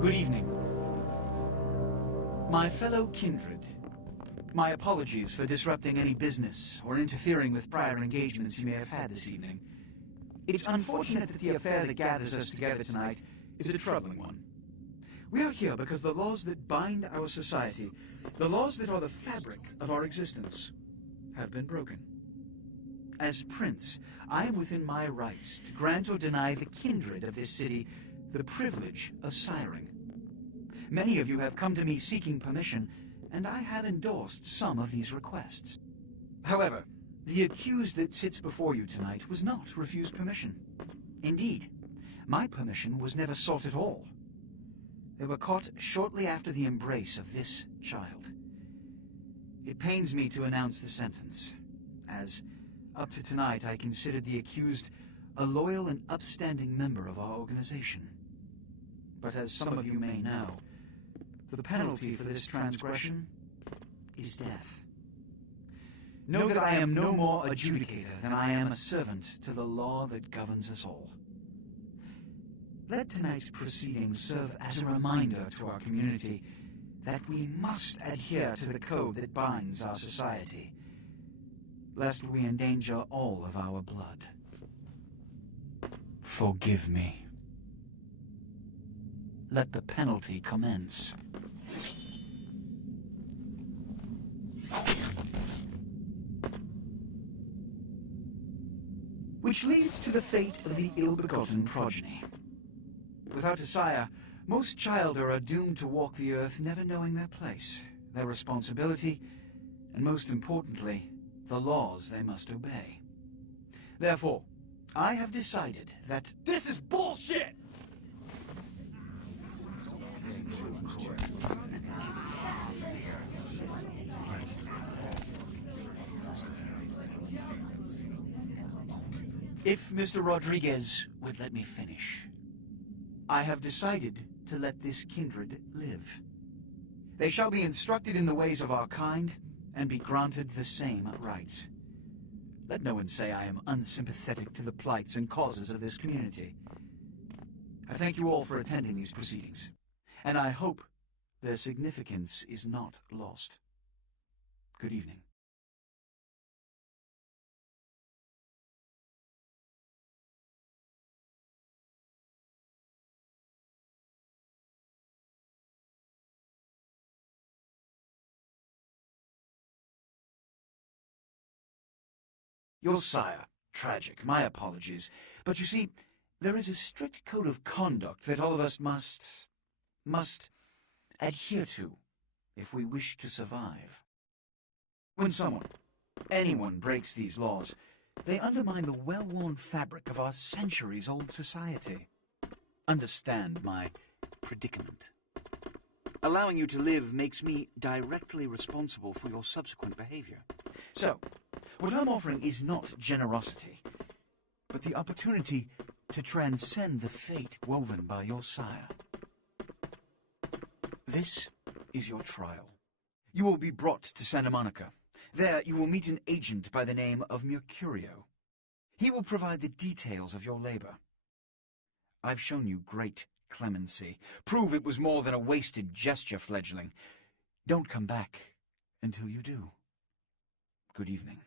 Good evening. My fellow kindred, my apologies for disrupting any business or interfering with prior engagements you may have had this evening. It's unfortunate that the affair that gathers us together tonight is a troubling one. We are here because the laws that bind our society, the laws that are the fabric of our existence, have been broken. As Prince, I am within my rights to grant or deny the kindred of this city the privilege of siring. Many of you have come to me seeking permission, and I have endorsed some of these requests. However, the accused that sits before you tonight was not refused permission. Indeed, my permission was never sought at all. They were caught shortly after the embrace of this child. It pains me to announce the sentence, as up to tonight I considered the accused a loyal and upstanding member of our organization. But as some of you may know, the penalty for this transgression is death. Know that I am no more adjudicator than I am a servant to the law that governs us all. Let tonight's proceedings serve as a reminder to our community that we must adhere to the code that binds our society, lest we endanger all of our blood. Forgive me. Let the penalty commence. Which leads to the fate of the ill-begotten progeny. Without a sire, most children are doomed to walk the earth never knowing their place, their responsibility, and most importantly, the laws they must obey. Therefore, I have decided that— This is bullshit! If Mr. Rodriguez would let me finish, I have decided to let this kindred live. They shall be instructed in the ways of our kind and be granted the same rights. Let no one say I am unsympathetic to the plights and causes of this community. I thank you all for attending these proceedings, and I hope their significance is not lost. Good evening. Your sire, tragic, my apologies. But you see, there is a strict code of conduct that all of us must adhere to if we wish to survive. When anyone breaks these laws, they undermine the well-worn fabric of our centuries-old society. Understand my predicament. Allowing you to live makes me directly responsible for your subsequent behavior. So, what I'm offering is not generosity, but the opportunity to transcend the fate woven by your sire. This is your trial. You will be brought to Santa Monica. There you will meet an agent by the name of Mercurio. He will provide the details of your labor. I've shown you great clemency. Prove it was more than a wasted gesture, fledgling. Don't come back until you do. Good evening.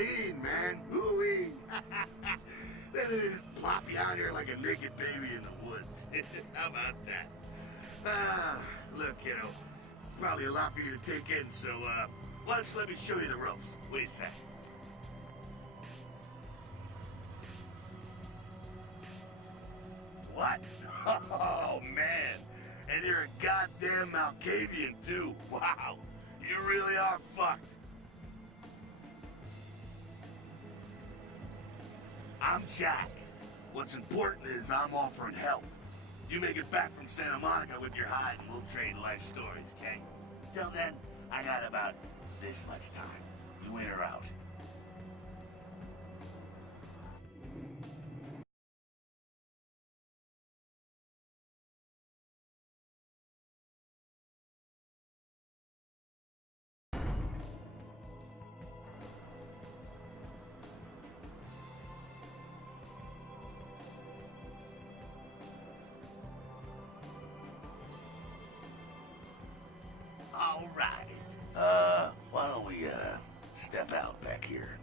scene, man. Ooh-wee. Then they just plop you out here like a naked baby in the woods. How about that? Look, kiddo, it's probably a lot for you to take in, so, why don't you let me show you the ropes? What do you say? What? Oh, man. And you're a goddamn Malkavian, too. Wow. You really are fucked. I'm Jack. What's important is I'm offering help. You make it back from Santa Monica with your hide and we'll trade life stories, okay? Till then, I got about this much time. You in or out? All right. Why don't we, step out back here?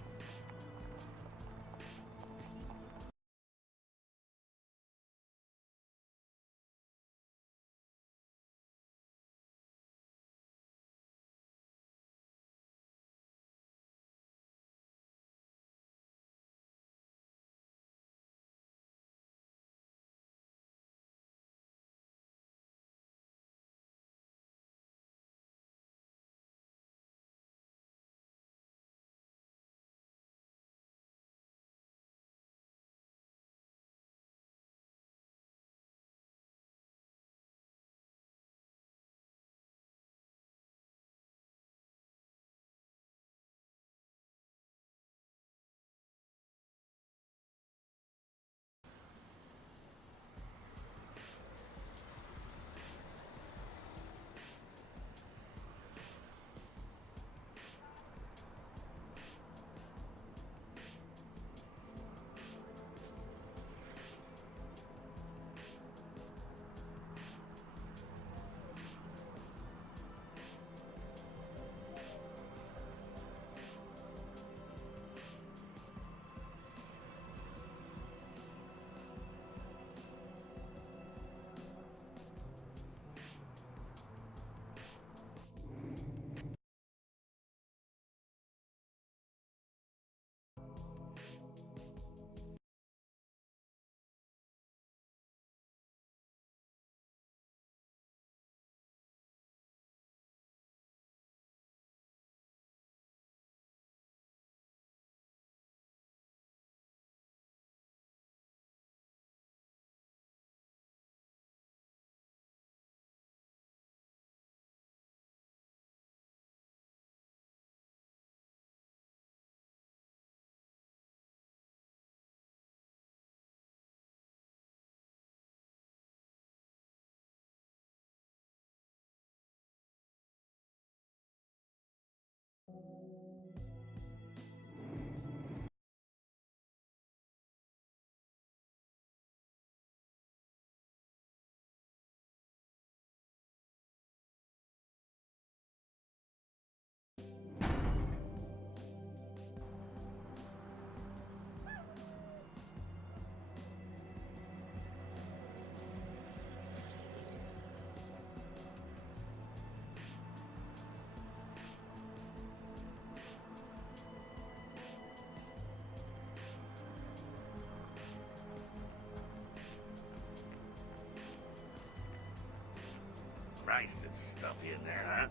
Nice and stuffy in there, huh?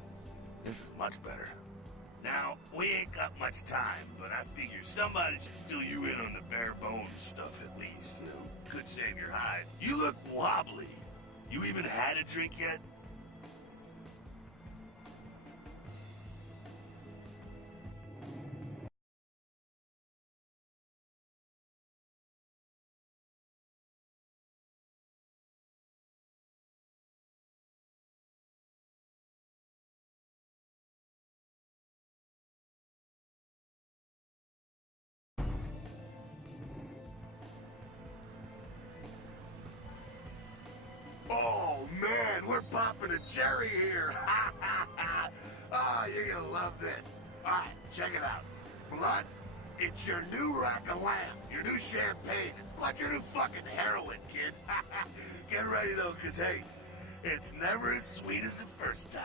This is much better. Now, we ain't got much time, but I figure somebody should fill you in on the bare bones stuff at least, you know? Could save your hide. You look wobbly. You even had a drink yet? Oh, man, we're popping a cherry here. Ha, ha, ha. Oh, you're gonna love this. All right, check it out. Blood, It's your new rack of lamb, your new champagne, like your new fucking heroin, kid. Get ready though, cause hey, it's never as sweet as the first time.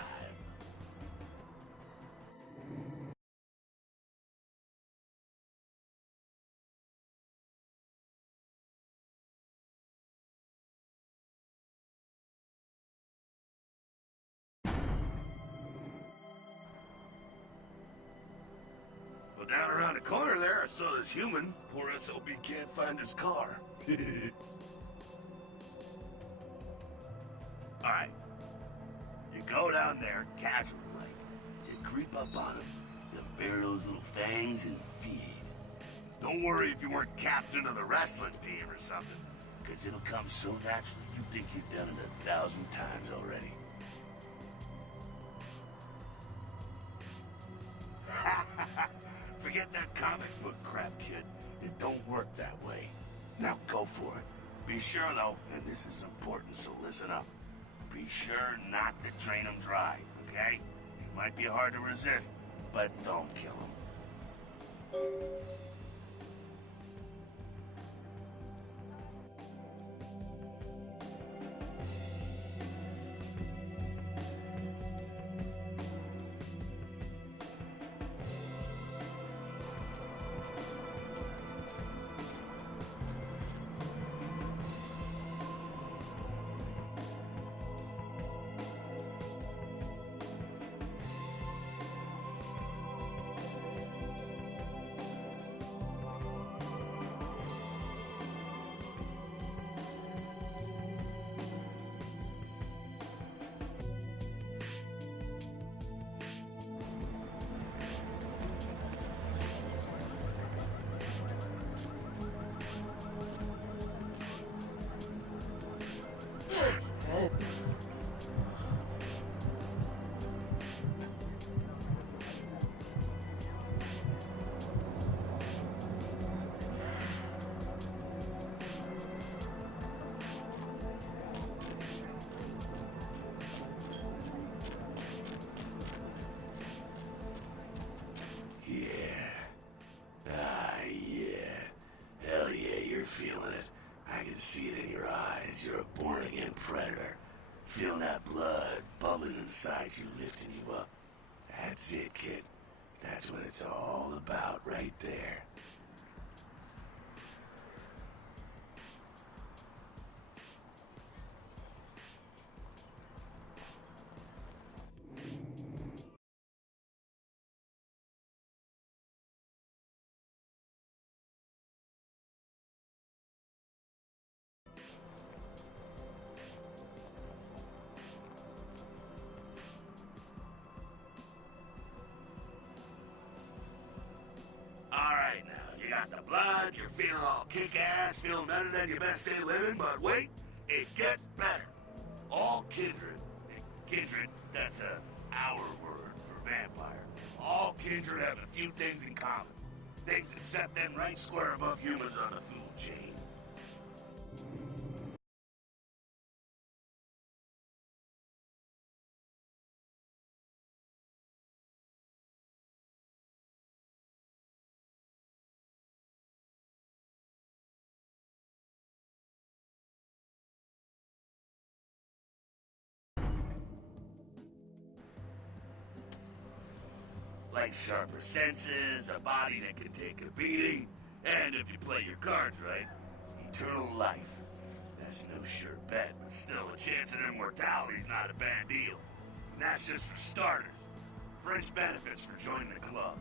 Well, down around the corner there, I saw this human. Poor SOB can't find his car. Alright. You go down there, casually like. You creep up on him. You bare those little fangs and feed. Don't worry if you weren't captain of the wrestling team or something. Because it'll come so naturally you think you've done it 1,000 times already. Forget that comic book crap, kid. It don't work that way. Now go for it. Be sure, though, and this is important, so listen up. Be sure not to drain him dry, okay? It might be hard to resist, but don't kill him. Feeling it. I can see it in your eyes. You're a born-again predator. Feel that blood bubbling inside you, lifting you up. That's it, kid. That's what it's all about right there. Alright now, you got the blood, you're feeling all kick-ass, feeling better than your best day living, but wait, it gets better. All kindred. Kindred, that's our word for vampire. All kindred have a few things in common. Things that set them right square above humans on the food chain. Like sharper senses, a body that can take a beating, and if you play your cards right, eternal life. That's no sure bet, but still a chance at immortality's not a bad deal. And that's just for starters. Fringe benefits for joining the club.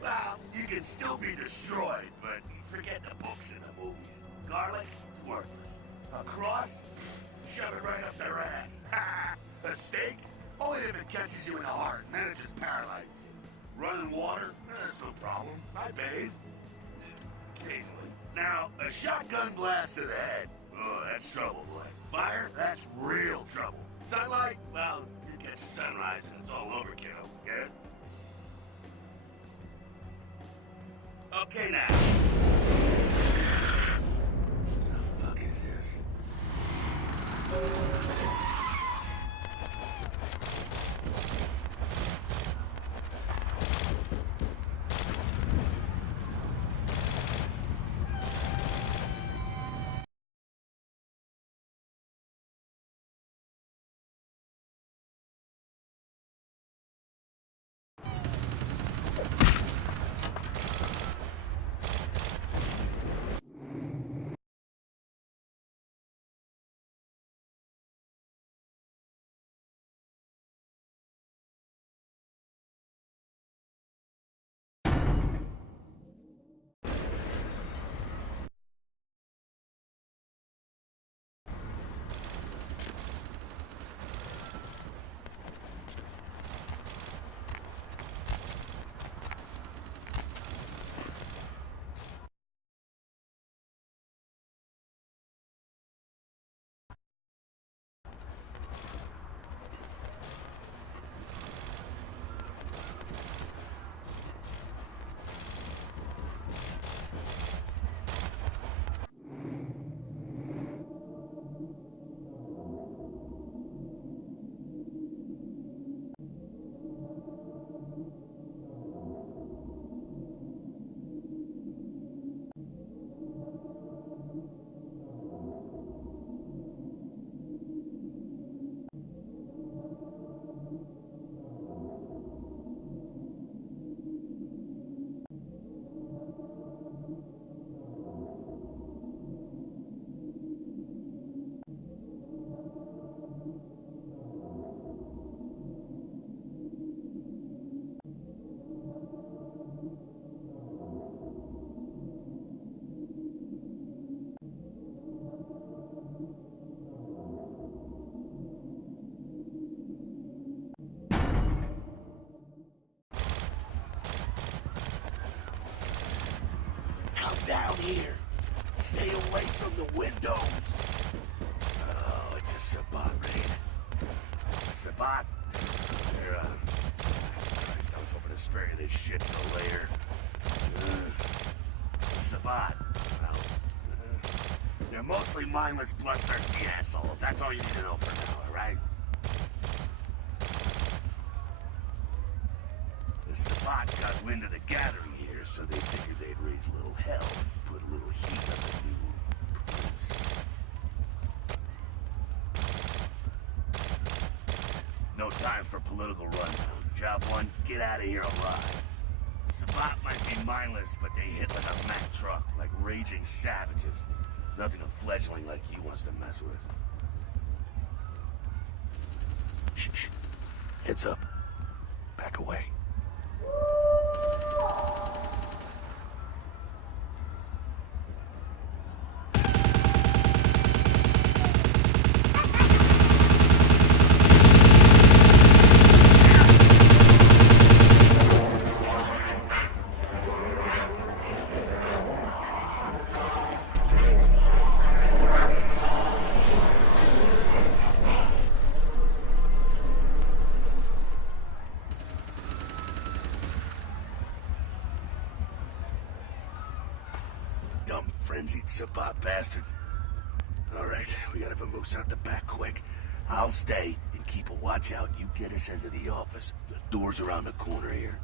Well, you can still be destroyed, but forget the books and the movies. Garlic, it's worthless. A cross? Pfft, shove it right up their ass. A steak? Only if it catches you in the heart, and then it just paralyzes you. Running water? That's no problem. I bathe. Occasionally. Now, a shotgun blast to the head. Oh, that's trouble, boy. Fire? That's real trouble. Sunlight? Well, you catch the sunrise and it's all over, kiddo. Get it? Okay, now. The fuck is this? Come down here. Stay away from the windows. Oh, it's a Sabbat raid. Sabbat? They're, Christ, I was hoping to spare you this shit for later. Sabbat. Well, they're mostly mindless, bloodthirsty assholes. That's all you need to know for now, alright? The Sabbat got wind of the gathering here, so they figured they'd raise a little hell and put a little heat on the new prince. No time for political rundown. Job one, get out of here alive. Sabbat might be mindless, but they hit like a Mack truck, like raging savages. Nothing a fledgling like you wants to mess with. Shh. Heads up. Back away. Dumb, frenzied Sabbat bastards. Alright, we gotta vamoose out the back quick. I'll stay and keep a watch out. You get us into the office. The door's around the corner here.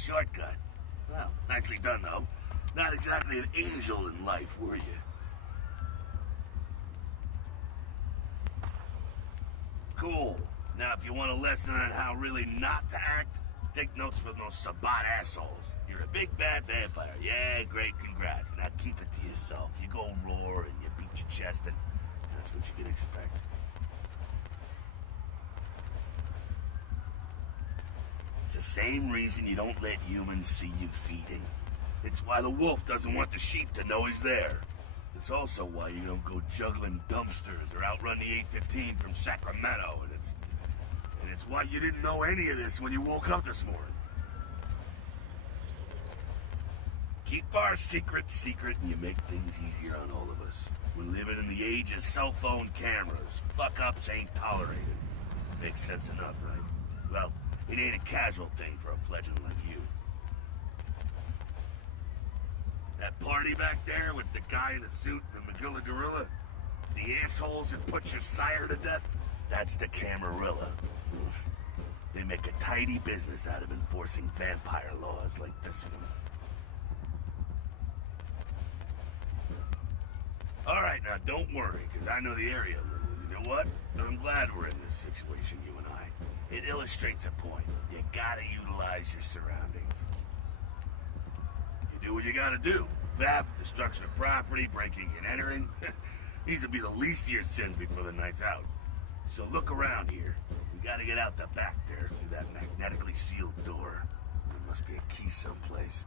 shortcut. Well, nicely done, though. Not exactly an angel in life, were you? Cool. Now, if you want a lesson on how really not to act, take notes from those Sabbat assholes. You're a big bad vampire. Yeah, great, congrats. Now keep it to yourself. You go roar and you beat your chest, and that's what you can expect. It's the same reason you don't let humans see you feeding. It's why the wolf doesn't want the sheep to know he's there. It's also why you don't go juggling dumpsters or outrun the 815 from Sacramento, and it's why you didn't know any of this when you woke up this morning. Keep our secret, and you make things easier on all of us. We're living in the age of cell phone cameras. Fuck-ups ain't tolerated. Makes sense enough, right? Well, it ain't a casual thing for a fledgling like you. That party back there with the guy in the suit and the Magilla Gorilla? The assholes that put your sire to death? That's the Camarilla. They make a tidy business out of enforcing vampire laws like this one. Alright, now don't worry, because I know the area a little. And you know what? I'm glad we're in this situation, you and I. It illustrates a point. You gotta utilize your surroundings. You do what you gotta do. Theft, destruction of property, breaking and entering. These will be the least of your sins before the night's out. So look around here. We gotta get out the back there through that magnetically sealed door. There must be a key someplace.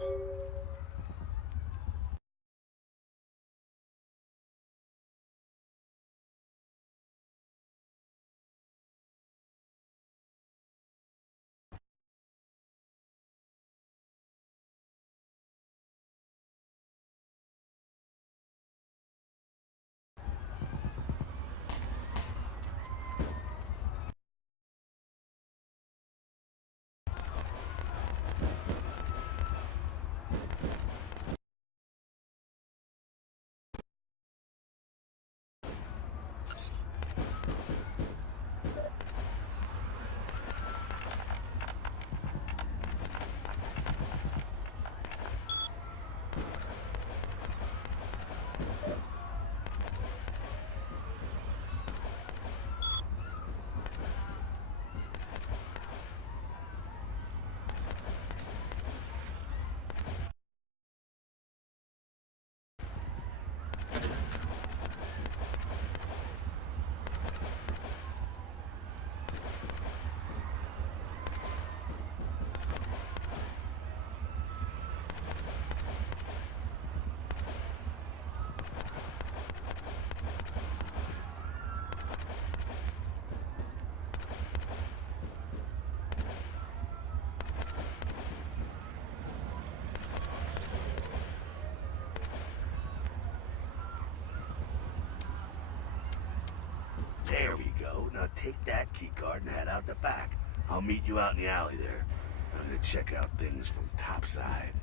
There we go. Now take that keycard and head out the back. I'll meet you out in the alley there. I'm gonna check out things from topside.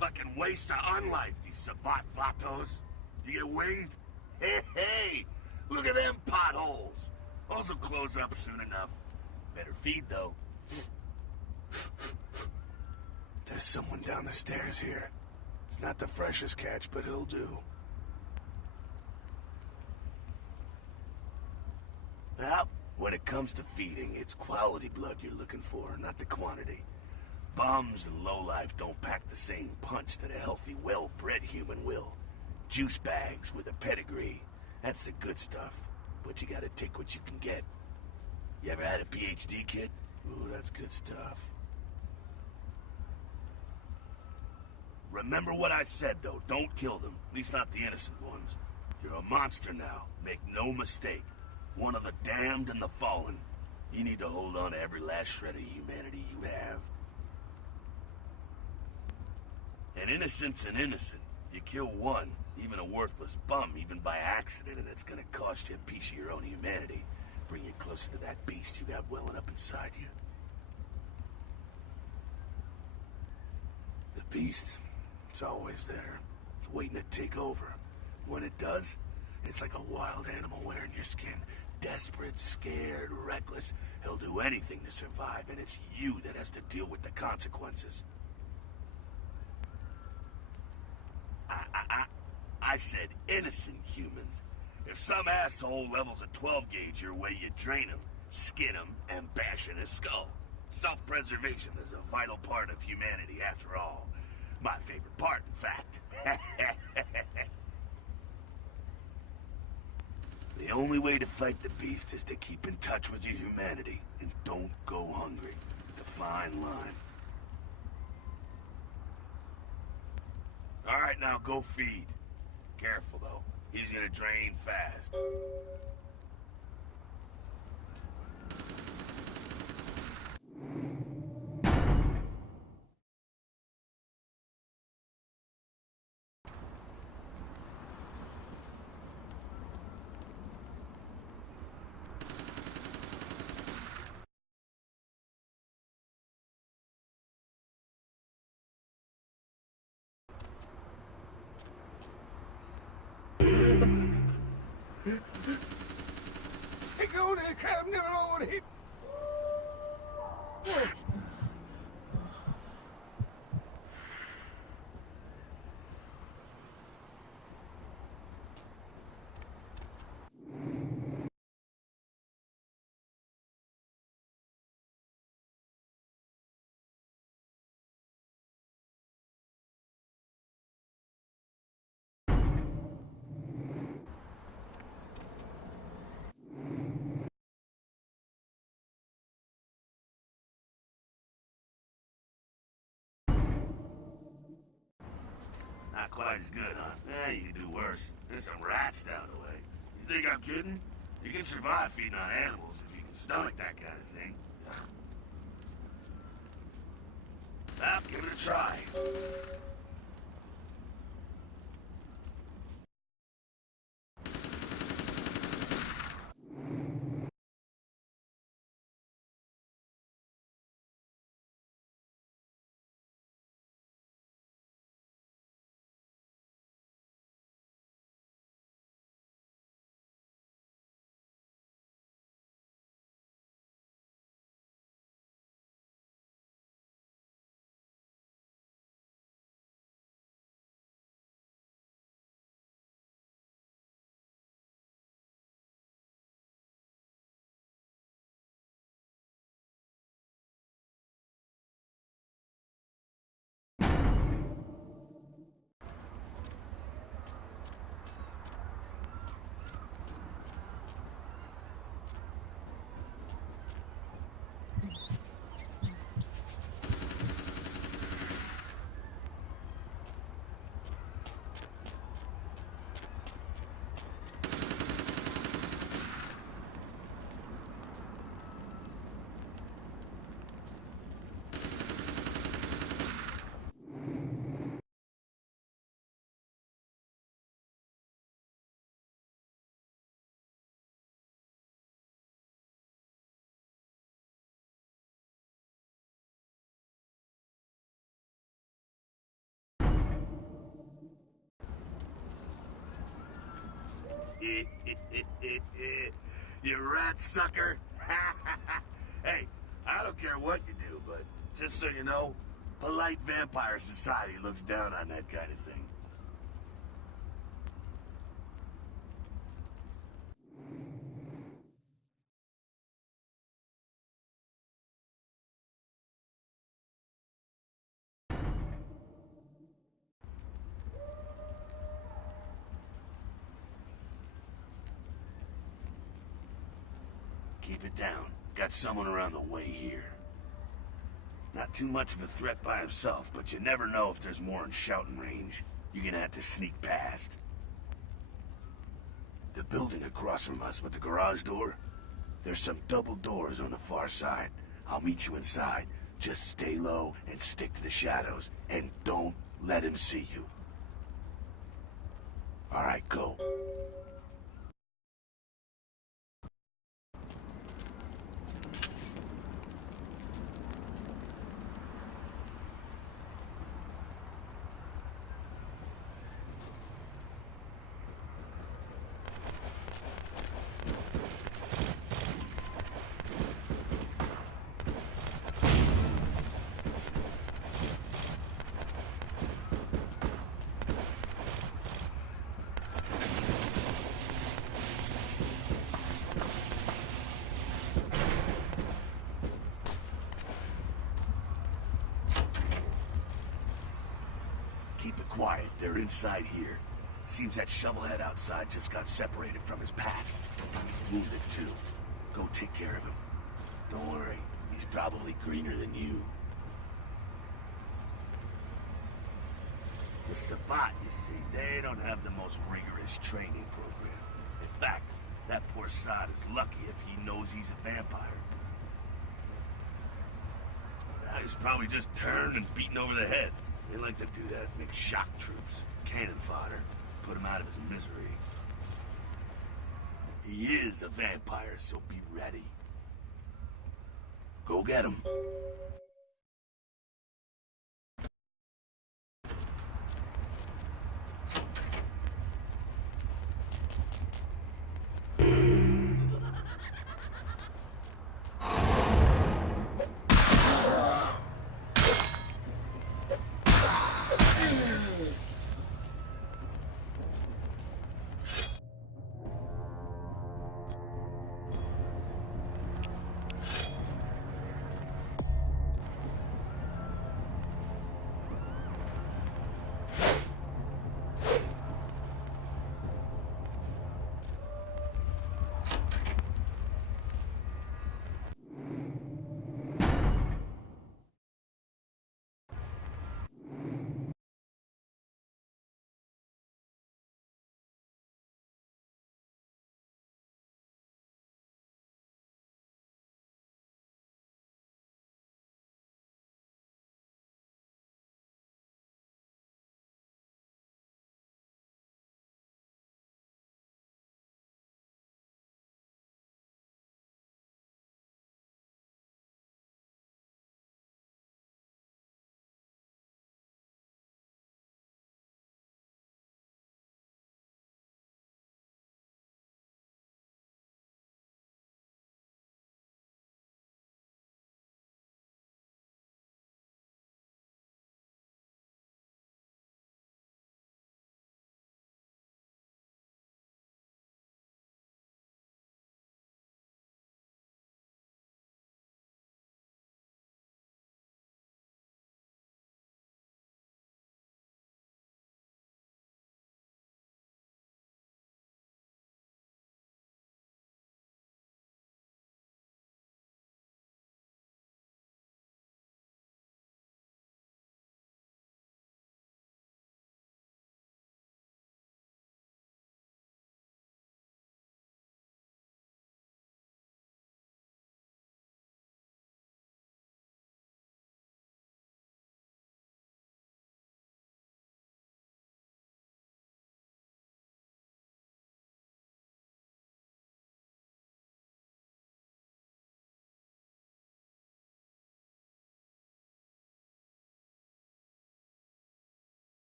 Fucking waste of unlife, these Sabbat vatos. You get winged? Hey, look at them potholes. Also close up soon enough. Better feed, though. There's someone down the stairs here. It's not the freshest catch, but it'll do. Well, when it comes to feeding, it's quality blood you're looking for, not the quantity. Bums and lowlife don't pack the same punch that a healthy, well-bred human will. Juice bags with a pedigree. That's the good stuff. But you gotta take what you can get. You ever had a PhD, kid? Ooh, that's good stuff. Remember what I said, though. Don't kill them. At least not the innocent ones. You're a monster now. Make no mistake. One of the damned and the fallen. You need to hold on to every last shred of humanity you have. And innocent's an innocent. You kill one, even a worthless bum, even by accident, and it's gonna cost you a piece of your own humanity. Bring you closer to that beast you got welling up inside you. The beast, it's always there. It's waiting to take over. When it does, it's like a wild animal wearing your skin. Desperate, scared, reckless. He'll do anything to survive, and it's you that has to deal with the consequences. I said innocent humans. If some asshole levels a 12 gauge your way, you drain him, skin him, and bash in his skull. Self-preservation is a vital part of humanity, after all. My favorite part, in fact. The only way to fight the beast is to keep in touch with your humanity, and don't go hungry. It's a fine line. All right, now go feed. Careful, though. He's gonna drain fast. Not quite as good, huh? You can do worse. There's some rats down the way. You think I'm kidding? You can survive feeding on animals if you can stomach that kind of thing. Ugh. Well, give it a try. You rat sucker. Hey, I don't care what you do, but just so you know, polite vampire society looks down on that kind of thing. Keep it down. Got someone around the way here. Not too much of a threat by himself, but you never know if there's more in shouting range. You're gonna have to sneak past. The building across from us with the garage door? There's some double doors on the far side. I'll meet you inside. Just stay low and stick to the shadows, and don't let him see you. All right, go. Keep it quiet. They're inside here. Seems that shovelhead outside just got separated from his pack. He's wounded too. Go take care of him. Don't worry. He's probably greener than you. The Sabbat, you see, they don't have the most rigorous training program. In fact, that poor sod is lucky if he knows he's a vampire. He's probably just turned and beaten over the head. They like to do that, make shock troops, cannon fodder, put him out of his misery. He is a vampire, so be ready. Go get him.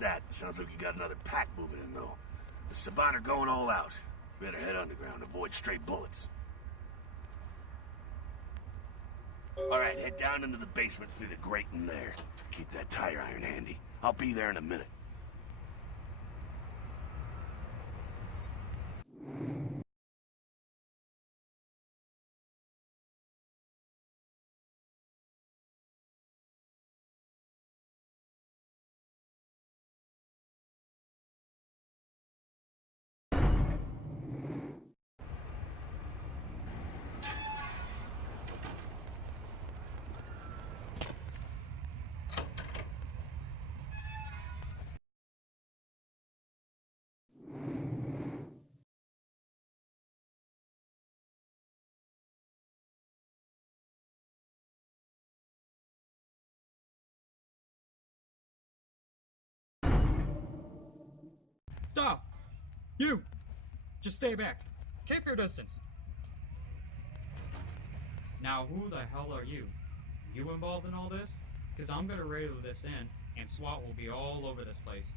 that? Sounds like you got another pack moving in, though. The Sabbat are going all out. You better head underground, avoid stray bullets. Alright, head down into the basement through the grate in there. Keep that tire iron handy. I'll be there in a minute. Stop! You! Just stay back. Keep your distance. Now who the hell are you? You involved in all this? Because I'm gonna radio this in, and SWAT will be all over this place.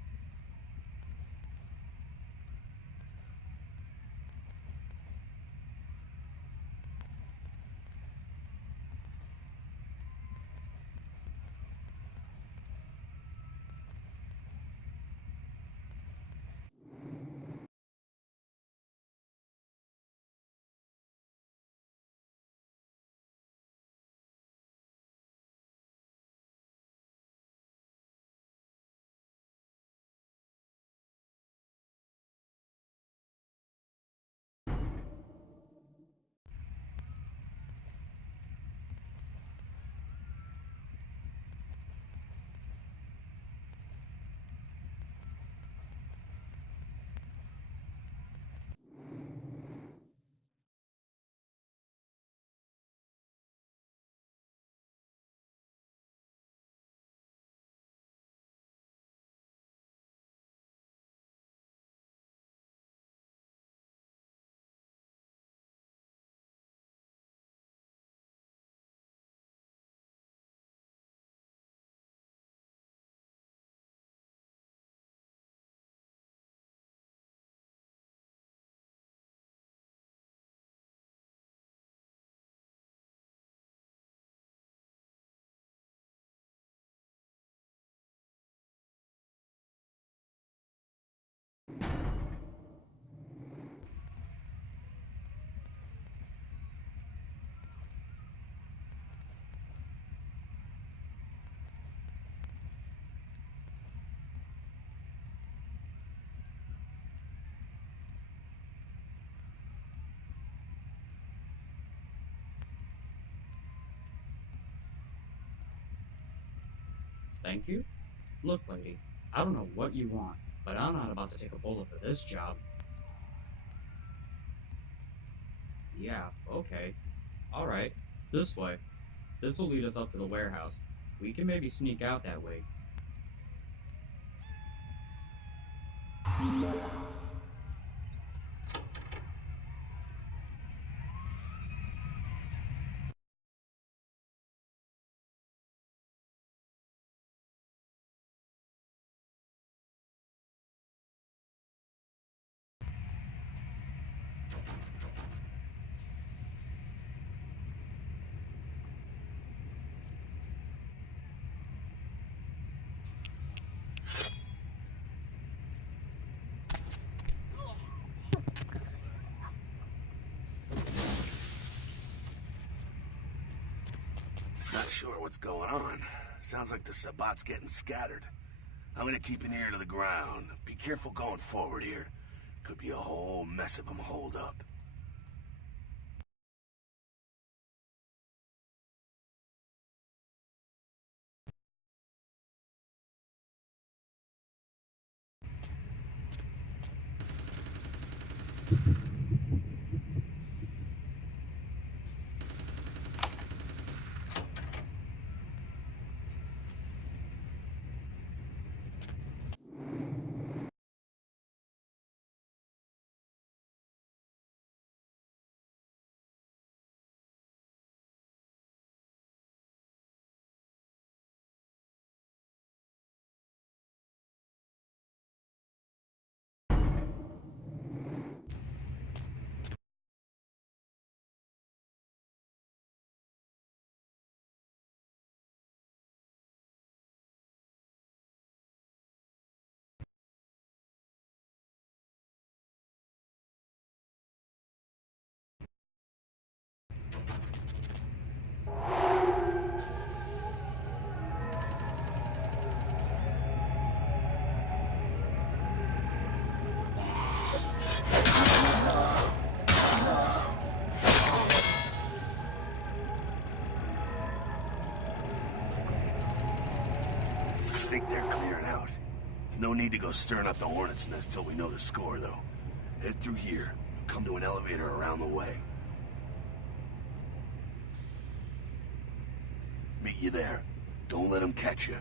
Thank you? Look, lady, I don't know what you want, but I'm not about to take a bullet for this job. Yeah, okay. Alright, this way. This'll lead us up to the warehouse. We can maybe sneak out that way. Not sure what's going on. Sounds like the Sabbat's getting scattered. I'm gonna keep an ear to the ground. Be careful going forward here. Could be a whole mess of them holed up. think they're clearing out. There's no need to go stirring up the hornet's nest till we know the score, though. Head through here. You'll come to an elevator around the way. Meet you there. Don't let them catch you.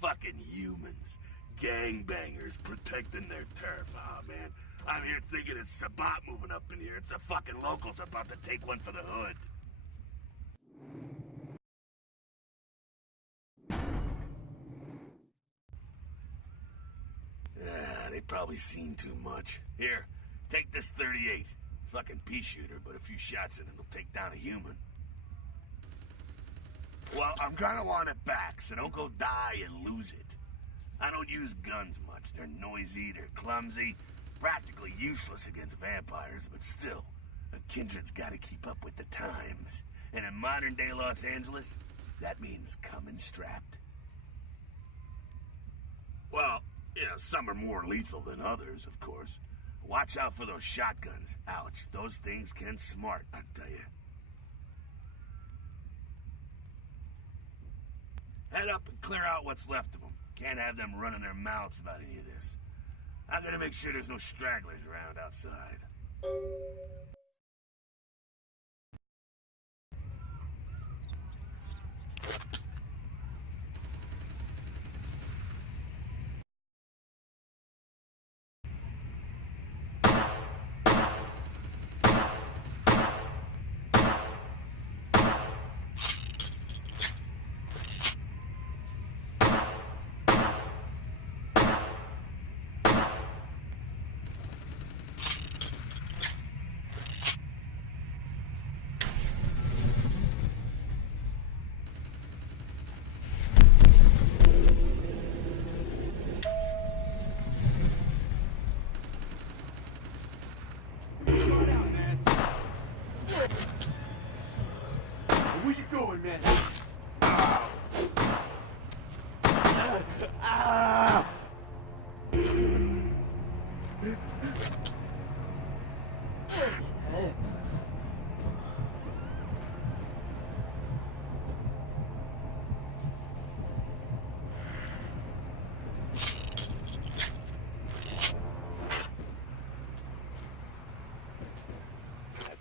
Fucking humans. Gangbangers protecting their turf. Oh, man. I'm here thinking it's Sabat moving up in here. It's the fucking locals about to take one for the hood. They probably seen too much. Here, take this 38. Fucking pea shooter, but a few shots in it will take down a human. Well, I'm gonna want it back, so don't go die and lose it. I don't use guns much. They're noisy, they're clumsy, practically useless against vampires, but still, a kindred's gotta keep up with the times. And in modern-day Los Angeles, that means coming strapped. Well, yeah, some are more lethal than others, of course. Watch out for those shotguns. Ouch, those things can smart, I tell you. Head up and clear out what's left of them. Can't have them running their mouths about any of this. I gotta make sure there's no stragglers around outside.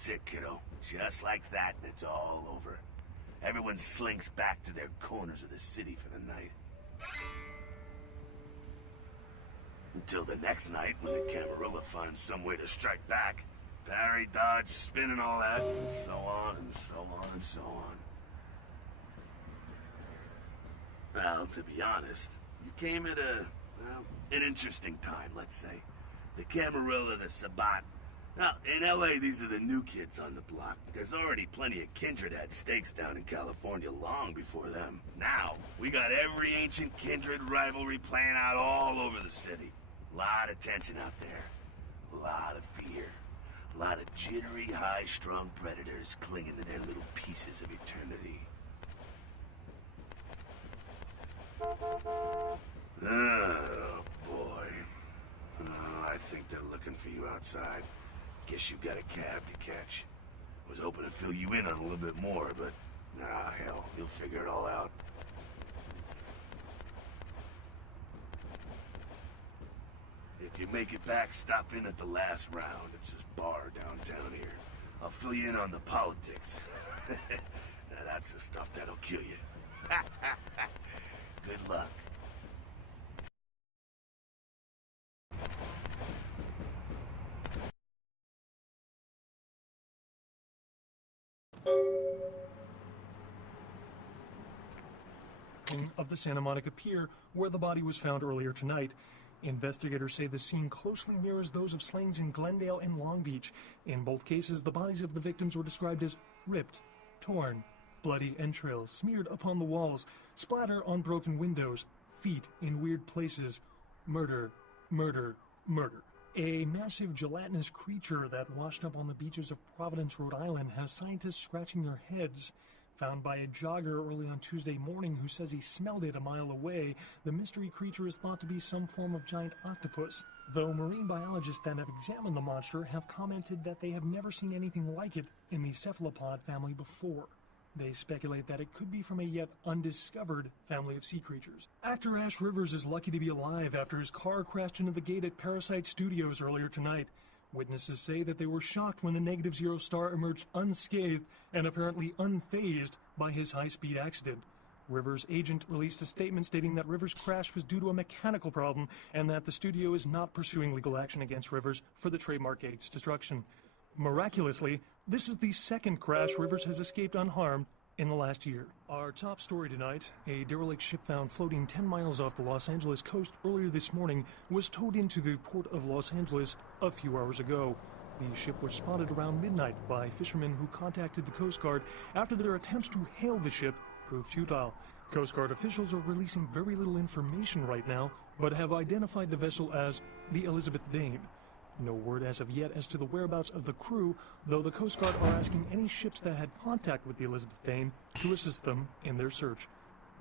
That's it, kiddo. Just like that, and it's all over. Everyone slinks back to their corners of the city for the night. Until the next night when the Camarilla finds some way to strike back. Parry, dodge, spin and all that, and so on and so on and so on. Well, to be honest, you came at an interesting time, let's say. The Camarilla, the Sabbat. Now, in LA, these are the new kids on the block. There's already plenty of Kindred had stakes down in California long before them. Now, we got every ancient Kindred rivalry playing out all over the city. A lot of tension out there. A lot of fear. A lot of jittery, high-strung predators clinging to their little pieces of eternity. Oh, boy. Oh, I think they're looking for you outside. Guess you got a cab to catch. Was hoping to fill you in on a little bit more, but... ah, hell, you'll figure it all out. If you make it back, stop in at the last round. It's this bar downtown here. I'll fill you in on the politics. Now that's the stuff that'll kill you. Good luck. Of the Santa Monica Pier, where the body was found earlier tonight. Investigators say the scene closely mirrors those of slayings in Glendale and Long Beach. In both cases, the bodies of the victims were described as ripped, torn, bloody entrails smeared upon the walls, splatter on broken windows, feet in weird places, murder, murder, murder. A massive gelatinous creature that washed up on the beaches of Providence, Rhode Island, has scientists scratching their heads. Found by a jogger early on Tuesday morning who says he smelled it a mile away, the mystery creature is thought to be some form of giant octopus, though marine biologists that have examined the monster have commented that they have never seen anything like it in the cephalopod family before. They speculate that it could be from a yet undiscovered family of sea creatures. Actor Ash Rivers is lucky to be alive after his car crashed into the gate at Parasite Studios earlier tonight. Witnesses say that they were shocked when the Negative Zero star emerged unscathed and apparently unfazed by his high-speed accident. Rivers' agent released a statement stating that Rivers' crash was due to a mechanical problem and that the studio is not pursuing legal action against Rivers for the trademark gate's destruction. Miraculously, this is the second crash Rivers has escaped unharmed in the last year. Our top story tonight, a derelict ship found floating 10 miles off the Los Angeles coast earlier this morning was towed into the port of Los Angeles a few hours ago. The ship was spotted around midnight by fishermen who contacted the Coast Guard after their attempts to hail the ship proved futile. Coast Guard officials are releasing very little information right now, but have identified the vessel as the Elizabeth Dane. No word as of yet as to the whereabouts of the crew, though the Coast Guard are asking any ships that had contact with the Elizabeth Dane to assist them in their search.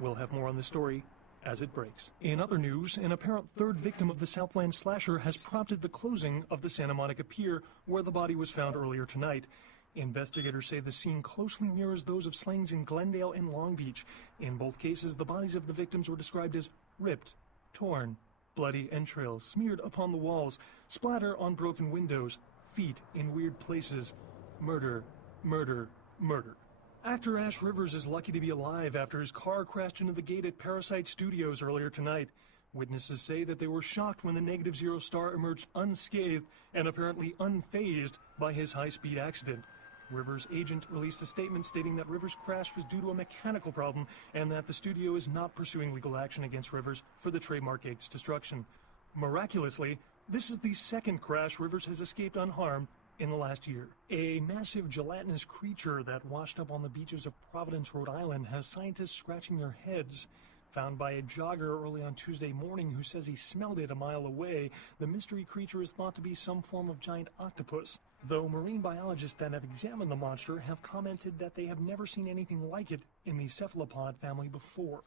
We'll have more on the story as it breaks. In other news, an apparent third victim of the Southland slasher has prompted the closing of the Santa Monica Pier, where the body was found earlier tonight. Investigators say the scene closely mirrors those of slayings in Glendale and Long Beach. In both cases, the bodies of the victims were described as ripped, torn, bloody entrails smeared upon the walls, splatter on broken windows, feet in weird places, murder, murder, murder. Actor Ash Rivers is lucky to be alive after his car crashed into the gate at Parasite Studios earlier tonight. Witnesses say that they were shocked when the Negative Zero star emerged unscathed and apparently unfazed by his high-speed accident. Rivers' agent released a statement stating that Rivers' crash was due to a mechanical problem and that the studio is not pursuing legal action against Rivers for the trademark gate's destruction. Miraculously, this is the second crash Rivers has escaped unharmed in the last year. A massive gelatinous creature that washed up on the beaches of Providence, Rhode Island, has scientists scratching their heads. Found by a jogger early on Tuesday morning who says he smelled it a mile away, the mystery creature is thought to be some form of giant octopus, though marine biologists that have examined the monster have commented that they have never seen anything like it in the cephalopod family before.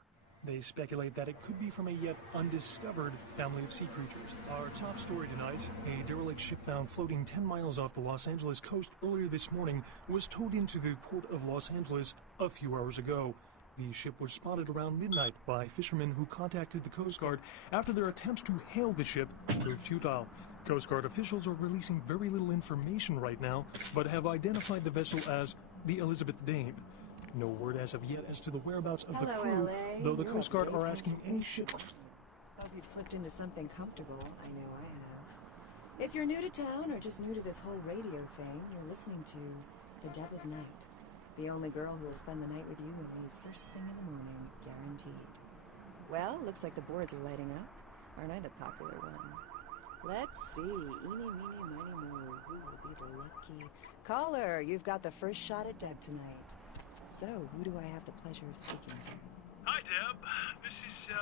They speculate that it could be from a yet undiscovered family of sea creatures. Our top story tonight, a derelict ship found floating 10 miles off the Los Angeles coast earlier this morning was towed into the port of Los Angeles a few hours ago. The ship was spotted around midnight by fishermen who contacted the Coast Guard after their attempts to hail the ship proved futile. Coast Guard officials are releasing very little information right now, but have identified the vessel as the Elizabeth Dane. No word as of yet as to the whereabouts of the crew, LA. though the You're Coast up Guard late are past asking your any bedtime. ship. Hope you've slipped into something comfortable. I know I have. If you're new to town or just new to this whole radio thing, you're listening to The Deb of Night. The only girl who will spend the night with you and leave first thing in the morning, guaranteed. Well, looks like the boards are lighting up. Aren't I the popular one? Let's see. Eeny, meeny, miny, mo. Who will be the lucky caller? You've got the first shot at Deb tonight. So, who do I have the pleasure of speaking to? Hi, Deb. This is,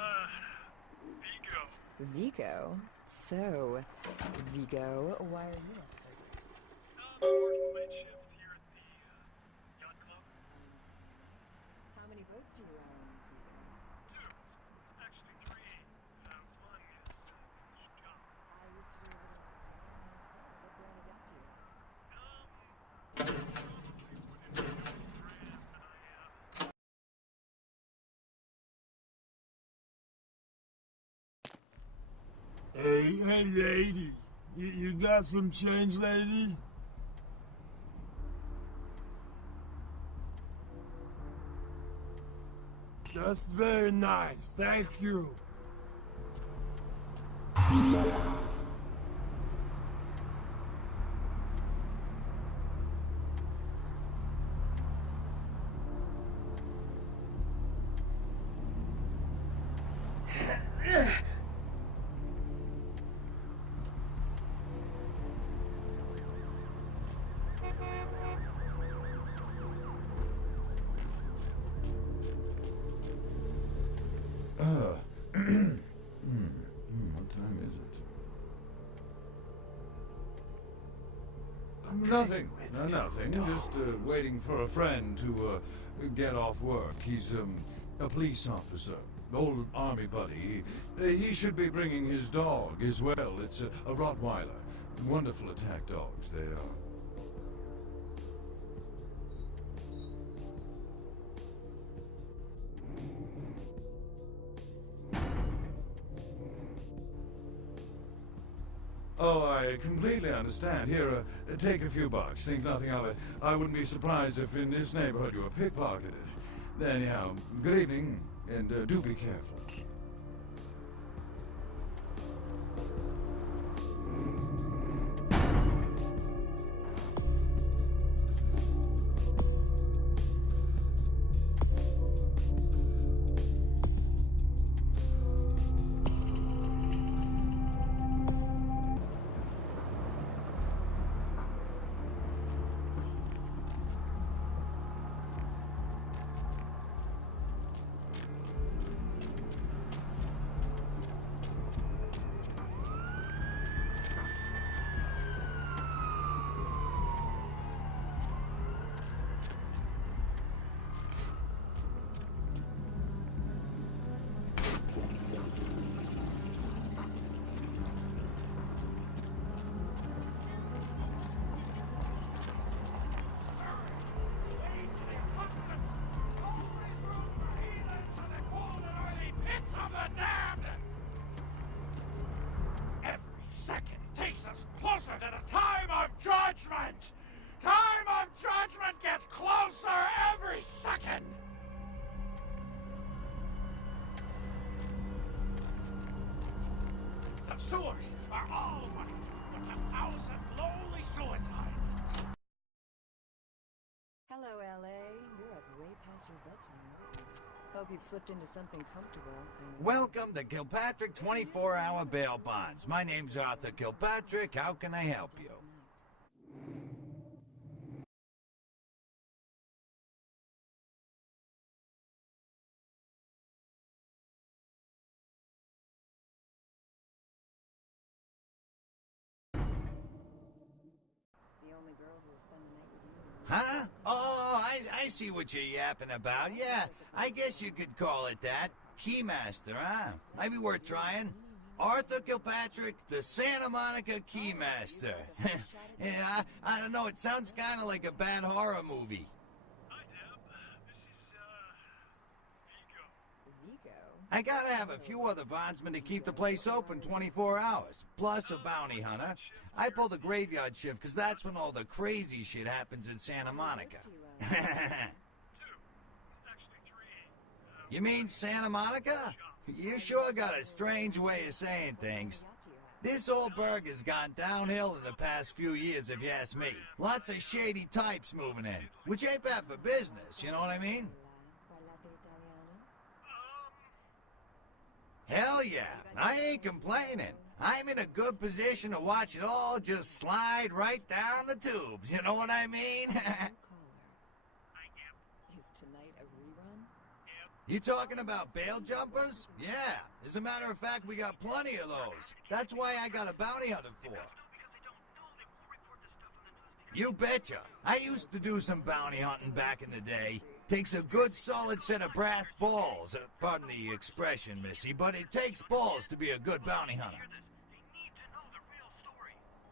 Vigo. Vigo? So, Vigo, why are you up so late? I'm working late shift here at the, yacht club. How many boats do you own, Vigo? Two. Actually, three. One is, John. I used to do a little myself. What brought it up to you? Hey, lady. You got some change, lady? That's very nice. Thank you. What time is it? Nothing. Nothing. Just waiting for a friend to get off work. He's a police officer. Old army buddy. He should be bringing his dog as well. It's a Rottweiler. Wonderful attack dogs they are. Oh, I completely understand. Here, take a few bucks. Think nothing of it. I wouldn't be surprised if in this neighborhood you were pickpocketed. Anyhow, good evening, and do be careful. Closer to the time of judgment! Time of judgment gets closer every second! The sewers are all money, but 1,000 lonely suicides. Hello, LA. You're up way past your bedtime, aren't you? Hope you've slipped into something comfortable. I know. Welcome to Kilpatrick 24-hour bail bonds. My name's Arthur Kilpatrick. How can I help you? The only girl who will spend the night with you. Huh? Oh, I see what you're yapping about. Yeah, I guess you could call it that. Keymaster, huh? Might be worth trying. Arthur Kilpatrick, the Santa Monica Keymaster. Yeah, I don't know. It sounds kind of like a bad horror movie. Hi, Deb. This is, I gotta have a few other bondsmen to keep the place open 24 hours, plus a bounty hunter. I pull the graveyard shift because that's when all the crazy shit happens in Santa Monica. You mean Santa Monica? You sure got a strange way of saying things. This old burg has gone downhill in the past few years, if you ask me. Lots of shady types moving in, which ain't bad for business, you know what I mean? Hell yeah, I ain't complaining. I'm in a good position to watch it all just slide right down the tubes, you know what I mean? Is tonight a rerun? You talking about bail jumpers? Yeah, as a matter of fact, we got plenty of those. That's why I got a bounty hunter for. You betcha. I used to do some bounty hunting back in the day. Takes a good solid set of brass balls. Pardon the expression, Missy, but it takes balls to be a good bounty hunter.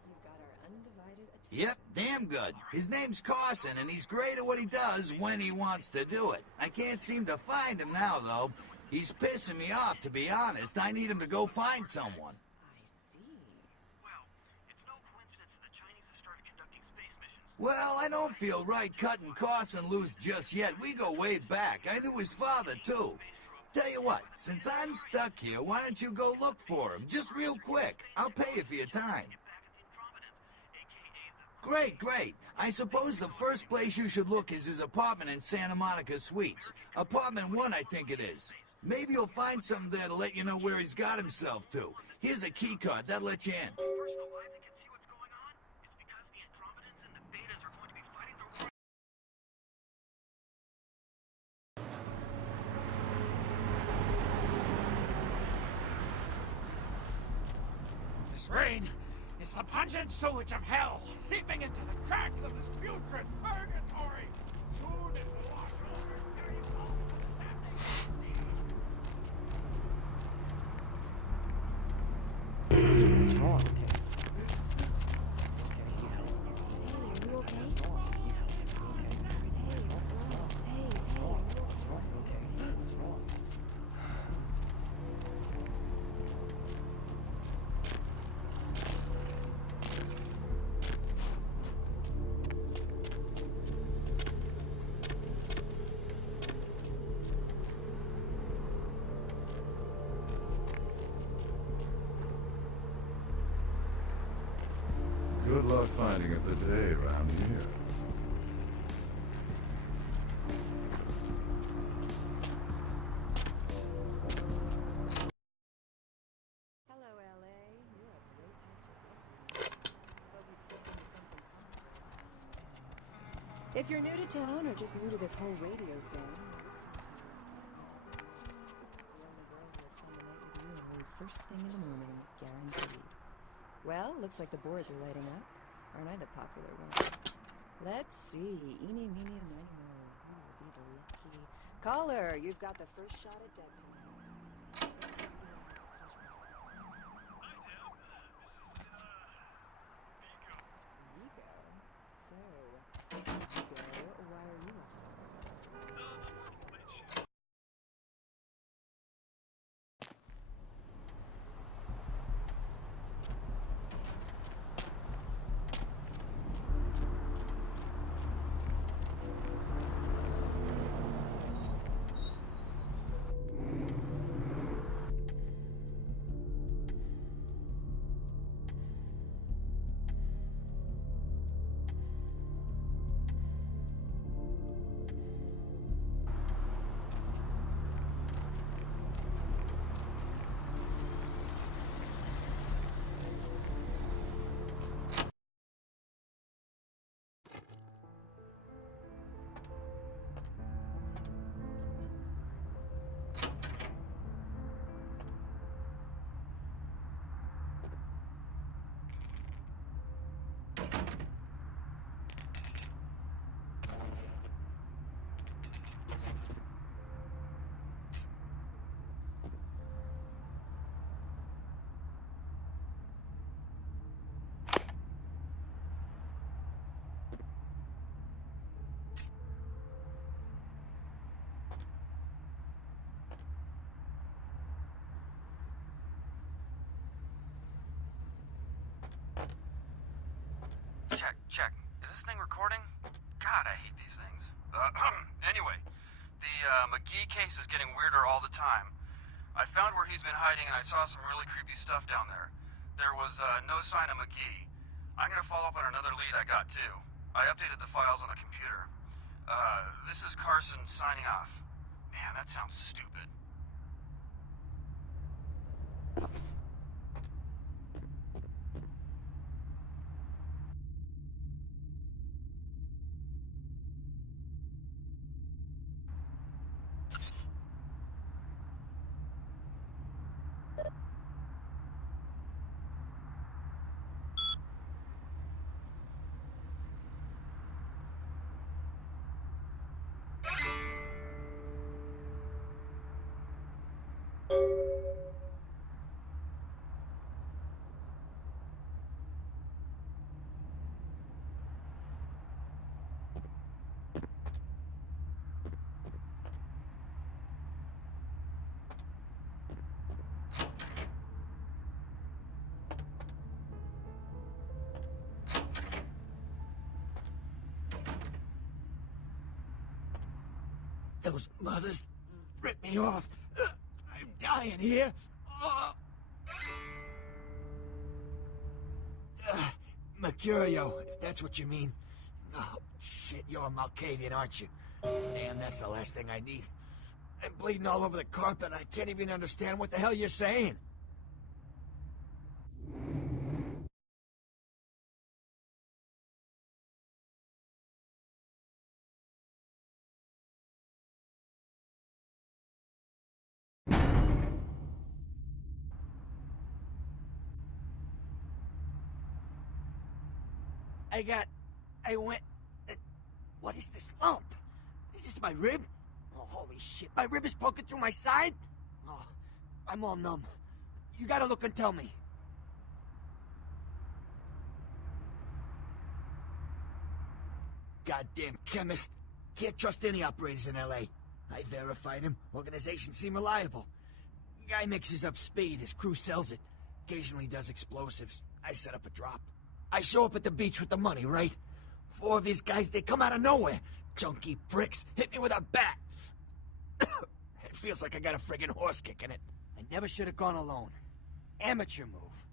You've got our undivided attention. Yep, damn good. His name's Carson, and he's great at what he does when he wants to do it. I can't seem to find him now, though. He's pissing me off, to be honest. I need him to go find someone. I see. Well, I don't feel right cutting Carson loose just yet. We go way back. I knew his father, too. Tell you what, since I'm stuck here, why don't you go look for him? Just real quick. I'll pay you for your time. Great, great. I suppose the first place you should look is his apartment in Santa Monica Suites. Apartment 1, I think it is. Maybe you'll find something there to let you know where he's got himself to. Here's a key card. That'll let you in. This rain is the pungent sewage of hell, seeping into the cracks of this putrid purgatory. Soon it will wash over and carry you home to the damnation sea. What's wrong? Good luck finding a bidet around here. Hello, LA. You're up way past your bedtime. Hope you've slipped into something comfortable. If you're new to town or just new to this whole radio thing, you're listening to the only girl who will spend the night with you and leave first thing in the morning, guaranteed. Well, looks like the boards are lighting up. Aren't I the popular one? Let's see. Eeny, meeny, and miny, mo. Who will be the lucky caller? You've got the first shot at dead tonight. Vigo? So, Vigo, why are you upset? Check. Is this thing recording? God, I hate these things. Anyway, the McGee case is getting weirder all the time. I found where he's been hiding and I saw some really creepy stuff down there. There was no sign of McGee. I'm gonna follow up on another lead I got too. I updated the files on the computer. This is Carson signing off. Man, that sounds stupid. Those mothers ripped me off. I'm dying here. Mercurio, if that's what you mean. Oh, shit, you're a Malkavian, aren't you? Damn, that's the last thing I need. I'm bleeding all over the carpet. I can't even understand what the hell you're saying. What is this lump? Is this my rib? Oh, holy shit, my rib is poking through my side? Oh, I'm all numb. You gotta look and tell me. Goddamn chemist. Can't trust any operators in LA. I verified him. Organization seem reliable. Guy mixes up speed, his crew sells it. Occasionally does explosives. I set up a drop. I show up at the beach with the money, right? 4 of these guys, they come out of nowhere. Junky pricks hit me with a bat. It feels like I got a friggin' horse kicking it. I never should have gone alone. Amateur move.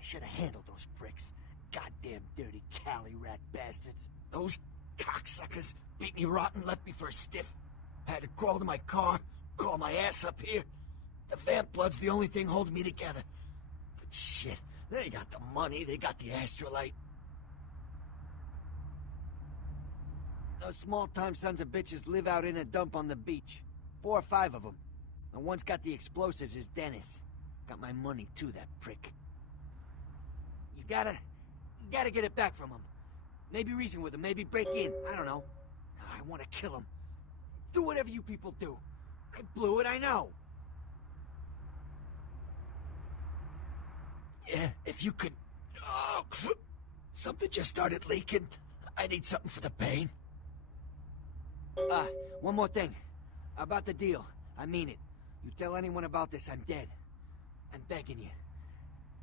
I should have handled those pricks. Goddamn dirty Cali rat bastards. Those cocksuckers beat me rotten, left me for a stiff. I had to crawl to my car, crawl my ass up here. The vamp blood's the only thing holding me together. But shit, they got the money, they got the astrolite. Those small-time sons of bitches live out in a dump on the beach. 4 or 5 of them. The one's got the explosives is Dennis. Got my money too, that prick. You gotta get it back from him. Maybe reason with him, maybe break in. I don't know. I want to kill him. Do whatever you people do. I blew it, I know. Yeah, if you could... Oh, something just started leaking. I need something for the pain. One more thing. About the deal. I mean it. You tell anyone about this, I'm dead. I'm begging you.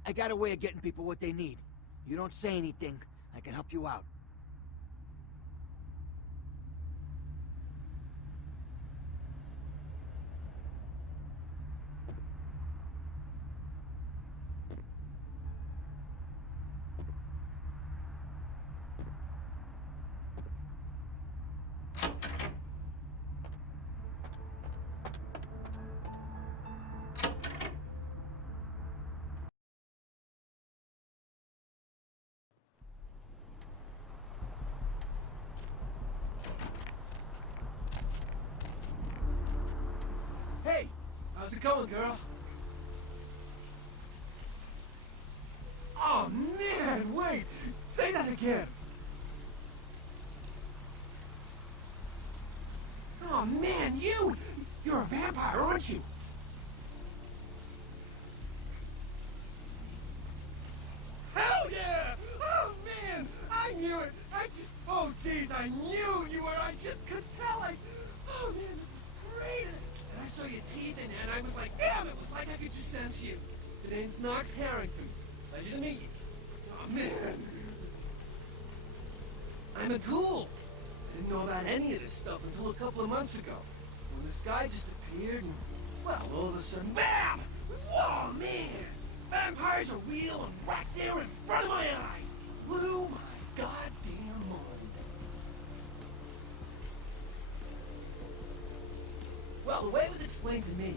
I got a way of getting people what they need. You don't say anything, I can help you out. Hey, how's it going, girl? Oh, man, wait! Say that again! Oh, man, you're a vampire, aren't you? Hell yeah! Oh, man, I knew it! Oh, jeez, I knew you were, I just could tell, oh, man, this is great! And I saw your teeth, and I was like, damn, it was like I could just sense you. The name's Knox Harrington. Pleasure to meet you. Oh, man. I'm a ghoul. I didn't know about any of this stuff until a couple of months ago, when this guy just appeared and, well, all of a sudden, BAM! Whoa, man! Vampires are real and right there in front of my eyes. Blew my goddamn mind. Well, the way it was explained to me,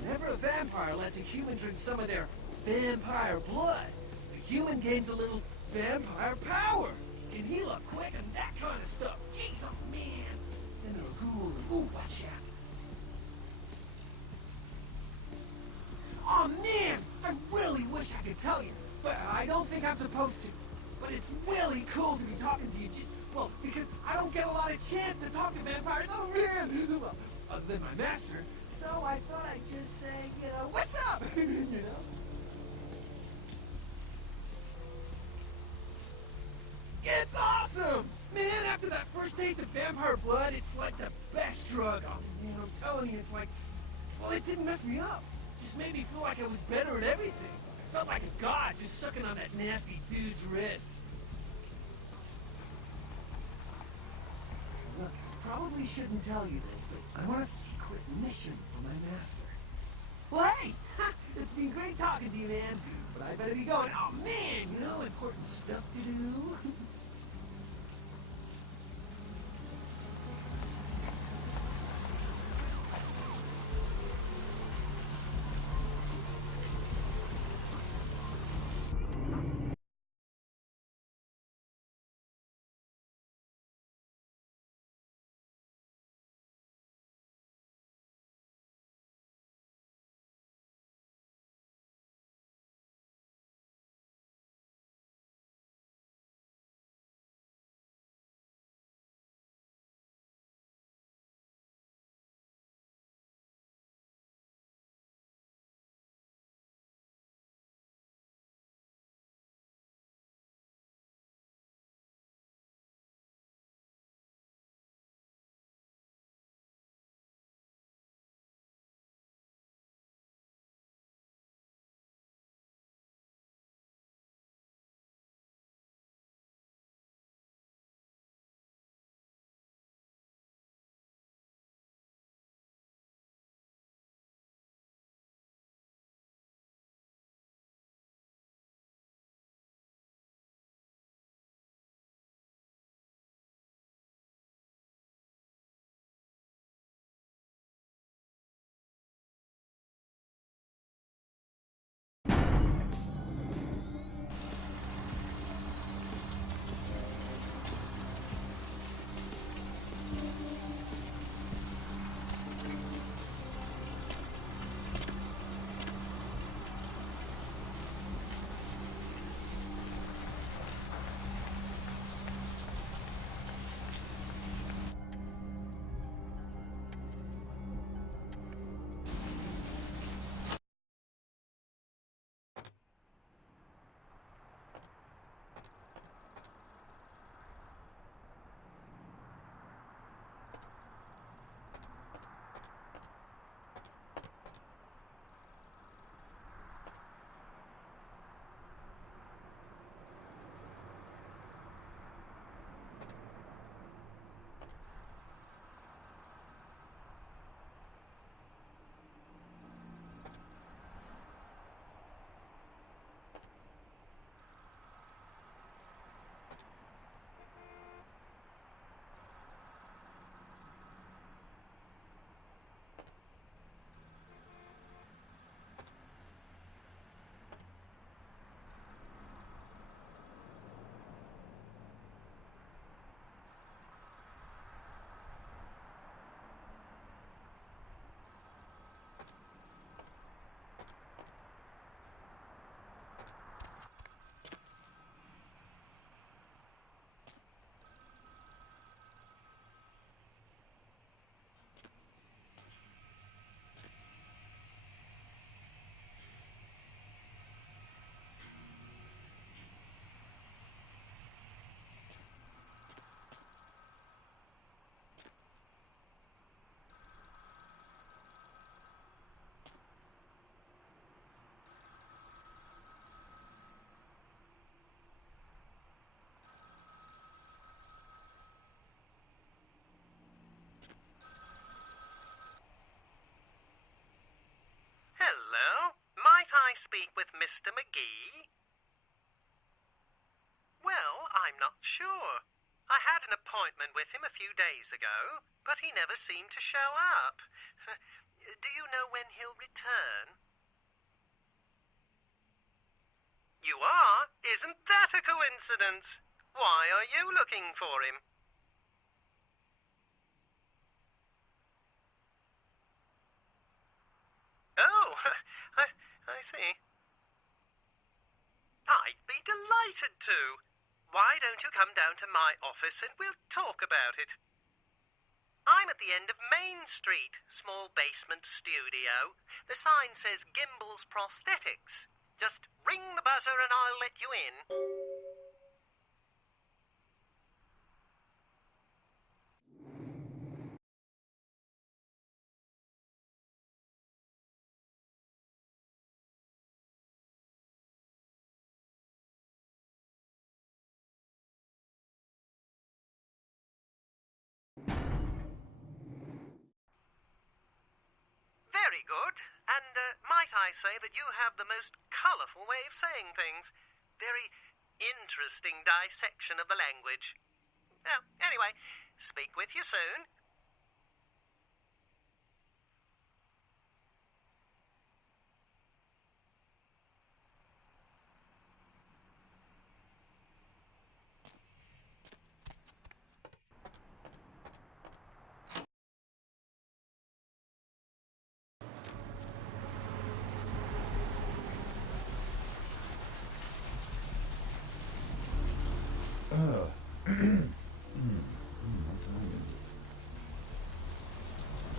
whenever a vampire lets a human drink some of their vampire blood, the human gains a little vampire power. Can heal up quick and that kind of stuff. Jeez, oh man. Then they're a ghoul and ooh, watch out. Oh man, I really wish I could tell you, but I don't think I'm supposed to. But it's really cool to be talking to you just, well, because I don't get a lot of chance to talk to vampires. Oh man! Well, other than my master, so I thought I'd just say, you know, what's up? You know? It's awesome! Man, after that first date to vampire blood, it's like the best drug. Oh man, I'm telling you, it's like, well, it didn't mess me up. It just made me feel like I was better at everything. I felt like a god just sucking on that nasty dude's wrist. Look, I probably shouldn't tell you this, but I'm on a secret mission for my master. Well, hey! It's been great talking to you, man. But I better be going. Oh, man! You know, important stuff to do. ago, but he never seemed to show up. Do you know when he'll return? You are? Isn't that a coincidence? Why are you looking for him? Oh, I see. I'd be delighted to. Why don't you come down to my office and we'll talk about it? I'm at the end of Main Street, small basement studio. The sign says Gimbel's Prosthetics. Just ring the buzzer and I'll let you in. Very good. And might I say that you have the most colourful way of saying things. Very interesting dissection of the language. Well, anyway, speak with you soon.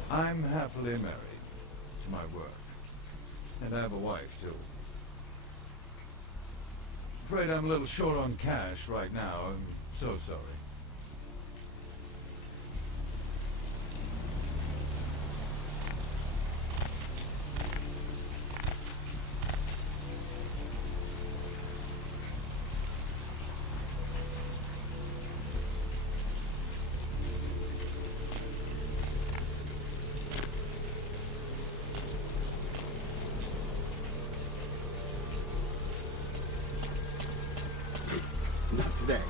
I'm happily married to my work, and I have a wife, too. Afraid I'm a little short on cash right now. I'm so sorry. Not today.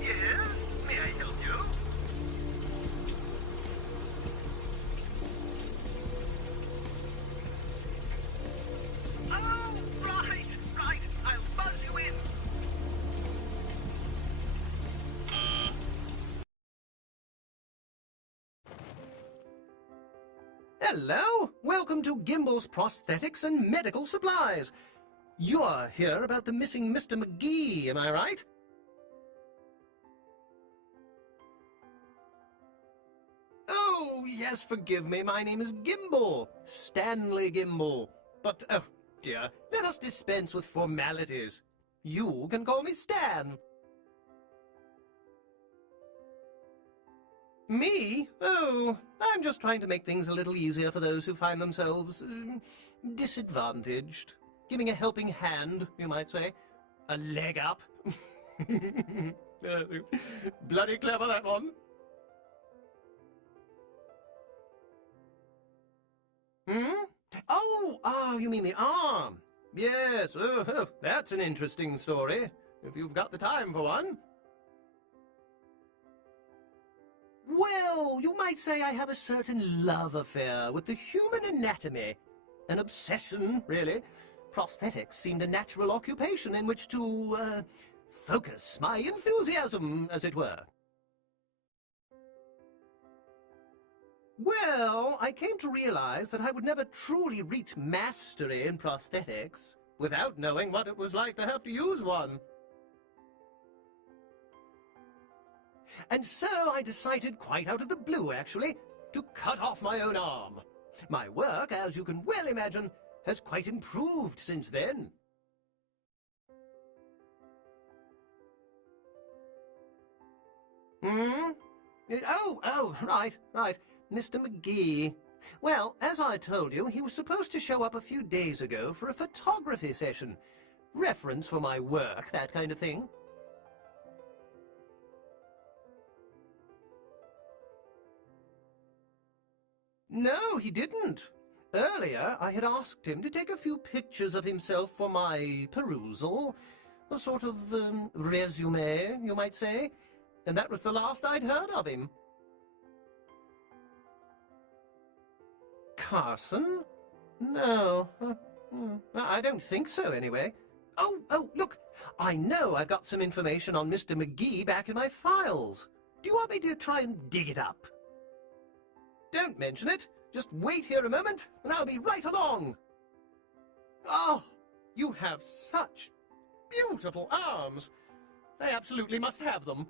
Yes? May I help you? Oh, right. I'll buzz you in. Hello! Welcome to Gimbel's Prosthetics and Medical Supplies. You're here about the missing Mr. McGee, am I right? Oh, yes, forgive me. My name is Gimbel. Stanley Gimbel. But, oh, dear, let us dispense with formalities. You can call me Stan. Me? Oh, I'm just trying to make things a little easier for those who find themselves disadvantaged. Giving a helping hand, you might say. A leg up. Bloody clever, that one. Hmm? Oh, you mean the arm. Yes, that's an interesting story, if you've got the time for one. Well, you might say I have a certain love affair with the human anatomy. An obsession, really. Prosthetics seemed a natural occupation in which to, focus my enthusiasm, as it were. Well, I came to realize that I would never truly reach mastery in prosthetics without knowing what it was like to have to use one. And so I decided, quite out of the blue actually, to cut off my own arm. My work, as you can well imagine, has quite improved since then. Hmm? Oh, right. Mr. McGee. Well, as I told you, he was supposed to show up a few days ago for a photography session. Reference for my work, that kind of thing. No, he didn't. Earlier, I had asked him to take a few pictures of himself for my perusal. A sort of resume, you might say. And that was the last I'd heard of him. Carson? No. I don't think so, anyway. Oh, look! I know I've got some information on Mr. McGee back in my files. Do you want me to try and dig it up? Don't mention it. Just wait here a moment, and I'll be right along. Oh, you have such beautiful arms. I absolutely must have them.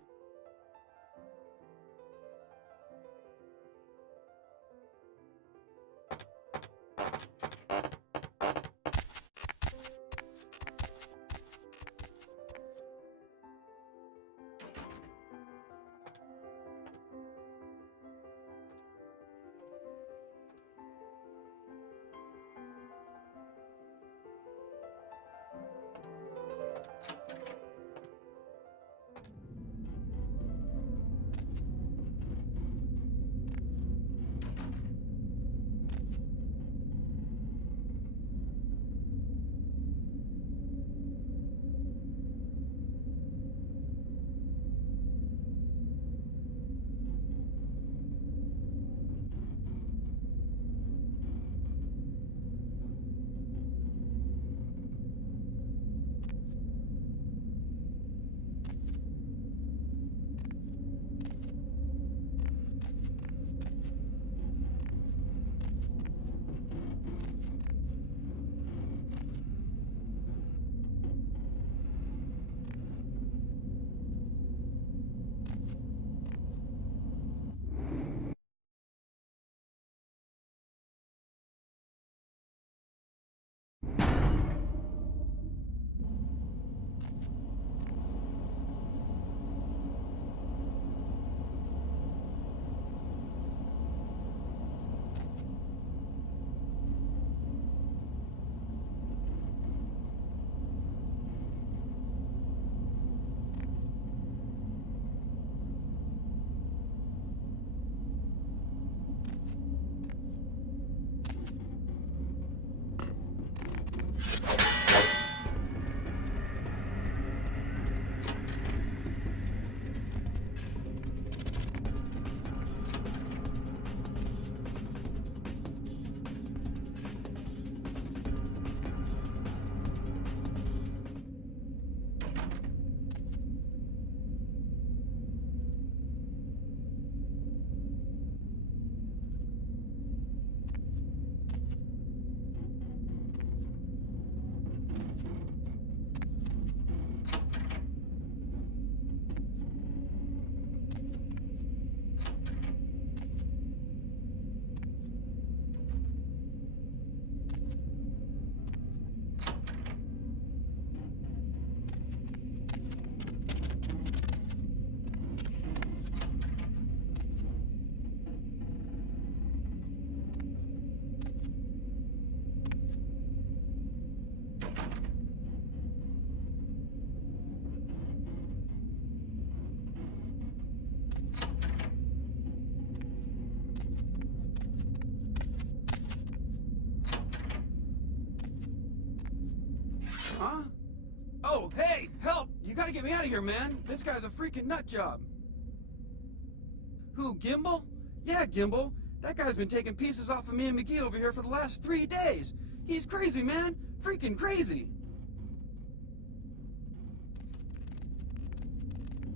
Huh? Oh, hey, help! You gotta get me out of here, man. This guy's a freaking nut job. Who, Gimbal? Yeah, Gimbal. That guy's been taking pieces off of me and McGee over here for the last 3 days. He's crazy, man. Freaking crazy.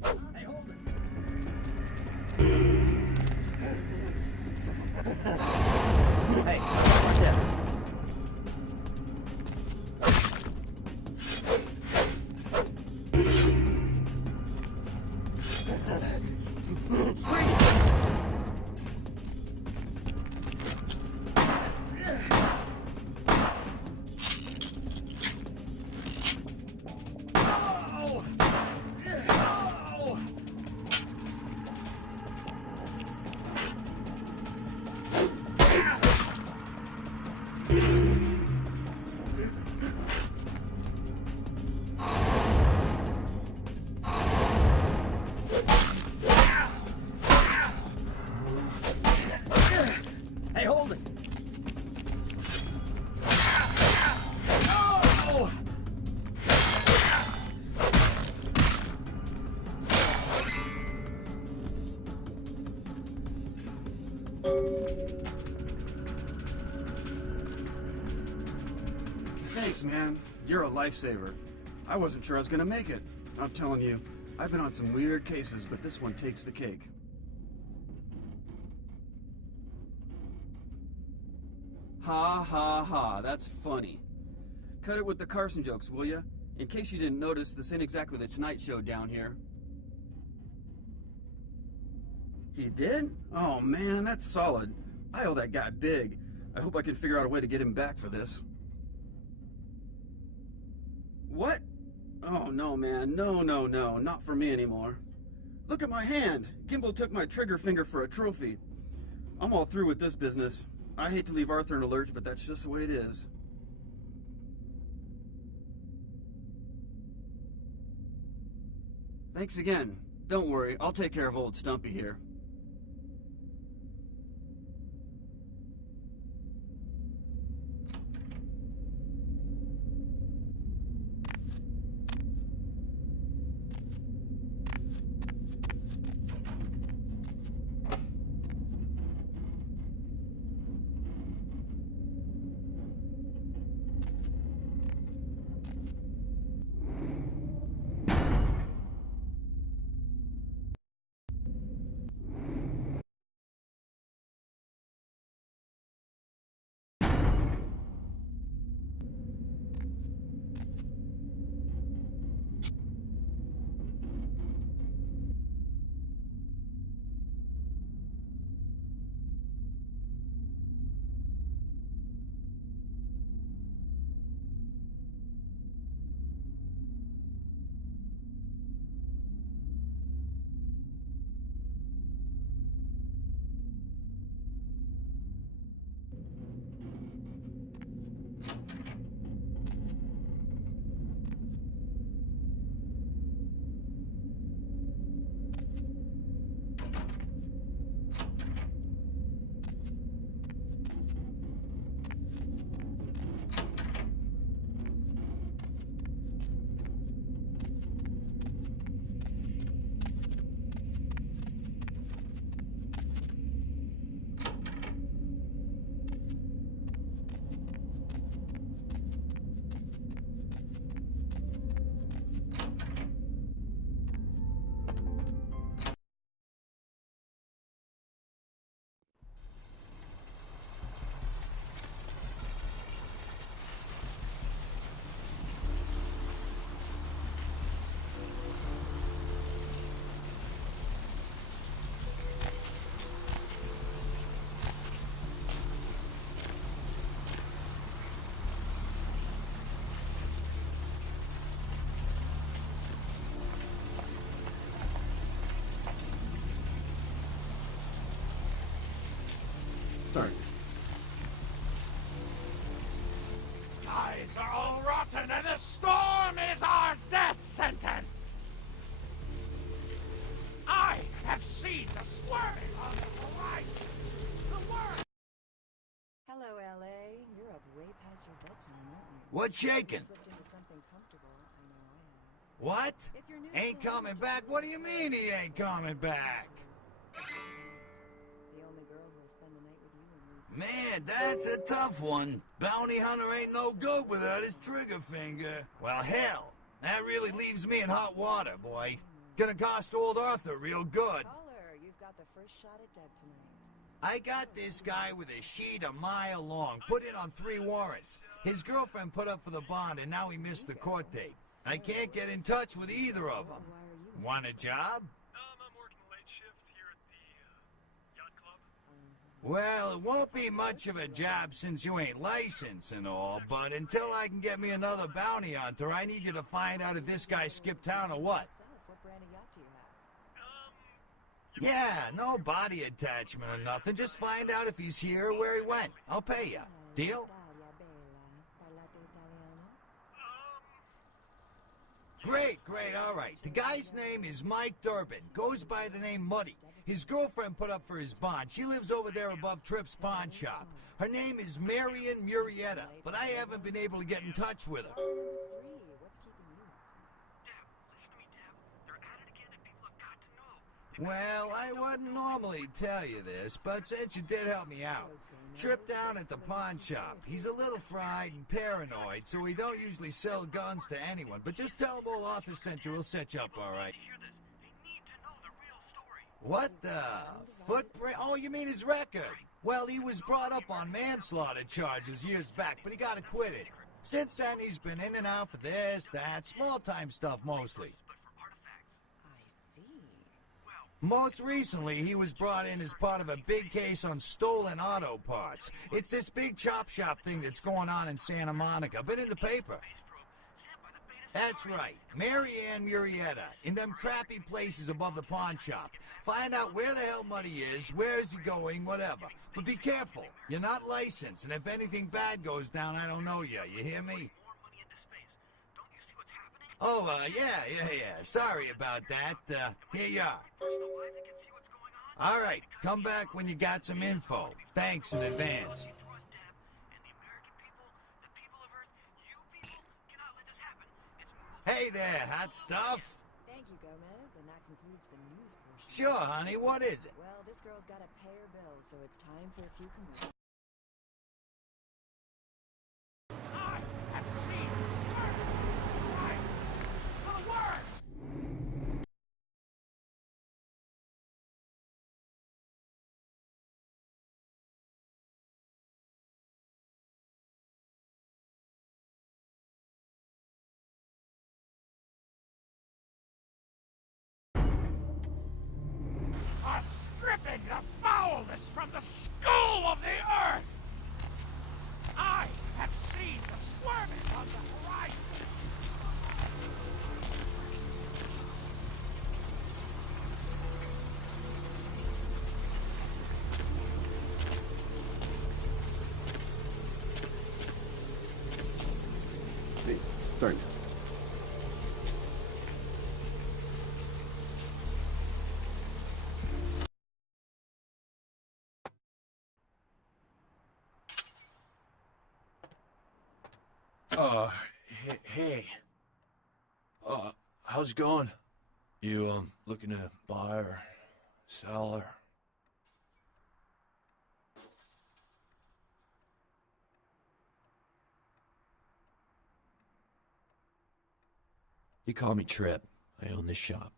Hey, hold it. Hey, right there. You're a lifesaver. I wasn't sure I was gonna make it. I'm telling you, I've been on some weird cases, but this one takes the cake. Ha ha ha, that's funny. Cut it with the Carson jokes, will ya? In case you didn't notice, this ain't exactly the Tonight Show down here. He did? Oh man, that's solid. I owe that guy big. I hope I can figure out a way to get him back for this. What? Oh no, man. No, not for me anymore. Look at my hand. Gimbal took my trigger finger for a trophy. I'm all through with this business. I hate to leave Arthur in a lurch, but that's just the way it is. Thanks again. Don't worry, I'll take care of old Stumpy here. Sorry. Skies are all rotten and the storm is our death sentence! I have seen the squirming on the horizon. The world... Hello, L.A. You're up way past your bedtime, aren't you? What's shaking? You slipped into something comfortable. I know I have. What? If you're new to Ain't town, coming back? What do you mean he ain't coming back? The only girl who'll spend the night with you and leave. Man, that's a tough one. Bounty hunter ain't no good without his trigger finger. Well, hell, that really leaves me in hot water, boy. Gonna cost old Arthur real good. Caller, you've got the first shot at Deb tonight. I got this guy with a sheet a mile long, put in on 3 warrants. His girlfriend put up for the bond, and now he missed the court date. I can't get in touch with either of them. Want a job? I'm working late shift here at the yacht club. Well, it won't be much of a job since you ain't licensed and all, but until I can get me another bounty hunter, I need you to find out if this guy skipped town or what. What brand of yacht do you have? Yeah, no body attachment or nothing. Just find out if he's here or where he went. I'll pay you. Deal? Great, all right. The guy's name is Mike Durbin. Goes by the name Muddy. His girlfriend put up for his bond. She lives over there above Tripp's pawn shop. Her name is Marion Murrieta, but I haven't been able to get in touch with her. Well, I wouldn't normally tell you this, but since you did help me out, Tripped out at the pawn shop. He's a little fried and paranoid, so we don't usually sell guns to anyone. But just tell him old Arthur sent you. He'll set you up all right. What the? Footprint? Oh, you mean his record? Well, he was brought up on manslaughter charges years back, but he got acquitted. Since then, he's been in and out for this, that, small-time stuff mostly. Most recently, he was brought in as part of a big case on stolen auto parts. It's this big chop shop thing that's going on in Santa Monica. Been in the paper. That's right. Mary Ann Murrieta, in them crappy places above the pawn shop. Find out where the hell money is, where is he going, whatever. But be careful. You're not licensed, and if anything bad goes down, I don't know you. You hear me? Oh, yeah. Sorry about that. Here you are. All right, come back when you got some info. Thanks in advance. Hey there, hot stuff. Thank you, Gomez, and that concludes the news portion. Sure, honey, what is it? Well, this girl's got to pay her bills, so it's time for a few commercials. I have seen right for the word. A stripping the foulness from the skull of the earth! I have seen the squirming on the horizon! Hey, sorry. Hey. How's it going? You, looking to buy or sell or... You call me Trip. I own this shop.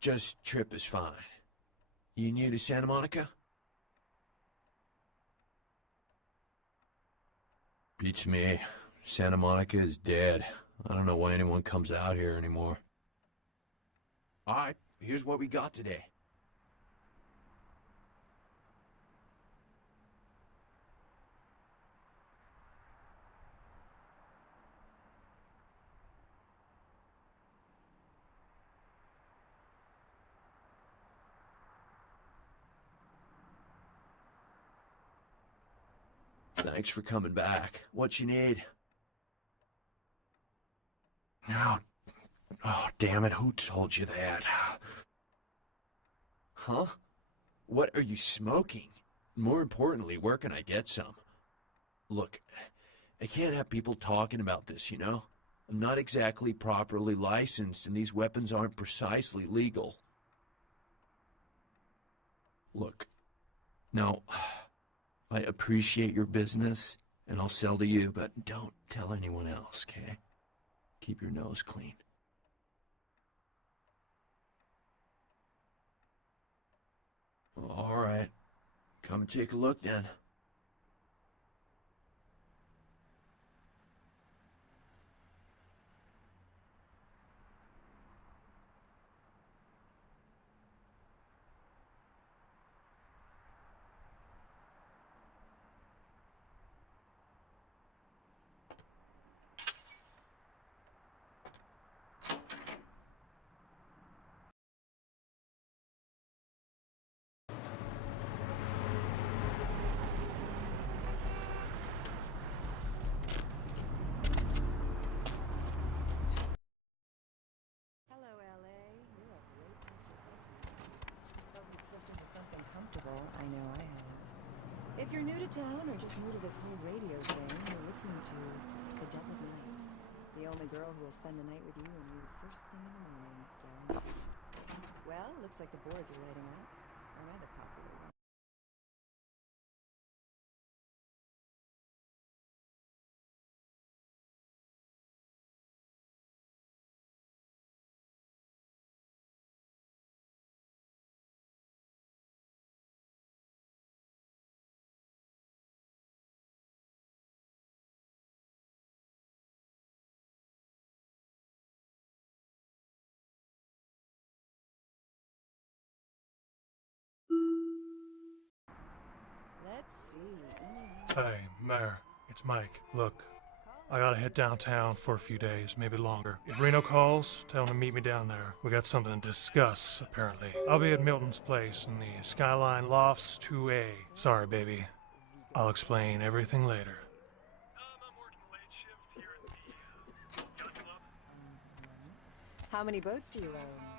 Just Trip is fine. You new to Santa Monica? Beats me. Santa Monica is dead. I don't know why anyone comes out here anymore. Alright, here's what we got today. Thanks for coming back. What you need? No. Oh, damn it. Who told you that? Huh? What are you smoking? More importantly, where can I get some? Look, I can't have people talking about this, you know? I'm not exactly properly licensed, and these weapons aren't precisely legal. Look, now... I appreciate your business, and I'll sell to you, but don't tell anyone else, okay? Keep your nose clean. All right. Come and take a look, then. I know I have. If you're new to town or just new to this whole radio thing, you're listening to The Dead of Night. The only girl who will spend the night with you and you first thing in the morning, guaranteed. Well, looks like the boards are lighting up. A rather popular one. Let's see. Hey, Mayor, it's Mike. Look, I gotta head downtown for a few days, maybe longer. If Reno calls, tell him to meet me down there. We got something to discuss, apparently. I'll be at Milton's place in the Skyline Lofts 2A. Sorry, baby. I'll explain everything later. How many boats do you own?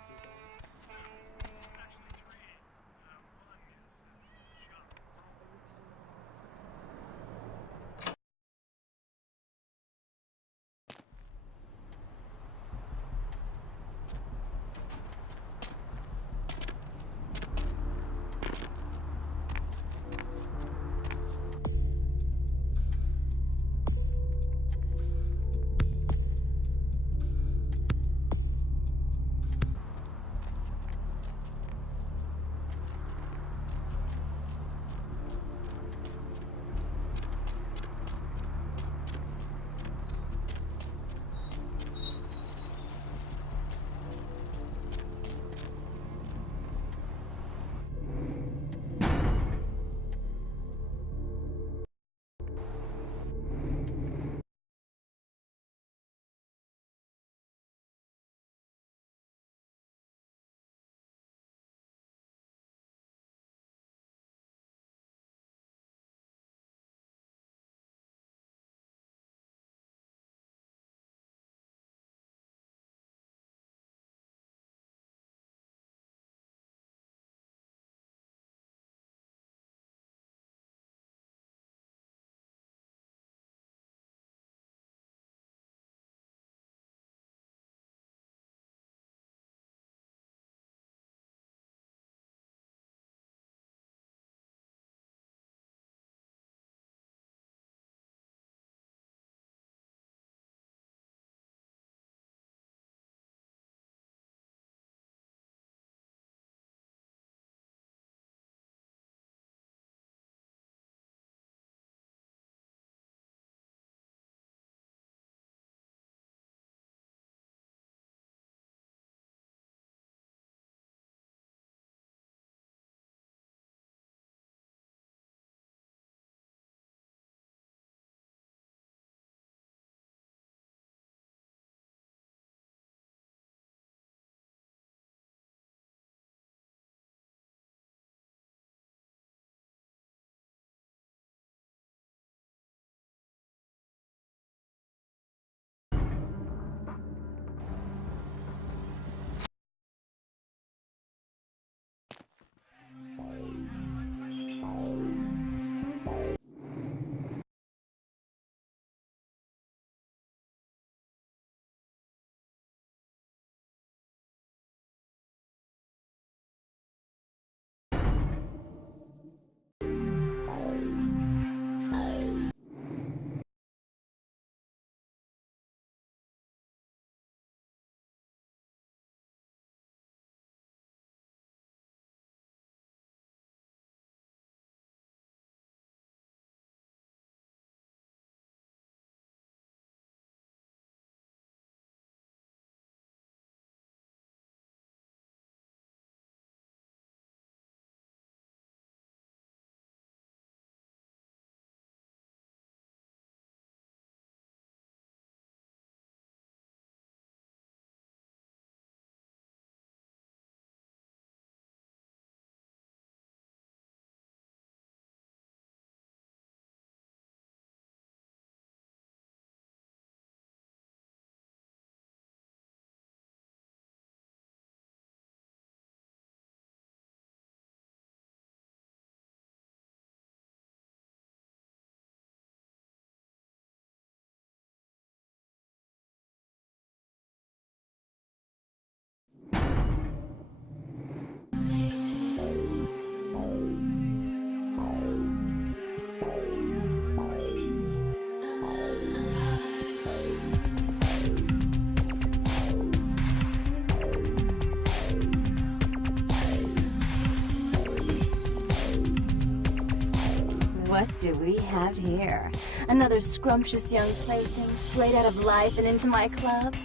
do we have here? Another scrumptious young plaything straight out of life and into my club?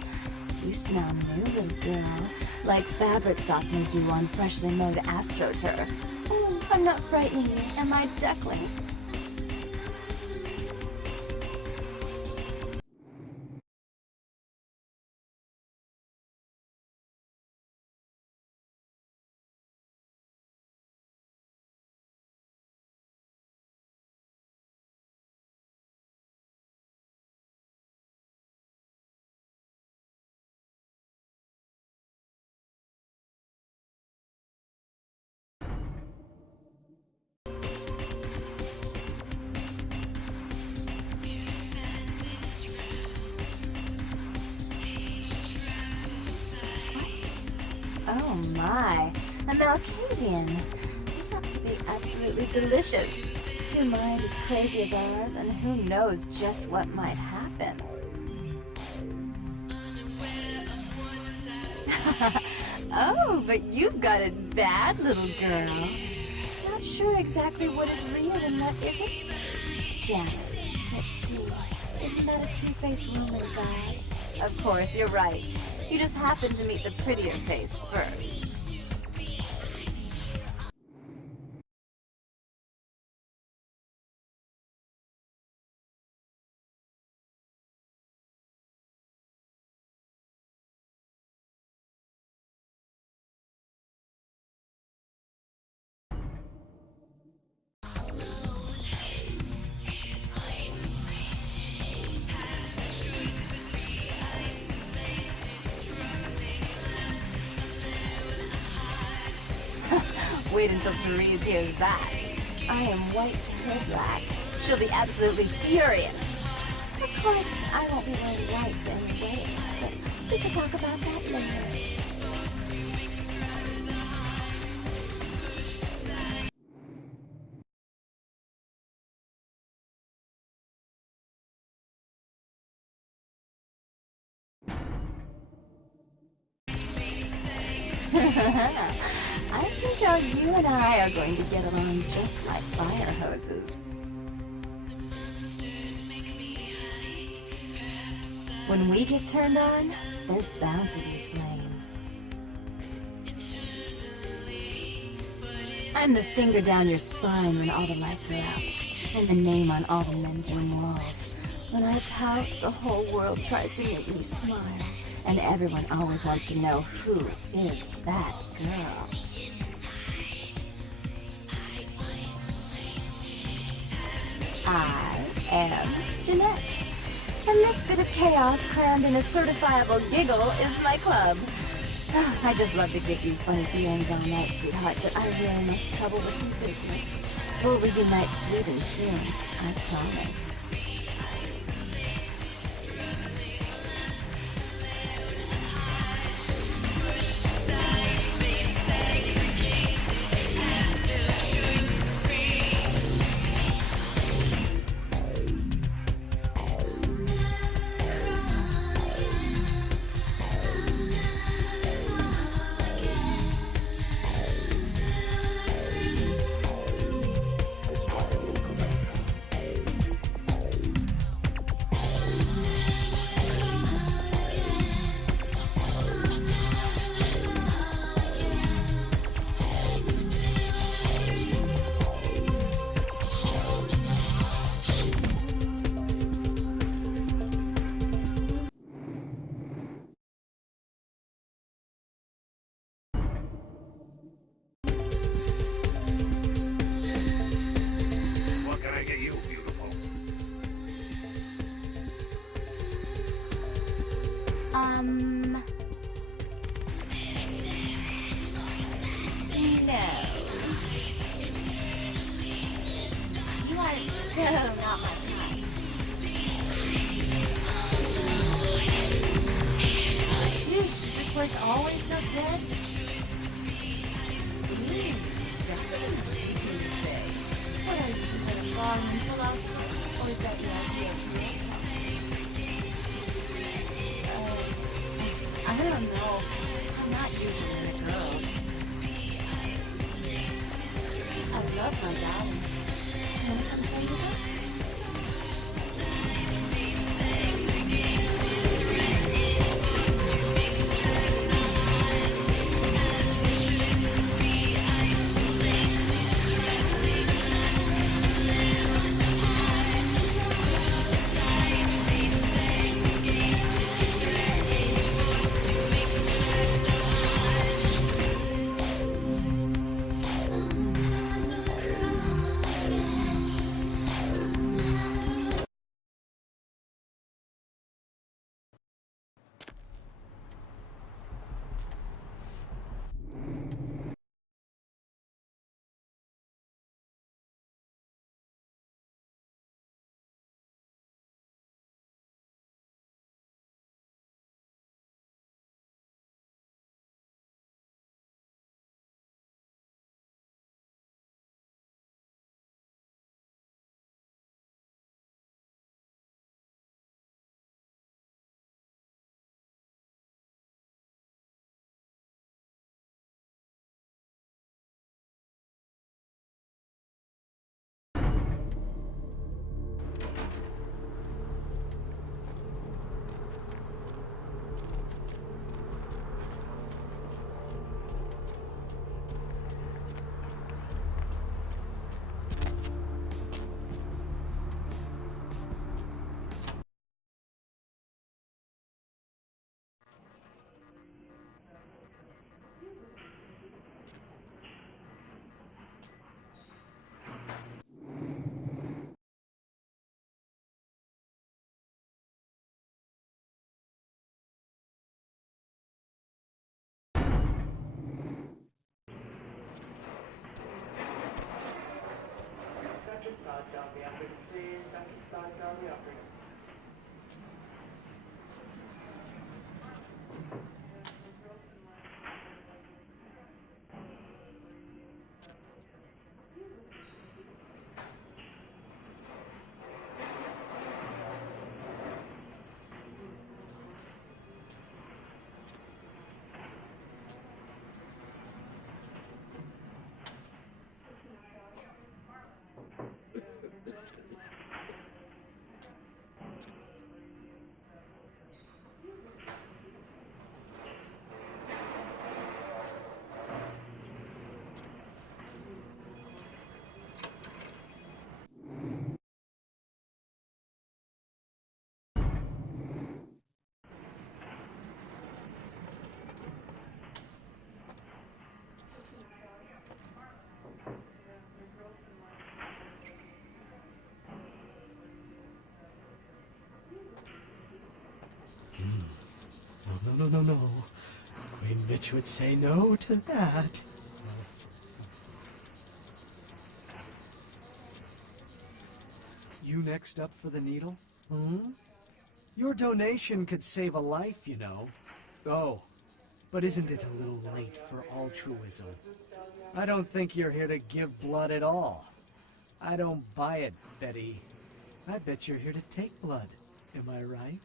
You smell new, little girl. Like fabric softener do on freshly mowed AstroTurf. Oh, I'm not frightening you, am I, duckling? Oh my, a Malkavian. This ought to be absolutely delicious. Two minds as crazy as ours, and who knows just what might happen. Oh, but you've got it bad, little girl. Not sure exactly what is real and what isn't? Janice, let's see. Isn't that a two-faced Roman god? Of course, you're right. You just happened to meet the prettier face first. Wait until Therese hears that. I am white to her black. She'll be absolutely furious. Of course, I won't be wearing white anyways, but we can talk about that later. I can tell you and I are going to get along just like fire hoses. When we get turned on, there's bound to be flames. I'm the finger down your spine when all the lights are out, and the name on all the men's room walls. When I pout, the whole world tries to make me smile, and everyone always wants to know who is that girl. I am Jeanette, and this bit of chaos crammed in a certifiable giggle is my club. I just love to give you funny feelings all night, sweetheart, but I really must trouble with some business. We'll reunite sweet and soon, I promise. Always so dead? That doesn't interesting thing to say. What are you, some kind of Barman philosopher? Or is that the idea of real talk? I don't know. I'm not usually into girls. I love my darlings. gonna come play with us? No. Queen Bitch would say no to that. You next up for the needle? Your donation could save a life, you know. Oh, but isn't it a little late for altruism? I don't think you're here to give blood at all. I don't buy it, Betty. I bet you're here to take blood. Am I right?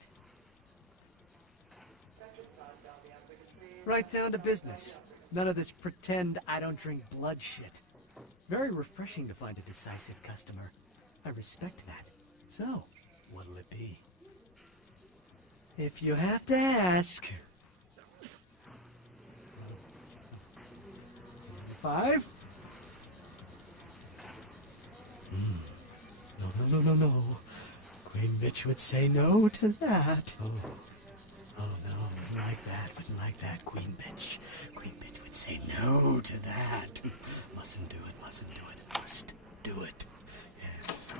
Right down to business. None of this pretend I don't drink blood shit. Very refreshing to find a decisive customer. I respect that. So, what'll it be? If you have to ask. 5? No. Queen Bitch would say no to that. Oh no, wouldn't like that, Queen Bitch. Queen Bitch would say no to that. Mustn't do it, must do it. Yes.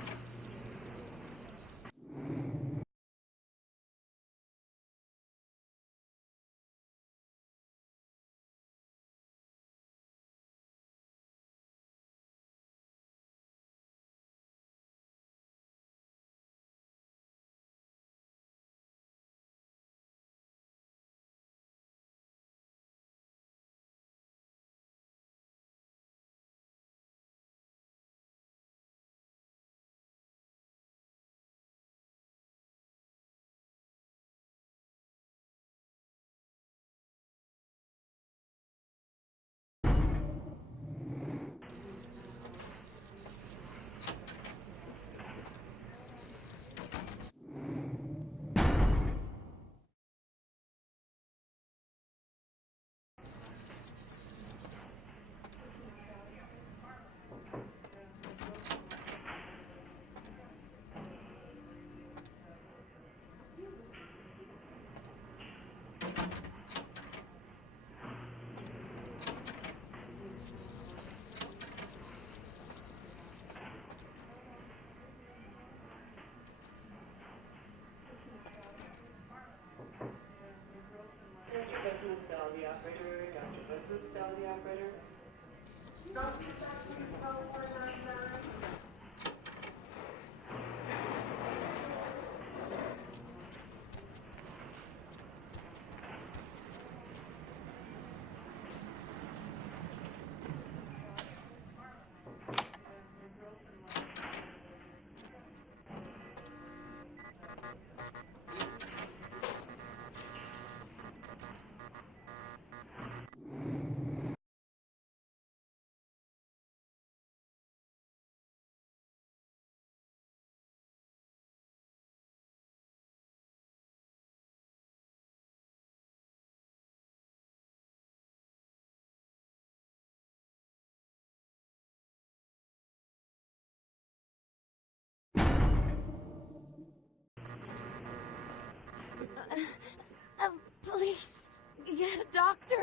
Please, get a doctor.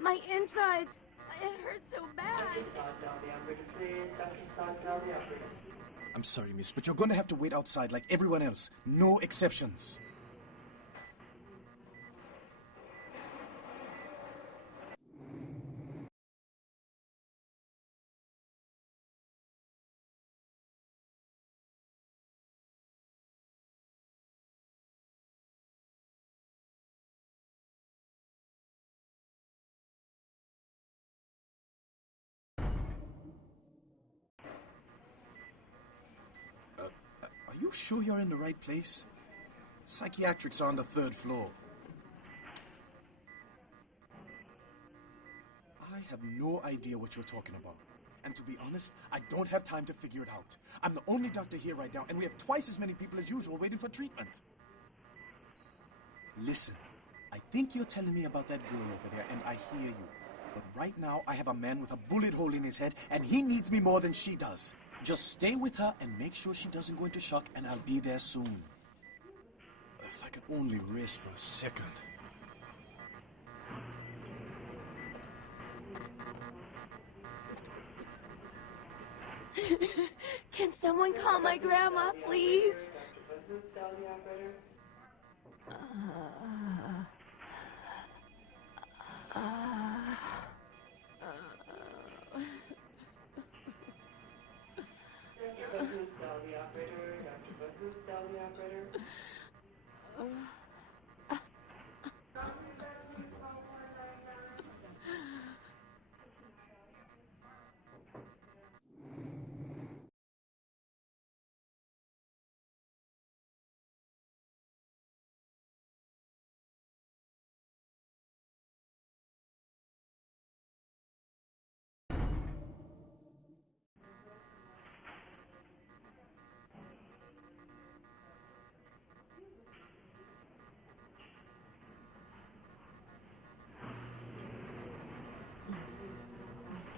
My insides. It hurts so bad. I'm sorry, miss, but you're gonna have to wait outside like everyone else. No exceptions. Are you sure you're in the right place? Psychiatrics are on the 3rd floor. I have no idea what you're talking about. And to be honest, I don't have time to figure it out. I'm the only doctor here right now, and we have twice as many people as usual waiting for treatment. Listen, I think you're telling me about that girl over there, and I hear you. But right now, I have a man with a bullet hole in his head, and he needs me more than she does. Just stay with her and make sure she doesn't go into shock, and I'll be there soon. If I could only rest for a second. Can someone call my grandma, please?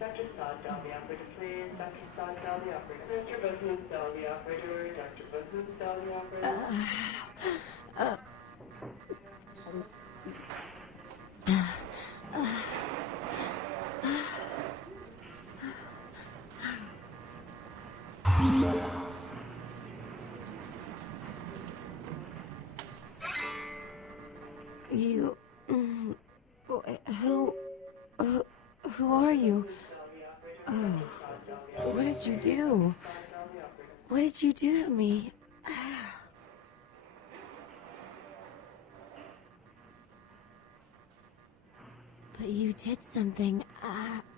Dr. Saad, dial the operator, please. Dr. Saad, dial the operator. Mr. Bahoon, dial the operator. Dr. Bahoon, dial the operator. You... Who are you? Oh, what did you do? What did you do to me? But you did something.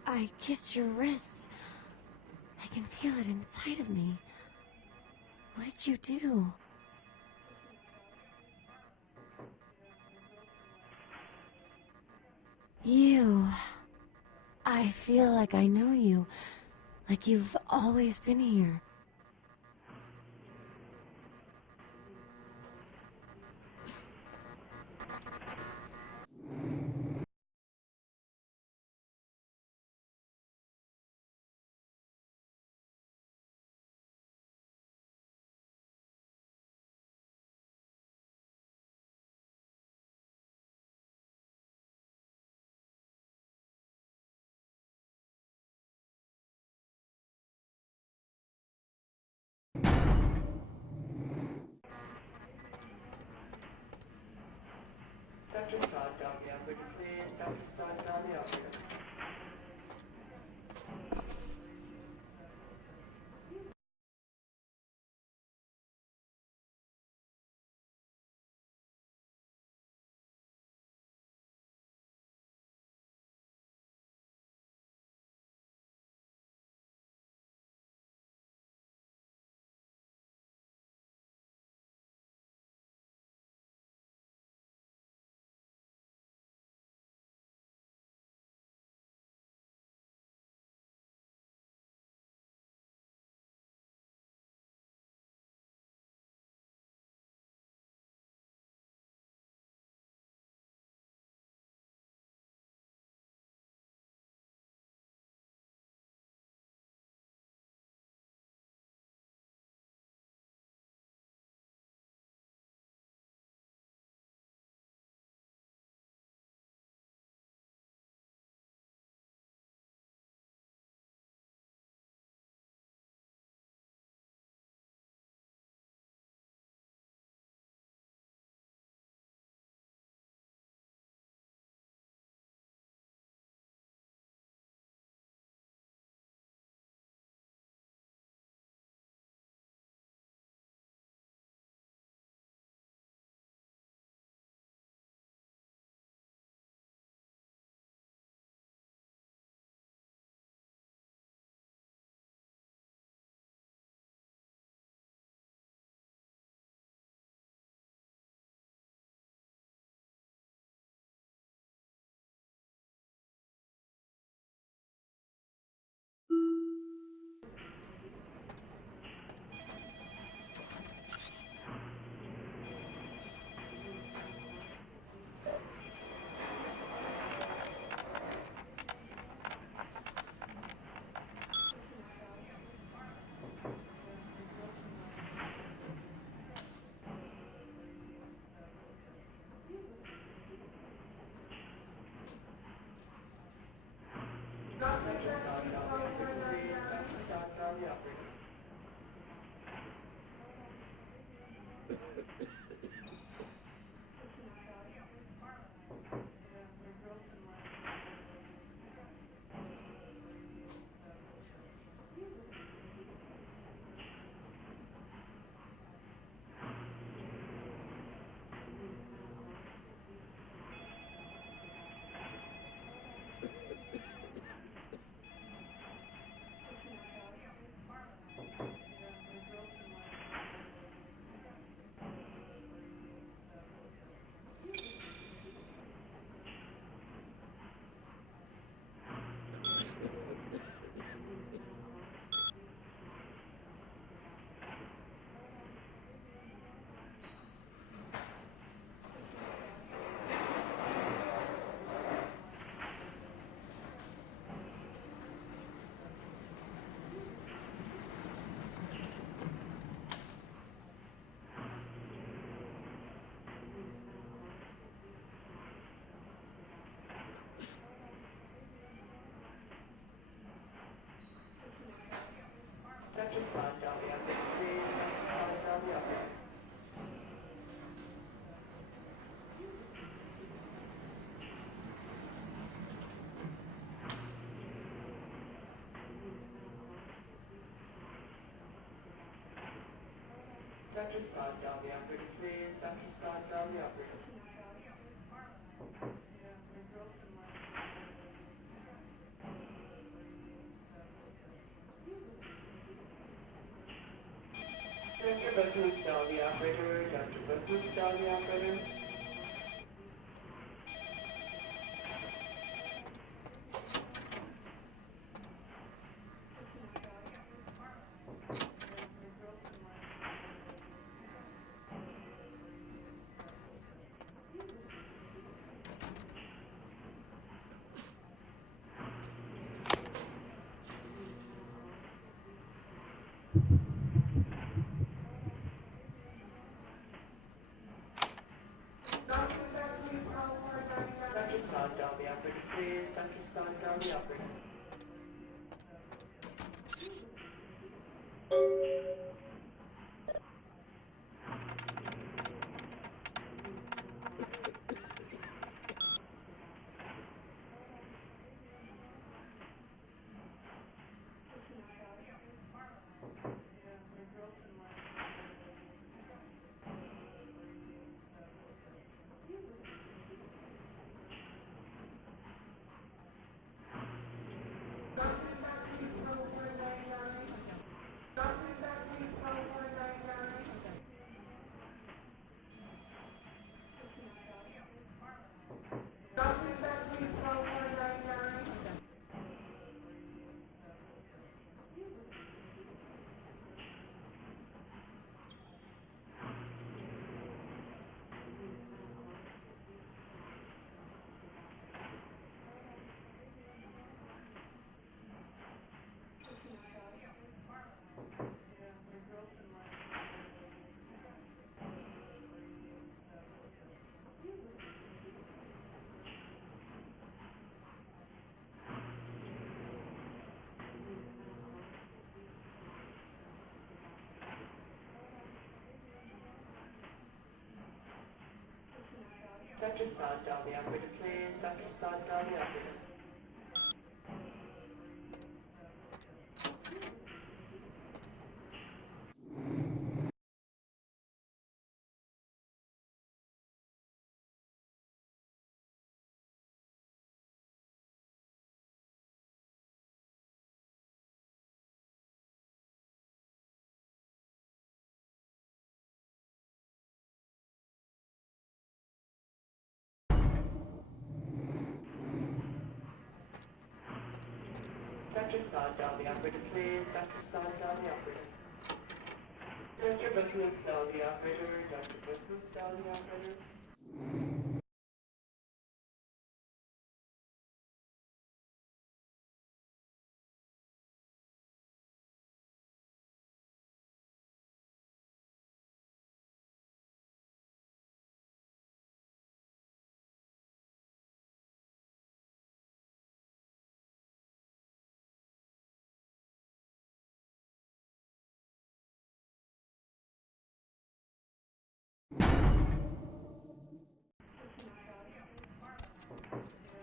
I kissed your wrist. I can feel it inside of me. What did you do? You... I feel like I know you. Like you've always been here. Dr. Scott, dial the operator, please. Dr. Scott, dial the operator. Dr. Scott, dial the operator, please. Dr. Scott, dial the operator. Dr. Scott, dial the operator, please. Dr. Scott, dial the operator. Dr. Booth, dial the operator. Dr. Booth, dial the operator. Dr. Scott, dial the operator, please. Dr. Scott, dial the operator. Dr. Sod, dial the operator, please. Dr. Sod, dial the operator. Dr. Sod, dial the operator, please. Dr. Sod, dial the operator. Dr. Boothroom, dial the operator. Dr. Boothroom, dial the operator.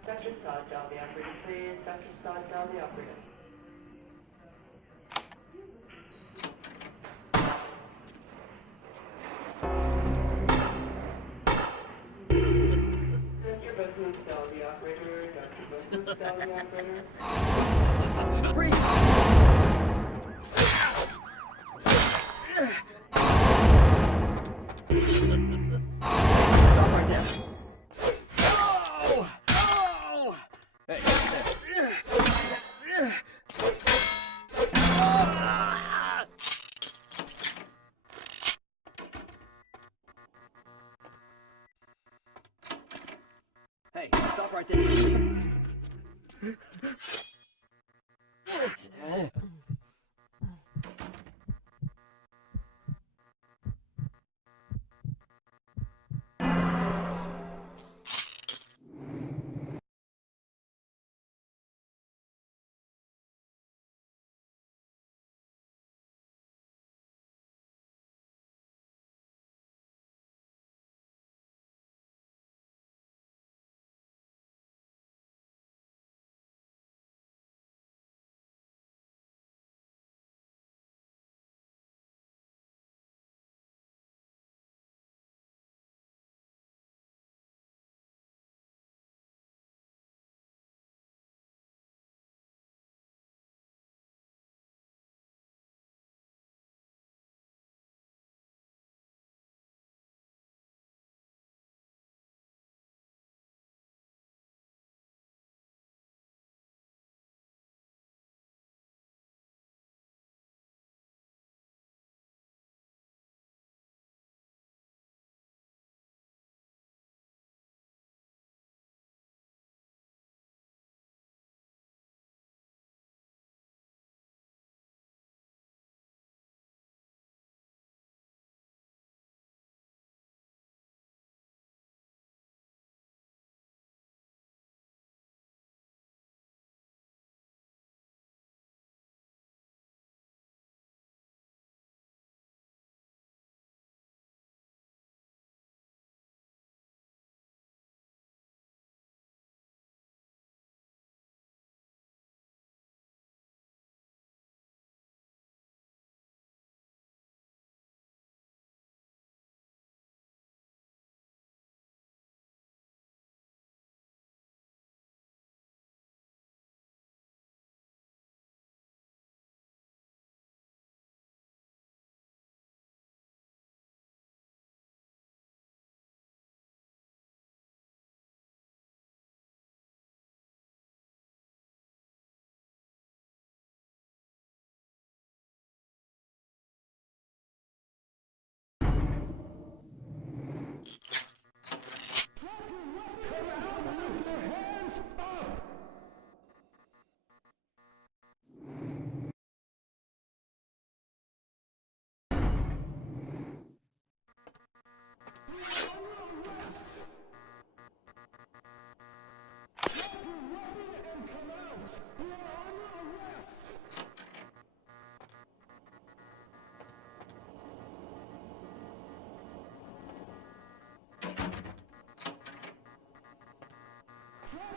Dr. Sod, dial the operator, please. Dr. Sod, dial the operator. Dr. Boothroom, dial the operator. Dr. Boothroom, dial the operator. Stop right there. Oh! Oh! Hey, hey, stop right there.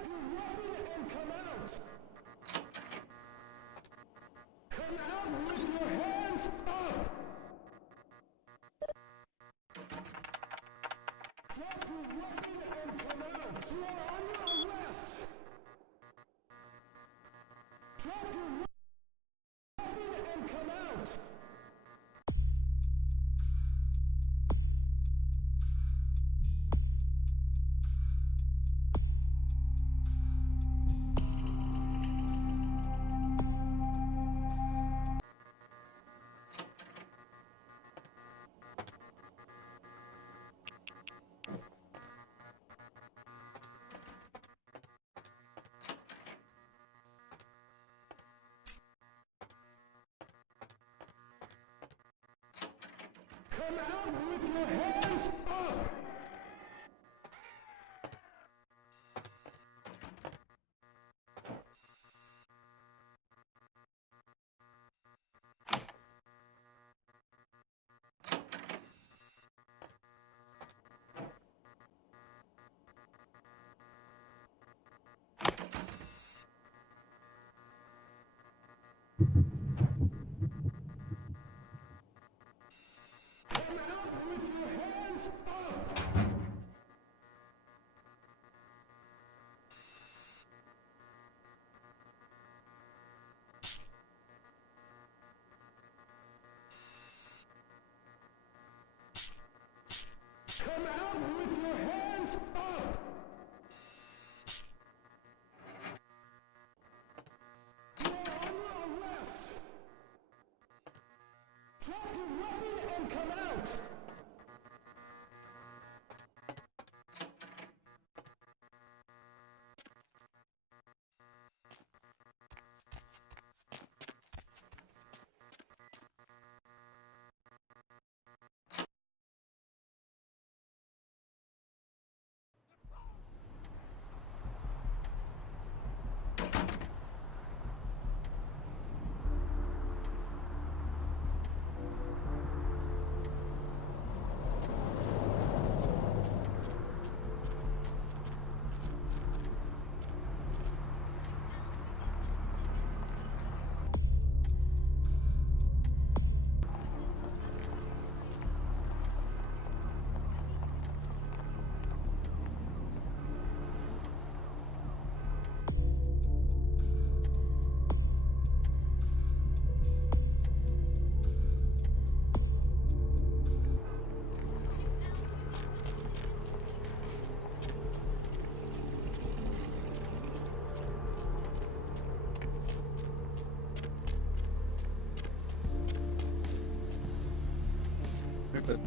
your weapon and come out! Come out with your hands up! Drop your weapon and come out! You are under arrest! Drop your weapon and come out! Come out with your hands up! Come out with your hands up! Come out with your hands up! You are under arrest! Drop your weapon and come out! But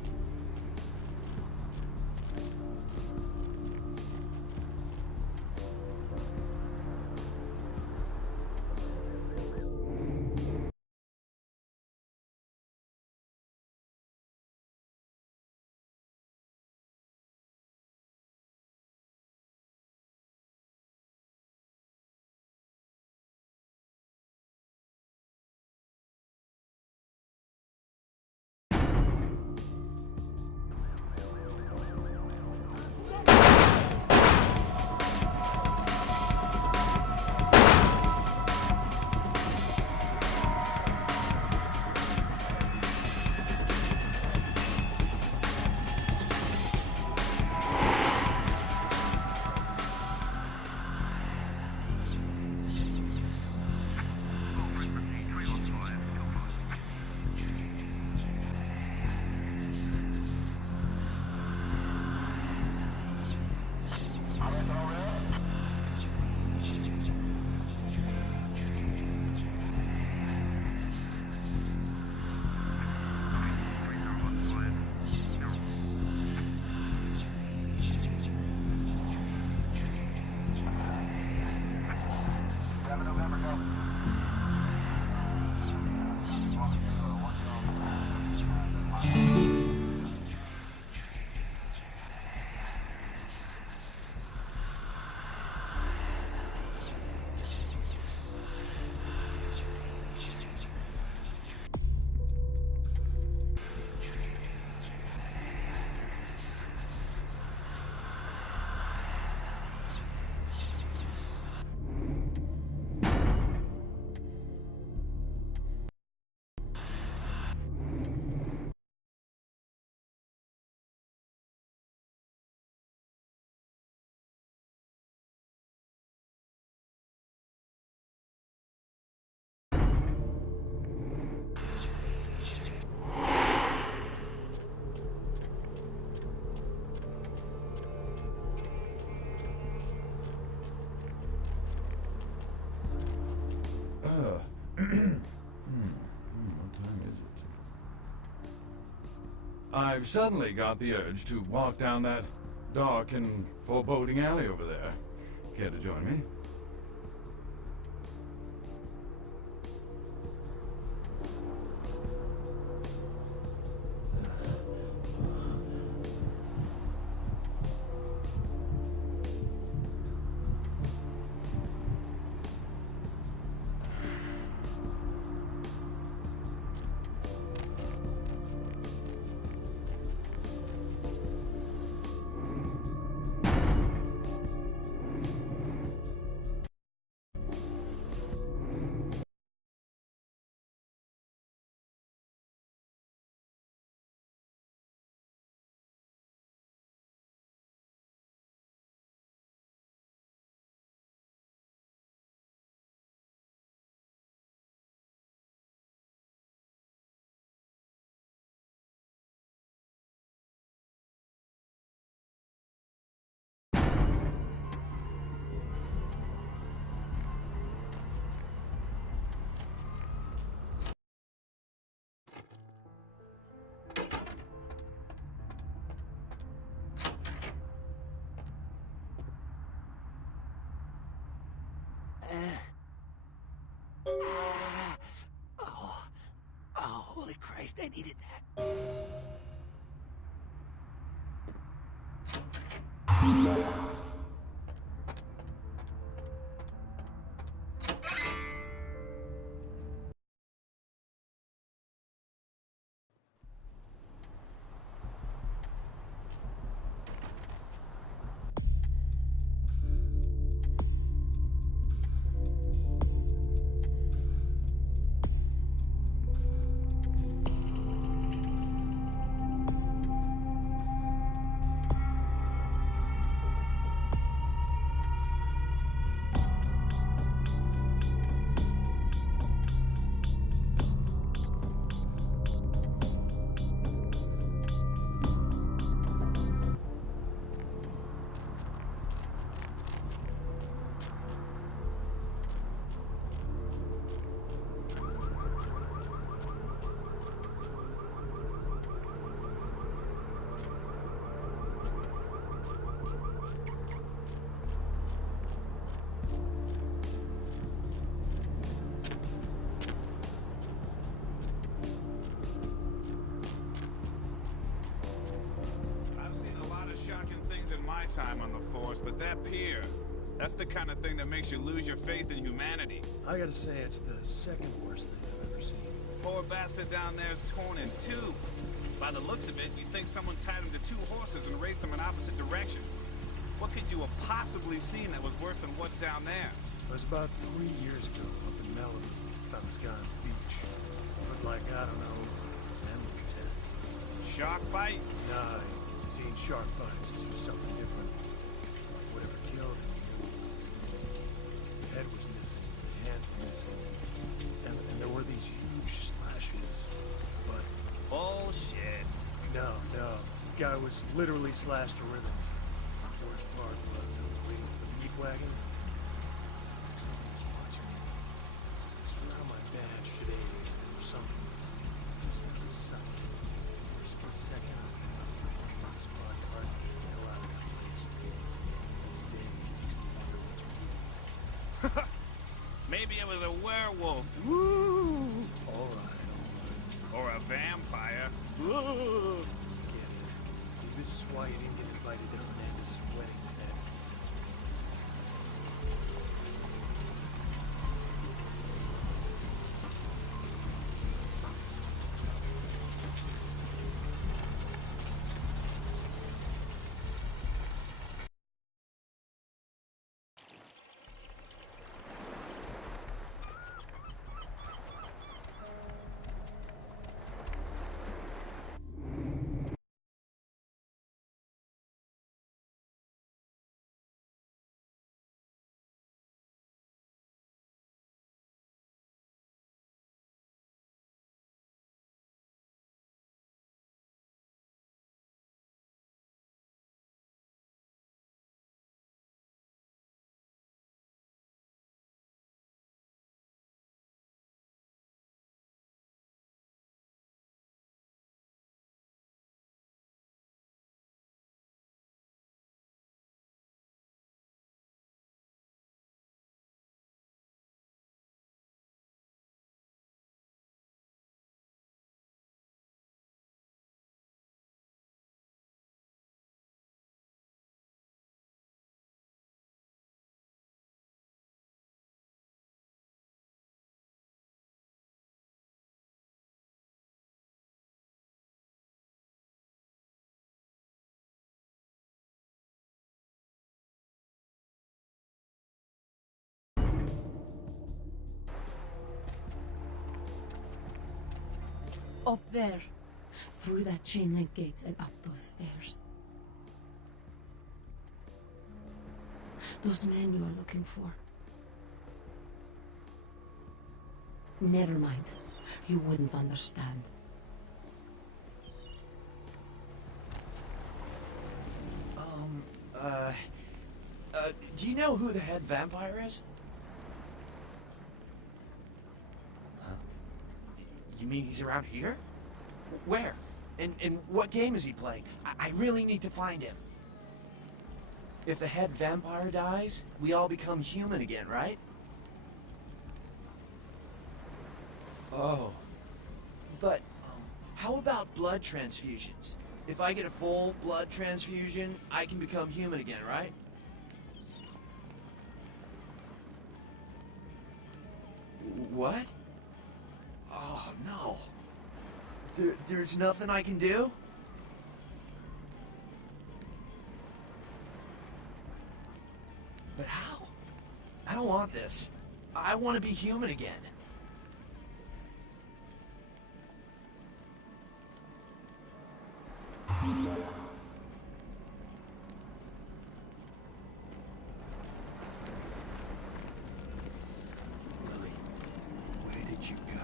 What time is it? I've suddenly got the urge to walk down that dark and foreboding alley over there. Care to join me? Oh, holy Christ, I needed that. Time on the force, but that pier, that's the kind of thing that makes you lose your faith in humanity. I gotta say, it's the second worst thing I've ever seen. Poor bastard down there's torn in two. By the looks of it, you'd think someone tied him to two horses and raced them in opposite directions. What could you have possibly seen that was worse than what's down there? It was about 3 years ago up in Malibu. Found this guy on the beach. Looked like, I don't know, family 10. Shark bite? Nah, I've seen shark bites. This was something different. Whatever killed him, the head was missing, the hands were missing. And there were these huge slashes. But... Bullshit. No. The guy was literally slashed to ribbons. The worst part was I was waiting for the meat wagon. Someone was watching me. I swear on my badge today or something. Just got the suck. For a split second, I thought the squad car and get the hell out of that place. Then, wonder what's real. Maybe it was a werewolf. Woo! All right. Or a vampire. See, this is why you didn't get invited to Hernandez's wedding, man. Up there. Through that chain link gate and up those stairs. Those men you are looking for. Never mind. You wouldn't understand. Do you know who the head vampire is? Huh? You mean he's around here? Where? And what game is he playing? I really need to find him. If the head vampire dies, we all become human again, right? Oh. But, how about blood transfusions? If I get a full blood transfusion, I can become human again, right? What? Oh, no. There's nothing I can do? But how? I don't want this. I want to be human again. Lily, where did you go?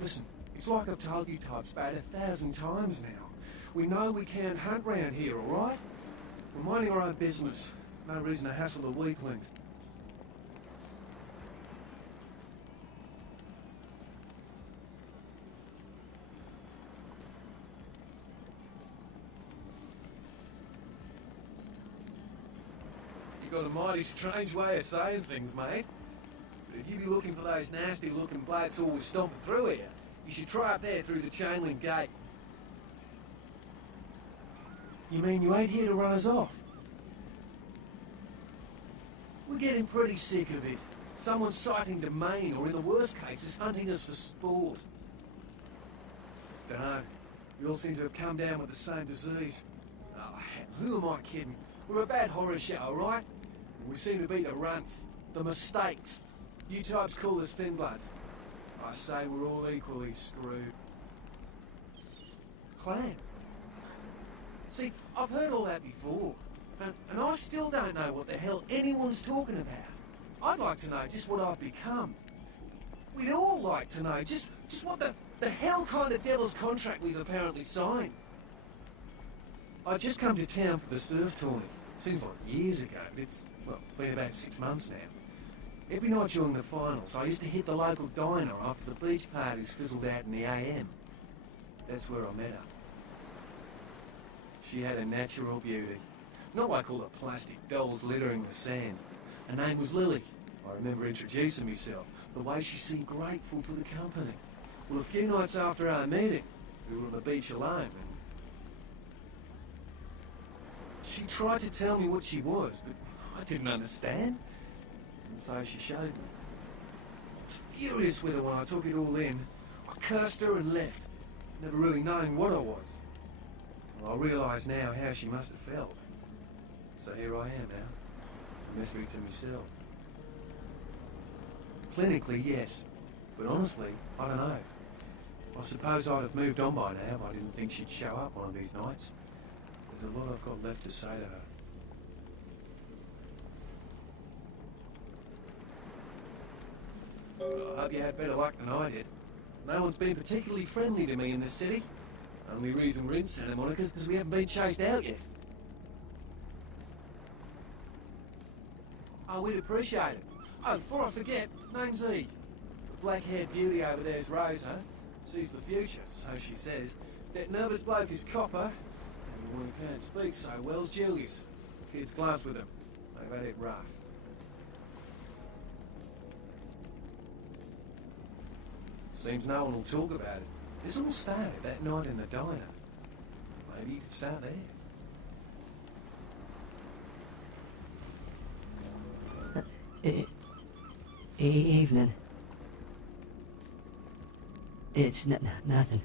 Listen, it's like I've told you types about 1,000 times now. We know we can't hunt round here, alright? We're minding our own business. No reason to hassle the weaklings. You got a mighty strange way of saying things, mate. But if you be looking for those nasty-looking blokes always stomping through here, you should try up there through the chain link gate. You mean you ain't here to run us off? We're getting pretty sick of it. Someone sighting domain, or in the worst cases, hunting us for sport. Dunno. We all seem to have come down with the same disease. Oh, hell, who am I kidding? We're a bad horror show, right? We seem to be the runts, the mistakes. You types call us thin bloods. I say we're all equally screwed. Clan? See, I've heard all that before, and I still don't know what the hell anyone's talking about. I'd like to know just what I've become. We'd all like to know just what the hell kind of devil's contract we've apparently signed. I just come to town for the surf tourney. Seems like years ago, but it's, well, been about 6 months now. Every night during the finals, I used to hit the local diner after the beach parties fizzled out in the AM. That's where I met her. She had a natural beauty. Not like all the plastic dolls littering the sand. Her name was Lily. I remember introducing myself, the way she seemed grateful for the company. Well, a few nights after our meeting, we were on the beach alone, and she tried to tell me what she was, but I didn't understand. And so she showed me. I was furious with her when I took it all in. I cursed her and left, never really knowing what I was. Well, I realise now how she must have felt. So here I am now, a mystery to myself. Clinically, yes, but honestly, I don't know. I suppose I'd have moved on by now if I didn't think she'd show up one of these nights. There's a lot I've got left to say to her. Well, I hope you had better luck than I did. No one's been particularly friendly to me in this city. Only reason we're in Santa Monica is because we haven't been chased out yet. Oh, we'd appreciate it. Oh, before I forget, name's E. The black-haired beauty over there's Rosa. Sees the future, so she says. That nervous bloke is Copper. And the one who can't speak so well's Julius. Kids gloves with him. They've had it rough. Seems no one will talk about it. This all started that night in the diner. Maybe you could start there. Evening. It's nothing.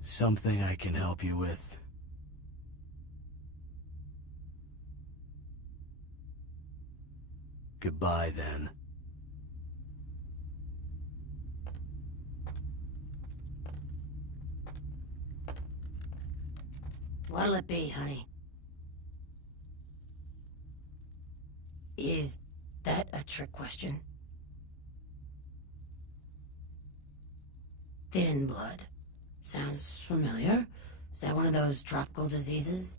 Something I can help you with? Goodbye, then. What'll it be, honey? Is that a trick question? Thin blood. Sounds familiar. Is that one of those tropical diseases?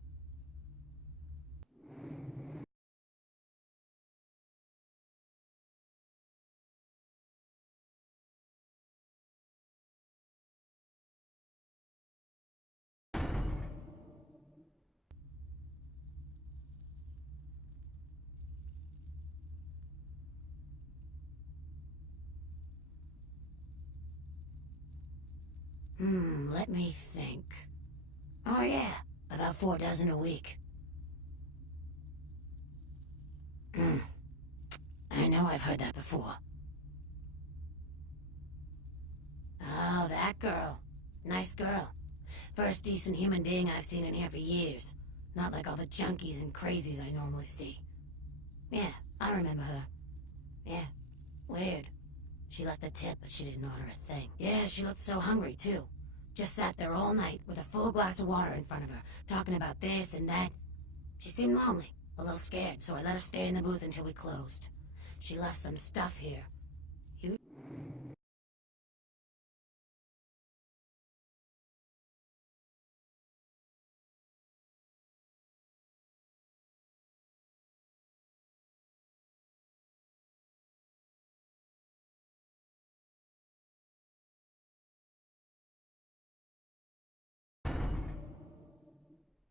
Let me think. Oh yeah, about 4 dozen a week. I know I've heard that before. Oh, that girl. Nice girl. First decent human being I've seen in here for years. Not like all the junkies and crazies I normally see. Yeah, I remember her. Yeah, weird. She left a tip, but she didn't order a thing. Yeah, she looked so hungry, too. Just sat there all night with a full glass of water in front of her, talking about this and that. She seemed lonely, a little scared, so I let her stay in the booth until we closed. She left some stuff here.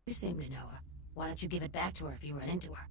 You seem to know her. Why don't you give it back to her if you run into her?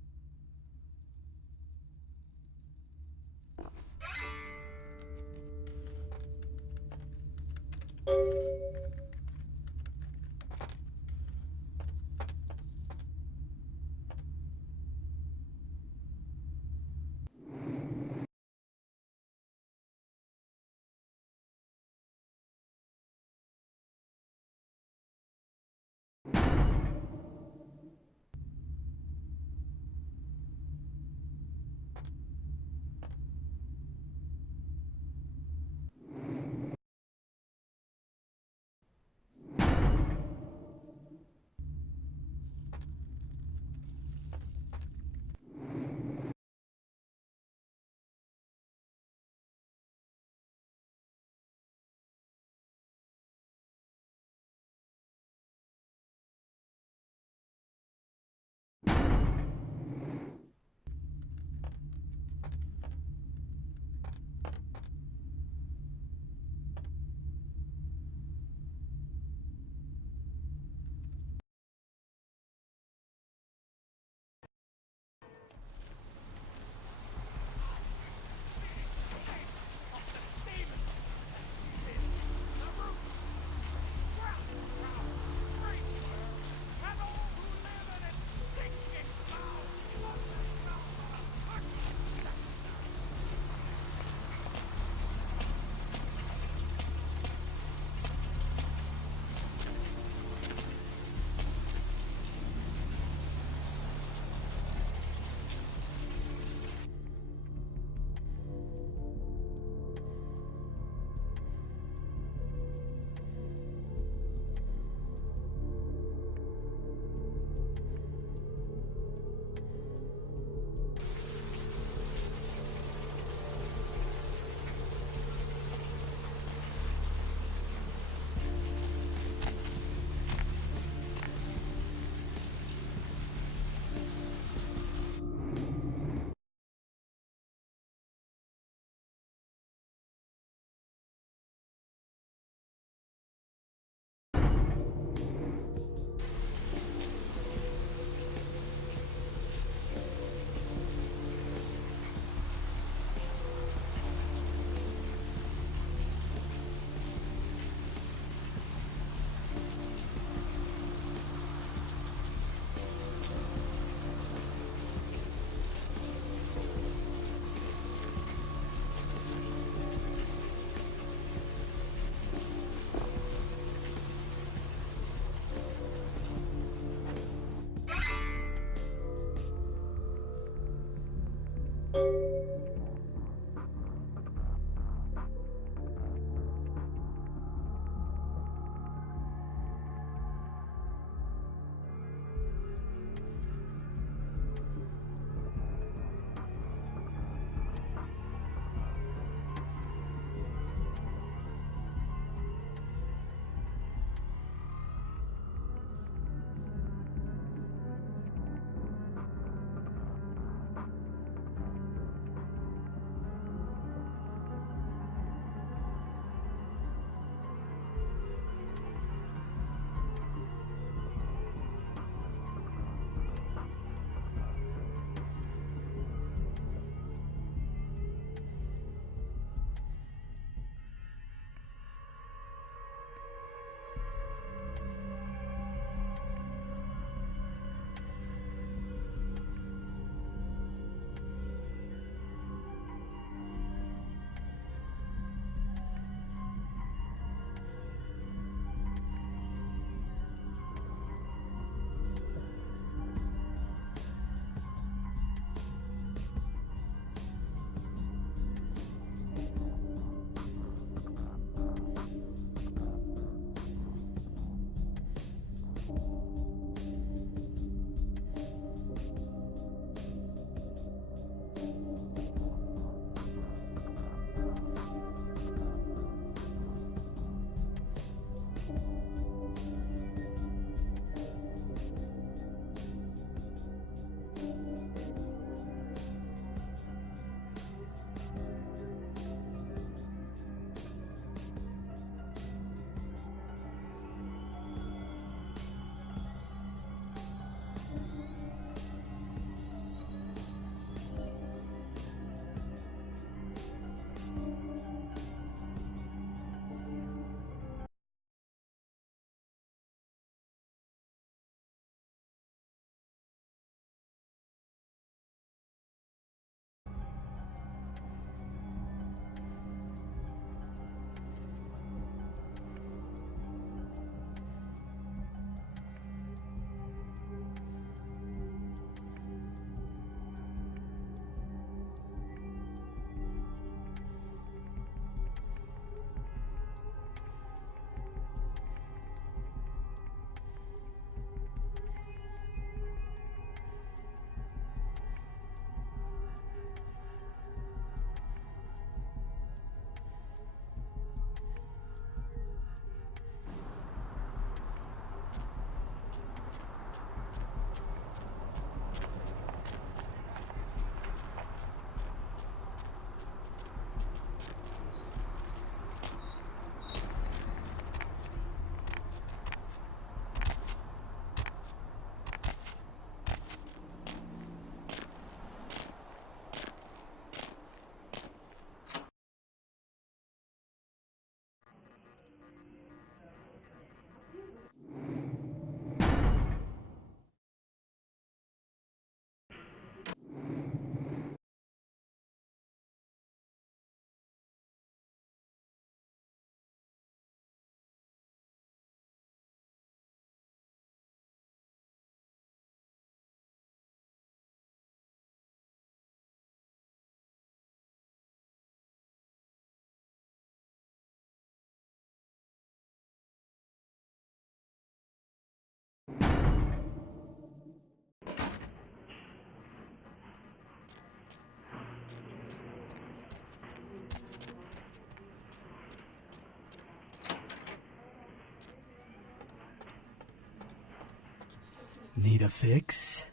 Need a fix?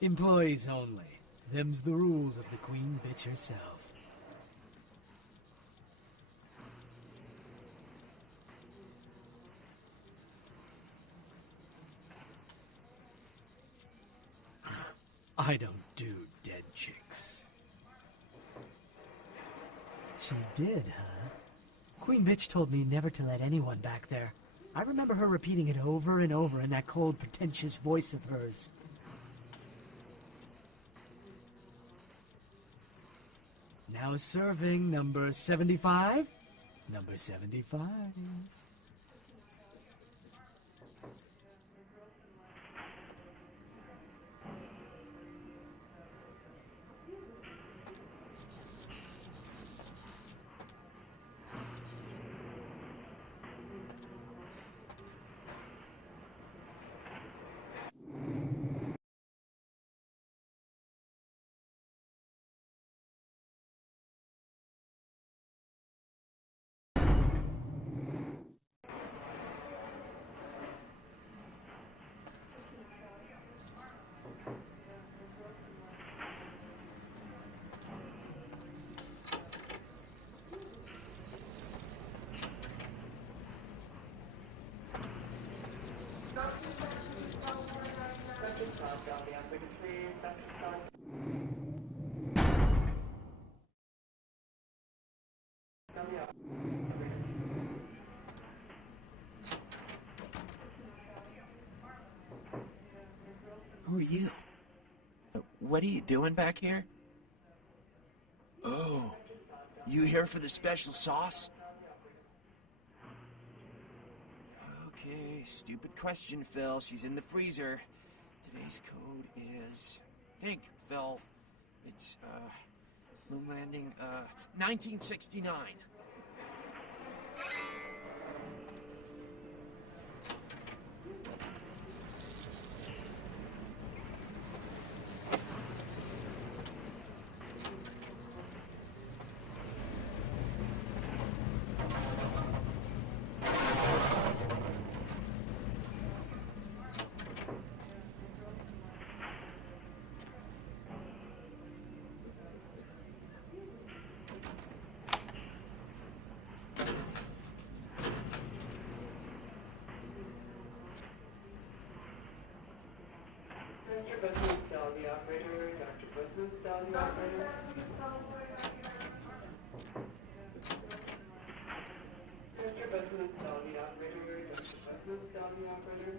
Employees only. Them's the rules of the Queen Bitch herself. I don't do dead chicks. She did, huh? Queen Bitch told me never to let anyone back there. I remember her repeating it over and over in that cold, pretentious voice of hers. Now serving number 75? Number 75. Who are you? What are you doing back here? Oh, you here for the special sauce? Okay, stupid question, Phil. She's in the freezer. Today's code is... Think, Phil. It's, moon landing, 1969. Mr. Business, tell the operator. Dr. Business, tell the operator. Mr. Business, tell the operator. Dr. Business, tell the operator.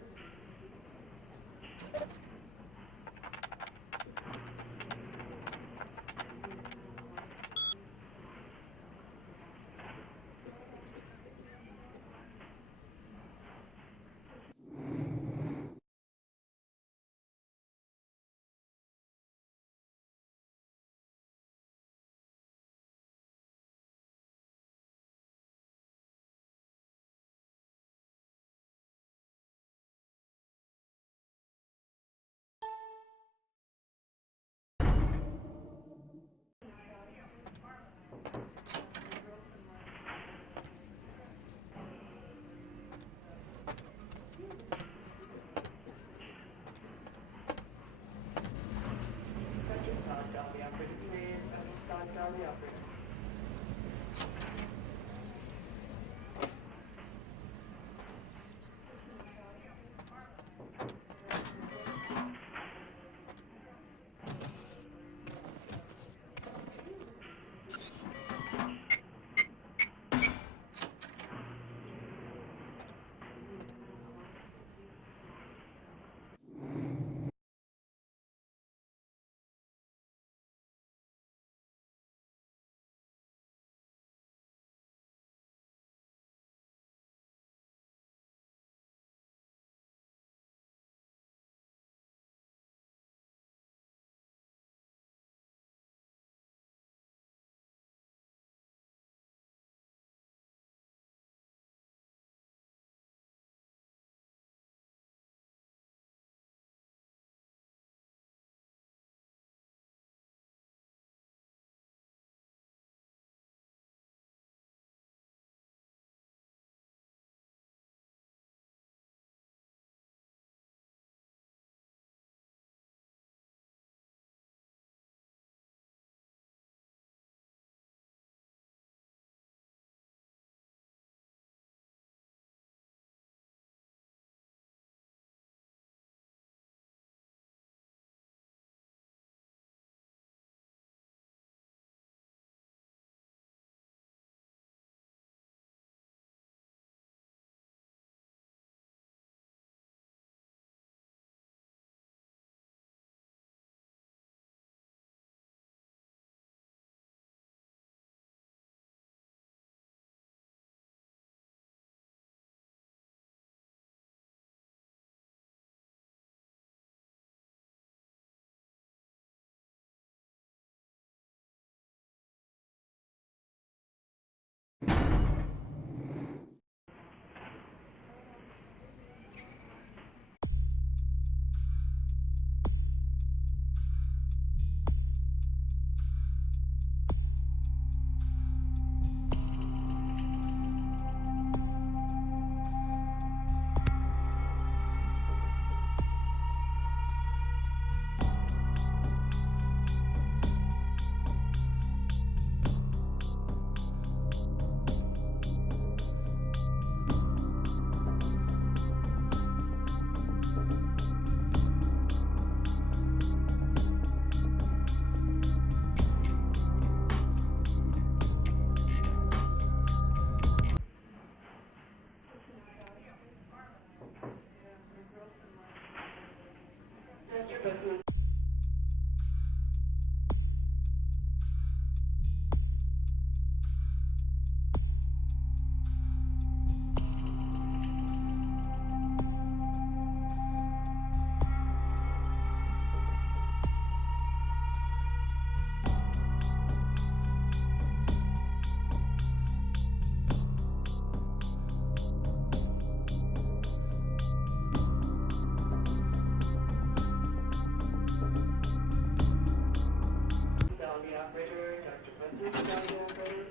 Stallion operator.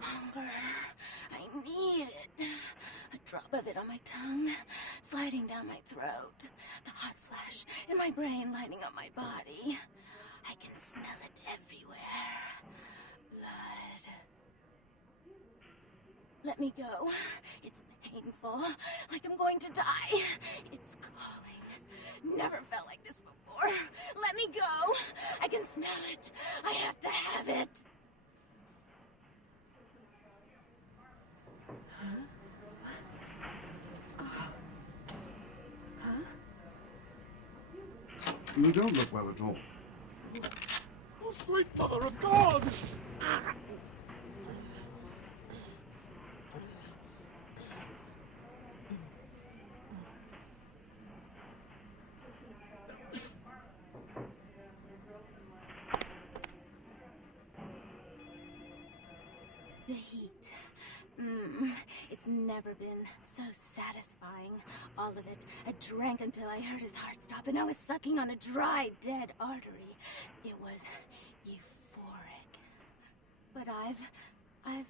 Hunger. I need it. A drop of it on my tongue, sliding down my throat. The hot flash in my brain lighting up my body. I can smell it everywhere. Blood. Let me go. It's painful, like I'm going to die. It's calling. Never felt like this before. Let me go. I can smell it. I have to have it. You don't look well at all. Oh, sweet mother of God! The heat. It's never been so satisfying. All of it. I drank until I heard his heart stop and I was sucking on a dry, dead artery. It was euphoric. But I've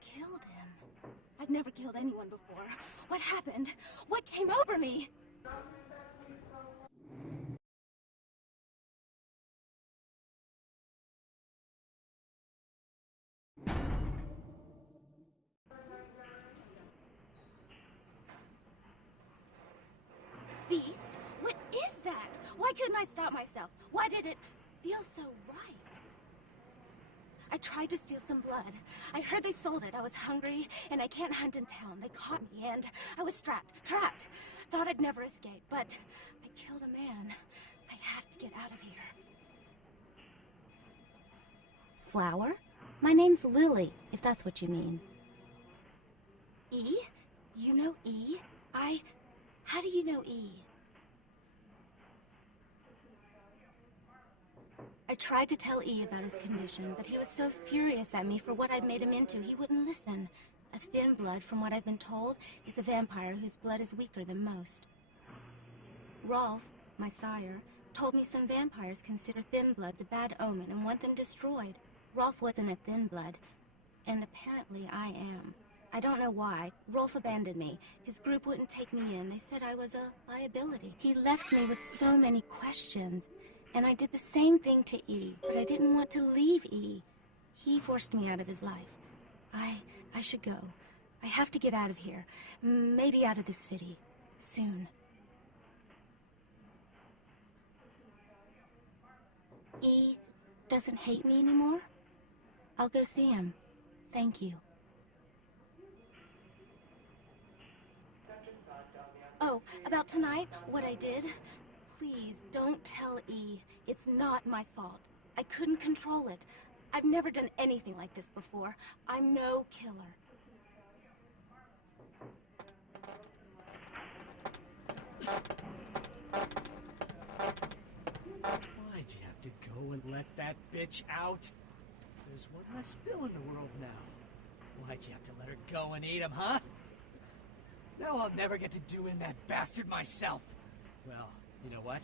killed him. I've never killed anyone before. What happened? What came over me? Beast? What is that? Why couldn't I stop myself? Why did it feel so right? I tried to steal some blood. I heard they sold it. I was hungry, and I can't hunt in town. They caught me, and I was trapped. Thought I'd never escape, but I killed a man. I have to get out of here. Flower? My name's Lily, if that's what you mean. E? You know E? How do you know E? I tried to tell E about his condition, but he was so furious at me for what I'd made him into, he wouldn't listen. A thin blood, from what I've been told, is a vampire whose blood is weaker than most. Rolf, my sire, told me some vampires consider thin bloods a bad omen and want them destroyed. Rolf wasn't a thin blood, and apparently I am. I don't know why. Rolf abandoned me. His group wouldn't take me in. They said I was a liability. He left me with so many questions, and I did the same thing to E, but I didn't want to leave E. He forced me out of his life. I should go. I have to get out of here. Maybe out of this city. Soon. E doesn't hate me anymore? I'll go see him. Thank you. Oh, about tonight, what I did? Please, don't tell E. It's not my fault. I couldn't control it. I've never done anything like this before. I'm no killer. Why'd you have to go and let that bitch out? There's one less Phil in the world now. Why'd you have to let her go and eat him, huh? Now I'll never get to do in that bastard myself. Well, you know what?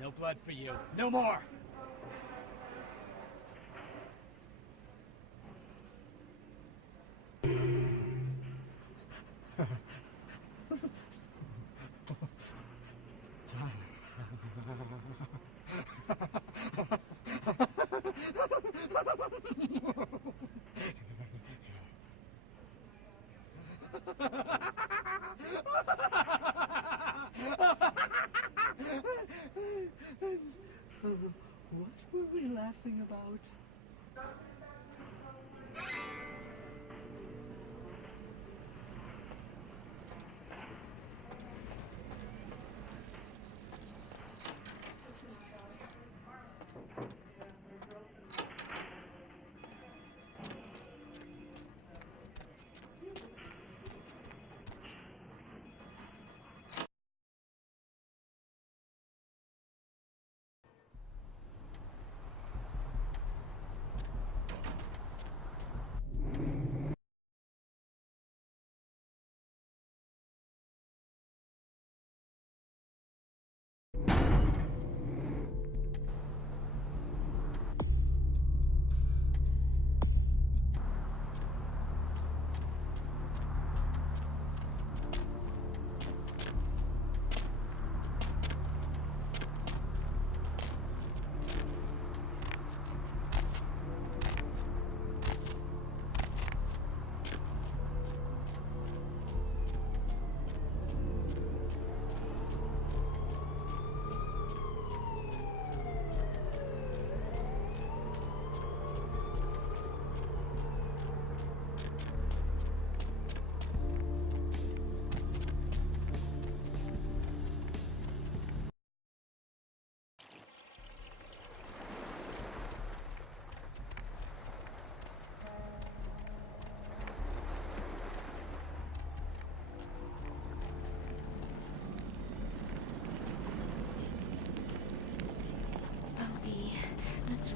No blood for you. No more! What were we laughing about?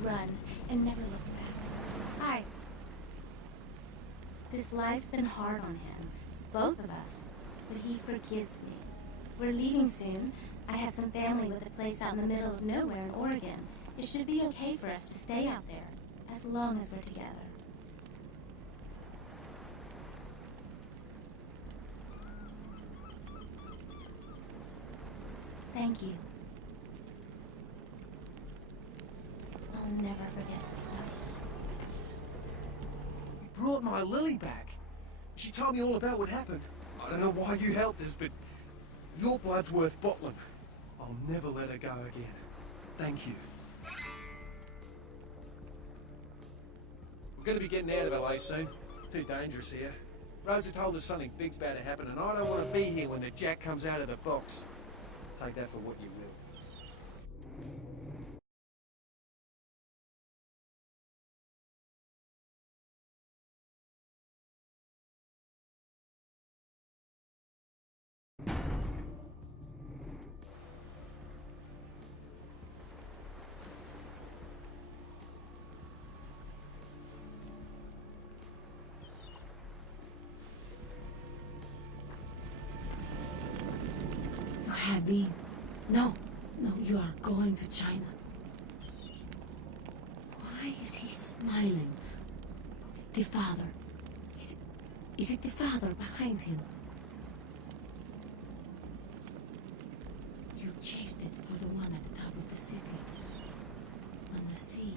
run and never look back. Hi. This life's been hard on him, both of us, but he forgives me. We're leaving soon. I have some family with a place out in the middle of nowhere in Oregon. It should be okay for us to stay out there, as long as we're together. Thank you. I'll never forget this night. You brought my Lily back. She told me all about what happened. I don't know why you helped us, but your blood's worth bottling. I'll never let her go again. Thank you. We're gonna be getting out of LA soon. Too dangerous here. Rosa told us something big's about to happen, and I don't want to be here when the jack comes out of the box. Take that for what you will. You had me. No, you are going to China. Why is he smiling? The father. Is it the father behind him? You chased it for the one at the top of the city. On the sea.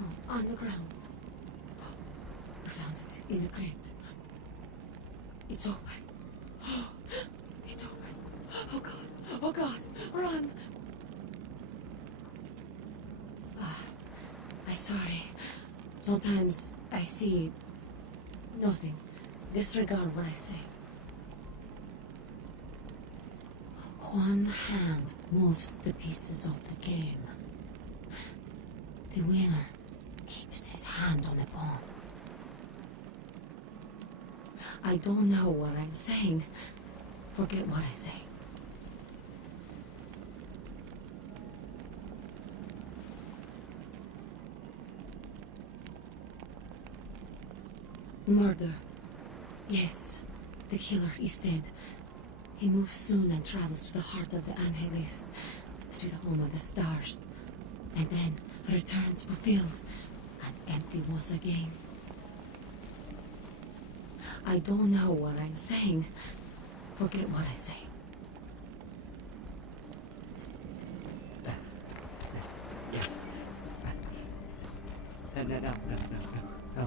Oh, on the ground. You found it in the crypt. It's open. It's open. Oh God. Oh God. Run. I'm sorry. Sometimes I see nothing. Disregard what I say. One hand moves the pieces of the game. The winner keeps his hand on the pawn. I don't know what I'm saying. Forget what I say. Murder. Yes, the killer is dead. He moves soon and travels to the heart of the Angeles, to the home of the stars, and then returns fulfilled and empty once again. I don't know what I'm saying. Forget what I say. No.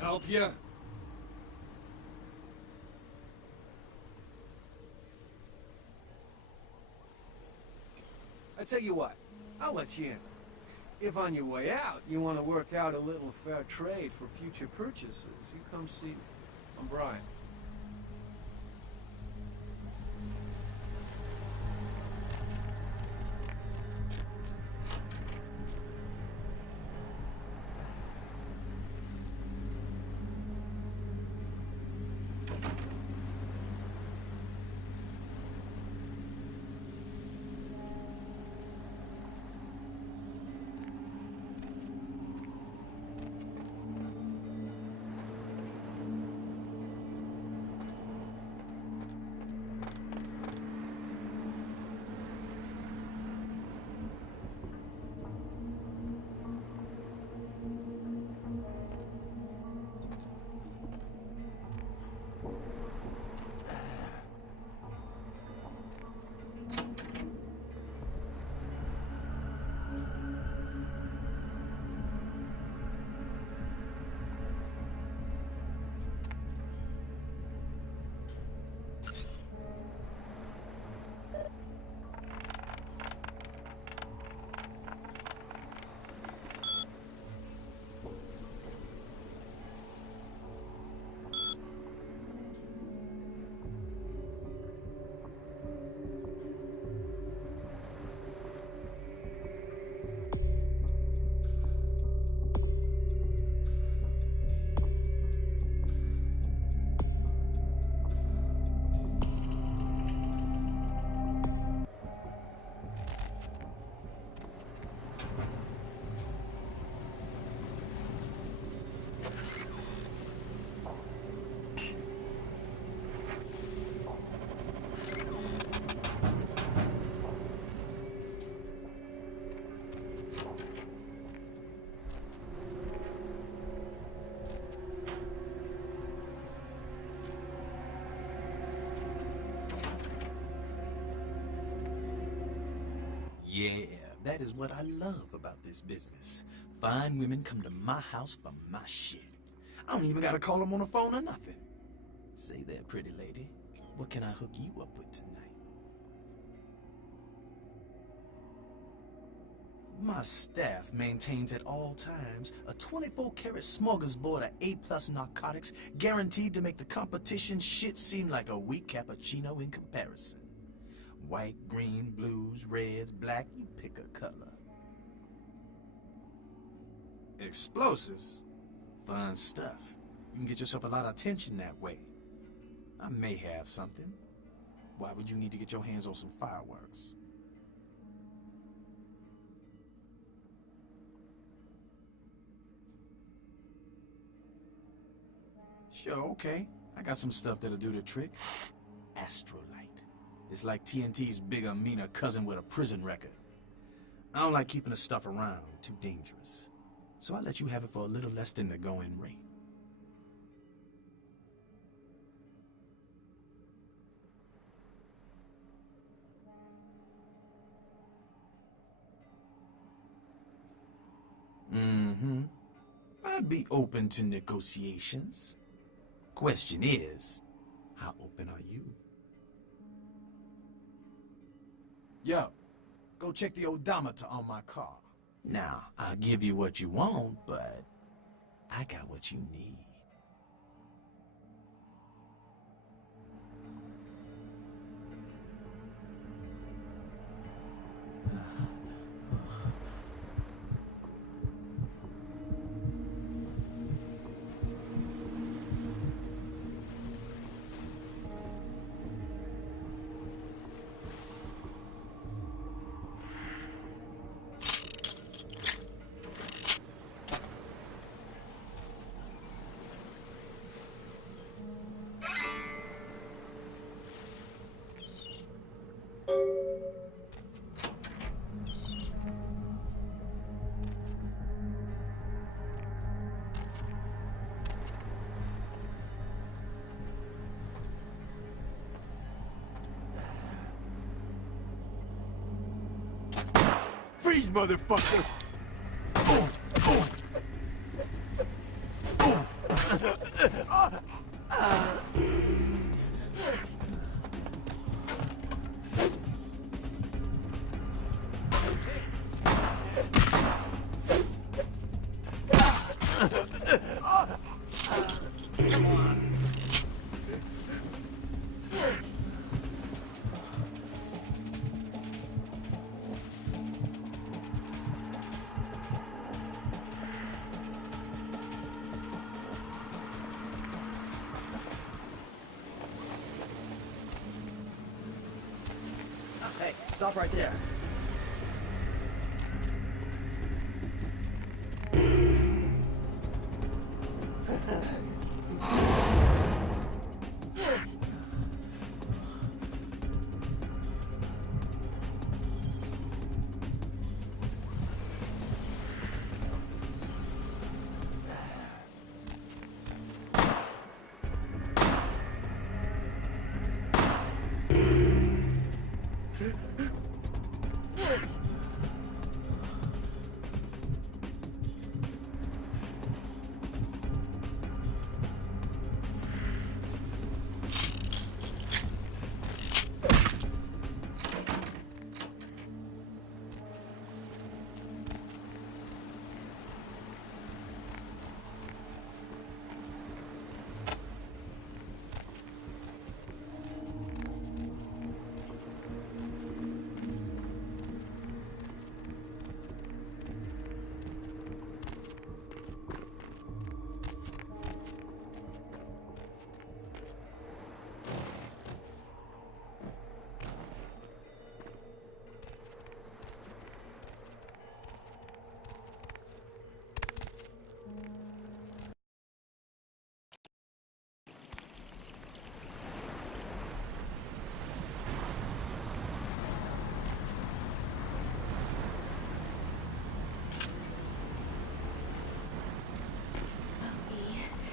Help you? I tell you what, I'll let you in. If on your way out you want to work out a little fair trade for future purchases, you come see me. I'm Brian. Yeah, that is what I love about this business. Fine women come to my house for my shit. I don't even gotta call them on the phone or nothing. Say there, pretty lady, what can I hook you up with tonight? My staff maintains at all times a 24-karat smorgasbord of A+ narcotics guaranteed to make the competition shit seem like a weak cappuccino in comparison. White, green, blues, reds, black, you pick a color. Explosives? Fun stuff. You can get yourself a lot of attention that way. I may have something. Why would you need to get your hands on some fireworks? Sure, okay. I got some stuff that'll do the trick. Astrolite. It's like TNT's bigger, meaner cousin with a prison record. I don't like keeping the stuff around. Too dangerous. So I let you have it for a little less than the going rate. Mm-hmm. I'd be open to negotiations. Question is, how open are you? Yo, go check the odometer on my car. Now, I'll give you what you want, but I got what you need. Freeze, motherfucker! Hey, stop right there.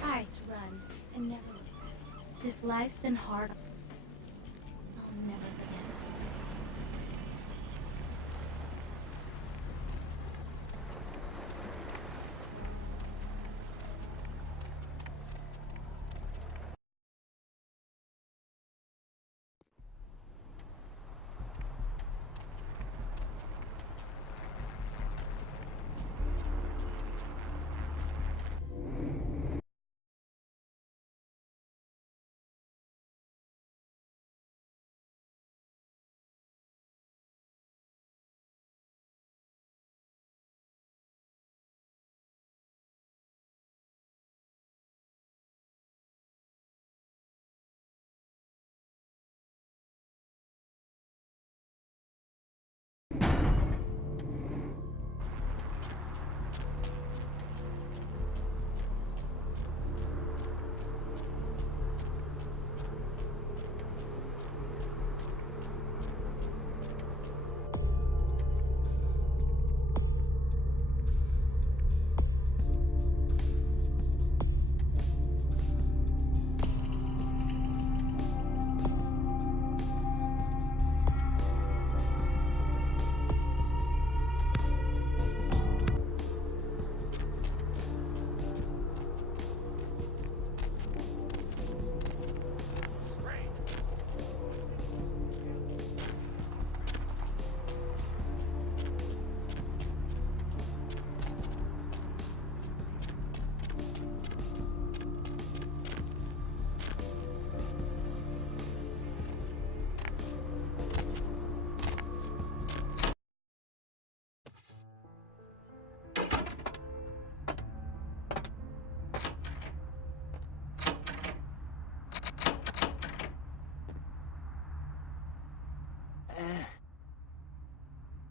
Fights run and never look back. This life's been hard. I'll never forget this.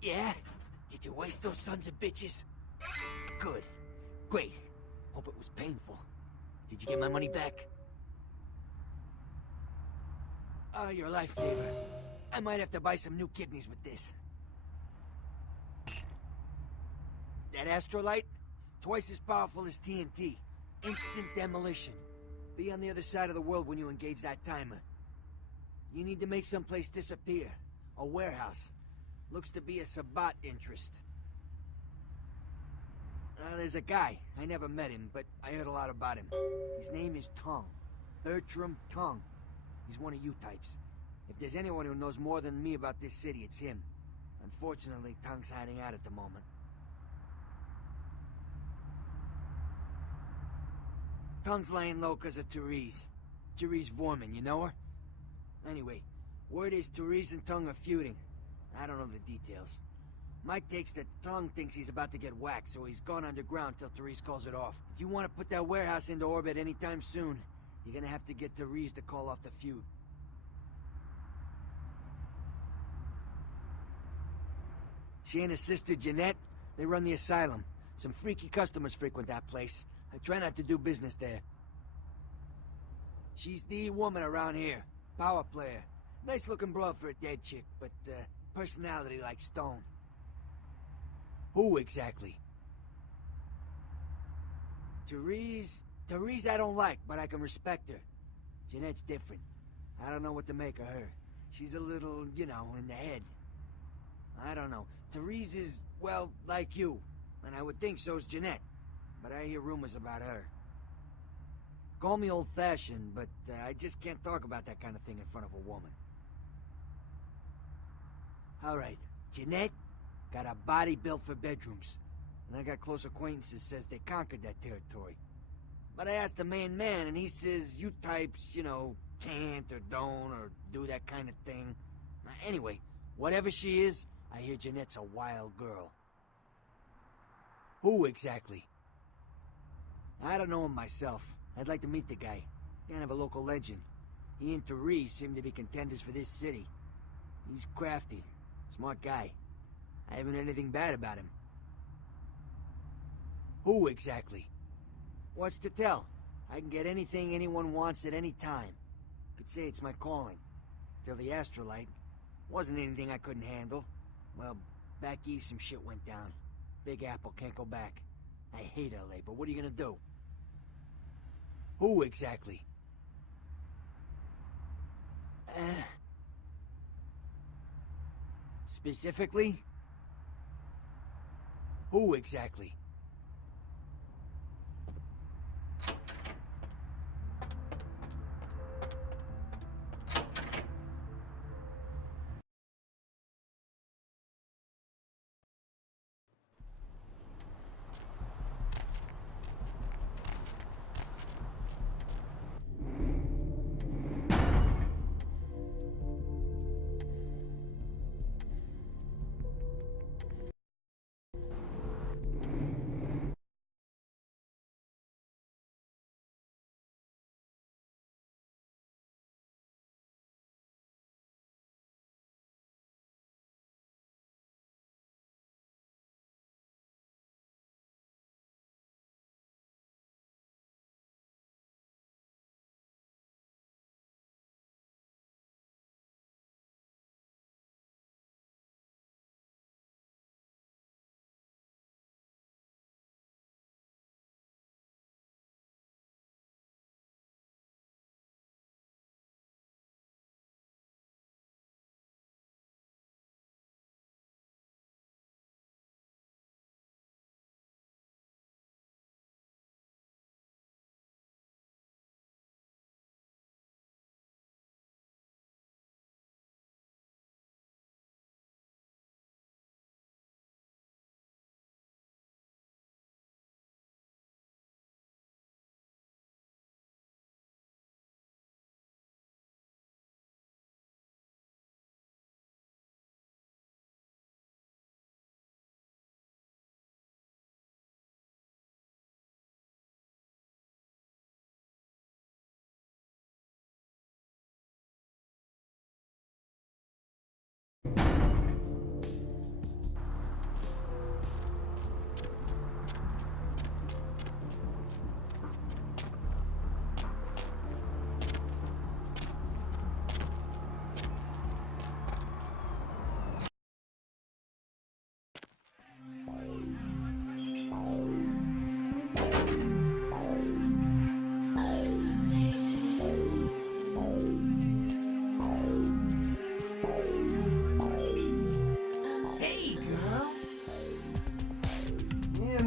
Yeah? Did you waste those sons of bitches? Good. Great. Hope it was painful. Did you get my money back? Oh, you're a lifesaver. I might have to buy some new kidneys with this. That astrolite? Twice as powerful as TNT. Instant demolition. Be on the other side of the world when you engage that timer. You need to make someplace disappear. A warehouse. Looks to be a Sabbat interest. There's a guy. I never met him, but I heard a lot about him. His name is Tung. Bertram Tung. He's one of you types. If there's anyone who knows more than me about this city, it's him. Unfortunately, Tung's hiding out at the moment. Tung's laying low because of Therese. Therese Vorman, you know her? Anyway, word is Therese and Tung are feuding. I don't know the details. Mike takes that Tung thinks he's about to get whacked, so he's gone underground till Therese calls it off. If you want to put that warehouse into orbit anytime soon, you're gonna have to get Therese to call off the feud. She and her sister Jeanette, they run the asylum. Some freaky customers frequent that place. I try not to do business there. She's the woman around here. Power player. Nice looking broad for a dead chick, but personality like stone. Who exactly? Therese I don't like, but I can respect her. Jeanette's different. I don't know what to make of her. She's a little, you know, in the head. I don't know. Therese is, well, like you. And I would think so's Jeanette. But I hear rumors about her. Call me old-fashioned, but I just can't talk about that kind of thing in front of a woman. All right, Jeanette got a body built for bedrooms. And I got close acquaintances says they conquered that territory. But I asked the main man, and he says you types, you know, can't or don't or do that kind of thing. Anyway, whatever she is, I hear Jeanette's a wild girl. Who exactly? I don't know him myself. I'd like to meet the guy. Kind of a local legend. He and Therese seem to be contenders for this city. He's crafty. Smart guy. I haven't heard anything bad about him. Who exactly? What's to tell? I can get anything anyone wants at any time. Could say it's my calling. Till the astrolite. Wasn't anything I couldn't handle. Well, back east some shit went down. Big Apple can't go back. I hate LA, but what are you gonna do? Who exactly? Specifically? Who exactly?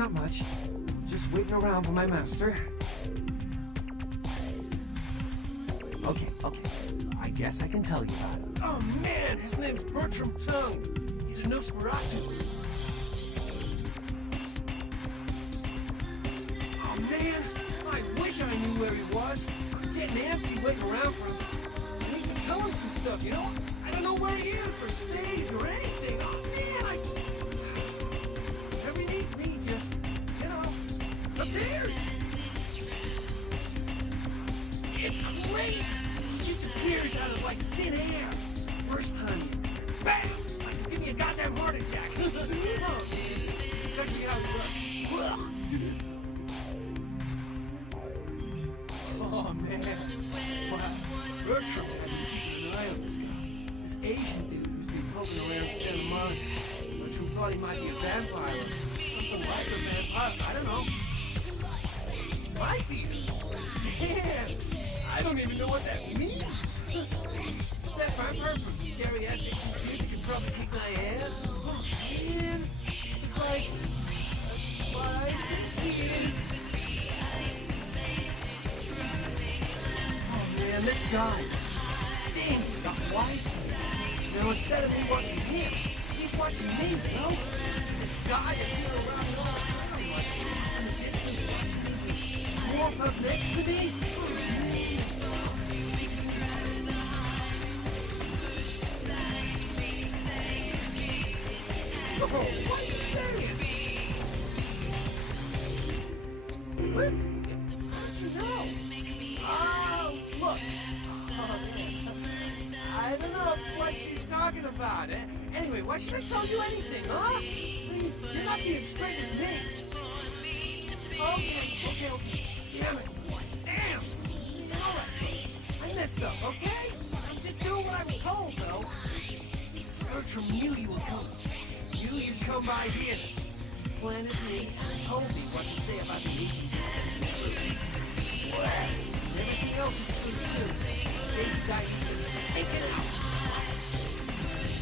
not much. Just waiting around for my master. Okay. I guess I can tell you about it. Oh man, his name's Bertram Tung. He's a Nosferatu. Oh man, I wish I knew where he was. I'm getting antsy waiting around for him. I need to tell him some stuff, you know? I don't know where he is or stays or anything. Oh man, whatever he needs me, just, you know, appears. It's crazy. He just appears out of like thin air. First time you bam! Like to give me a goddamn heart attack. Especially how it looks. Oh man. Wow. Bertram had to keep an eye on this guy. This Asian dude who's been poking around Santa Monica. Bertram thought he might be a vampire or something like a vampire. I don't know. Might be. Damn! I don't even know what that means. It's that vampire from scary ass Asian dude that can probably kick my ass. Oh man. It's like a slide. Oh man, this guy is got wise to me. Now instead of me watching him, he's watching me, you know? This guy I hear around all the time, like in the distance watching me. Walk up next to me. Oh, what are you saying? What? How'd you know? Oh, look. Oh, man. I don't know what you're talking about. Anyway, why should I tell you anything, huh? You're not being straight with me. Okay. Damn it. Damn. All right. I messed up, okay? I'm just doing what I was told, though. Bertram knew you were coming. Knew you'd come by here. He planted me and told me what to say about the Asian dude. Everything else is true, too. This Asian guy used to take it out.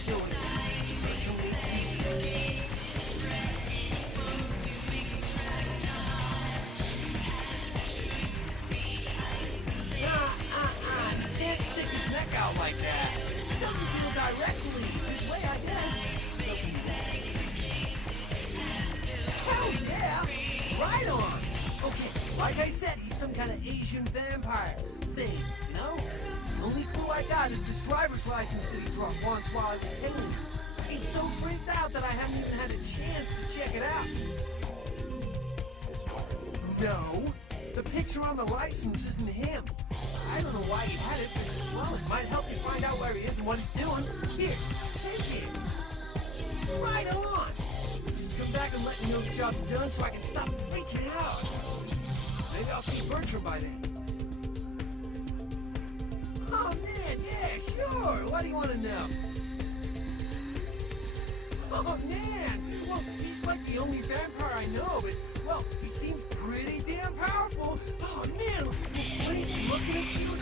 Doing it. Bertram needs you. He can't stick his neck out like that. He doesn't feel directly his way, I guess. Hell yeah! Right on! Okay, like I said, he's some kind of Asian vampire thing, you know? The only clue I got is this driver's license that he dropped once while I was tailing him. I'm so freaked out that I haven't even had a chance to check it out. No, the picture on the license isn't him. I don't know why he had it, but, well, it might help you find out where he is and what he's doing. Here, take it. Right on! Just come back and let me know the job's done so I can stop freaking out. Maybe I'll see Bertram by then. Oh, man, yeah, sure. What do you want to know? Oh, man. Well, he's like the only vampire I know, but, well, he seems pretty damn powerful. Oh, man, when he's looking at you...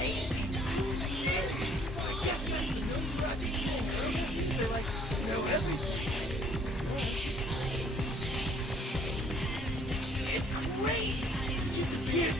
I guess that's the Nosferatu thing. They, like, know everything. It's crazy. It just appeared.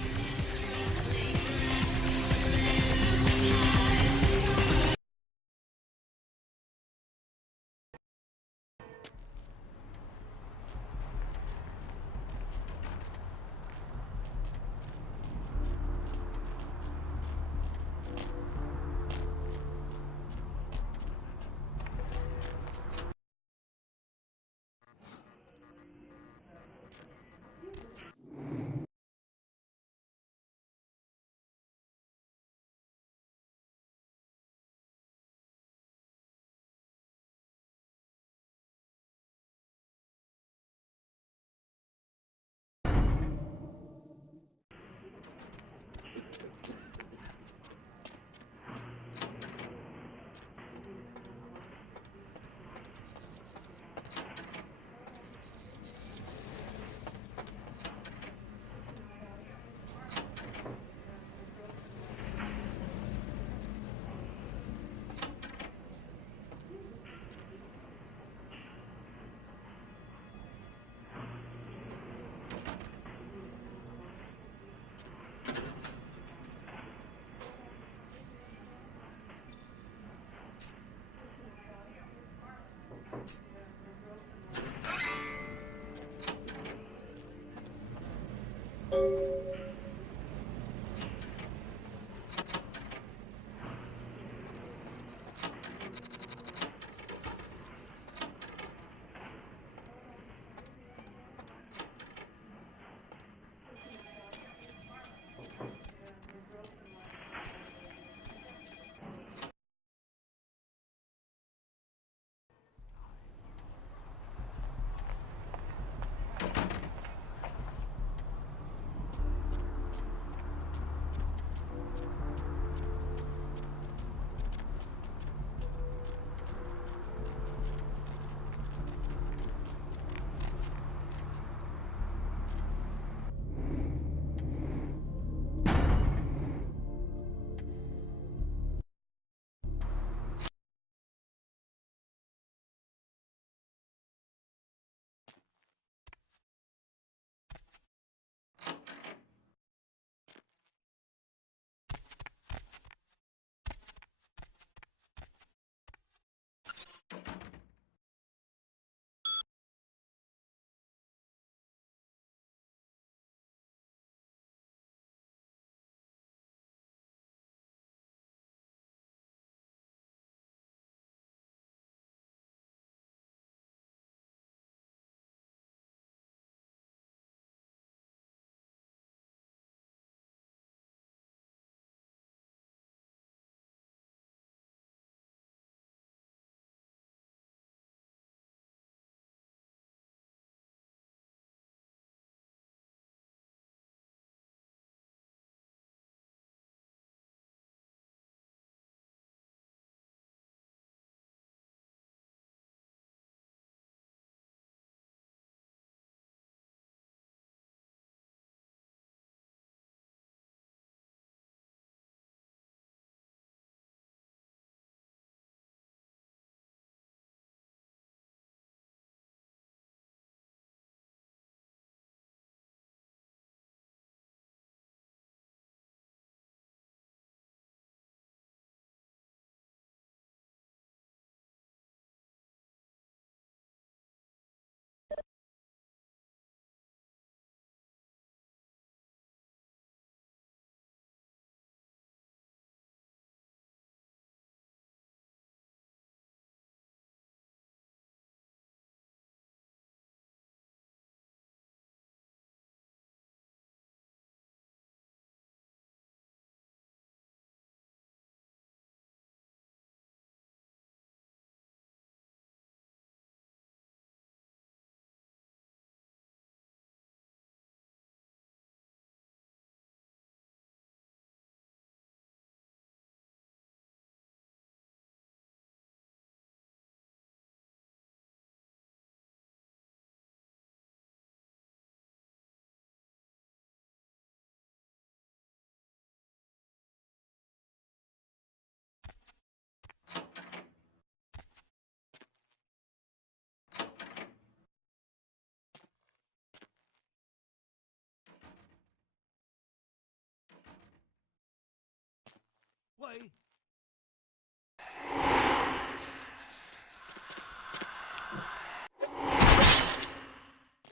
Play.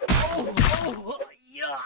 Oh, yeah.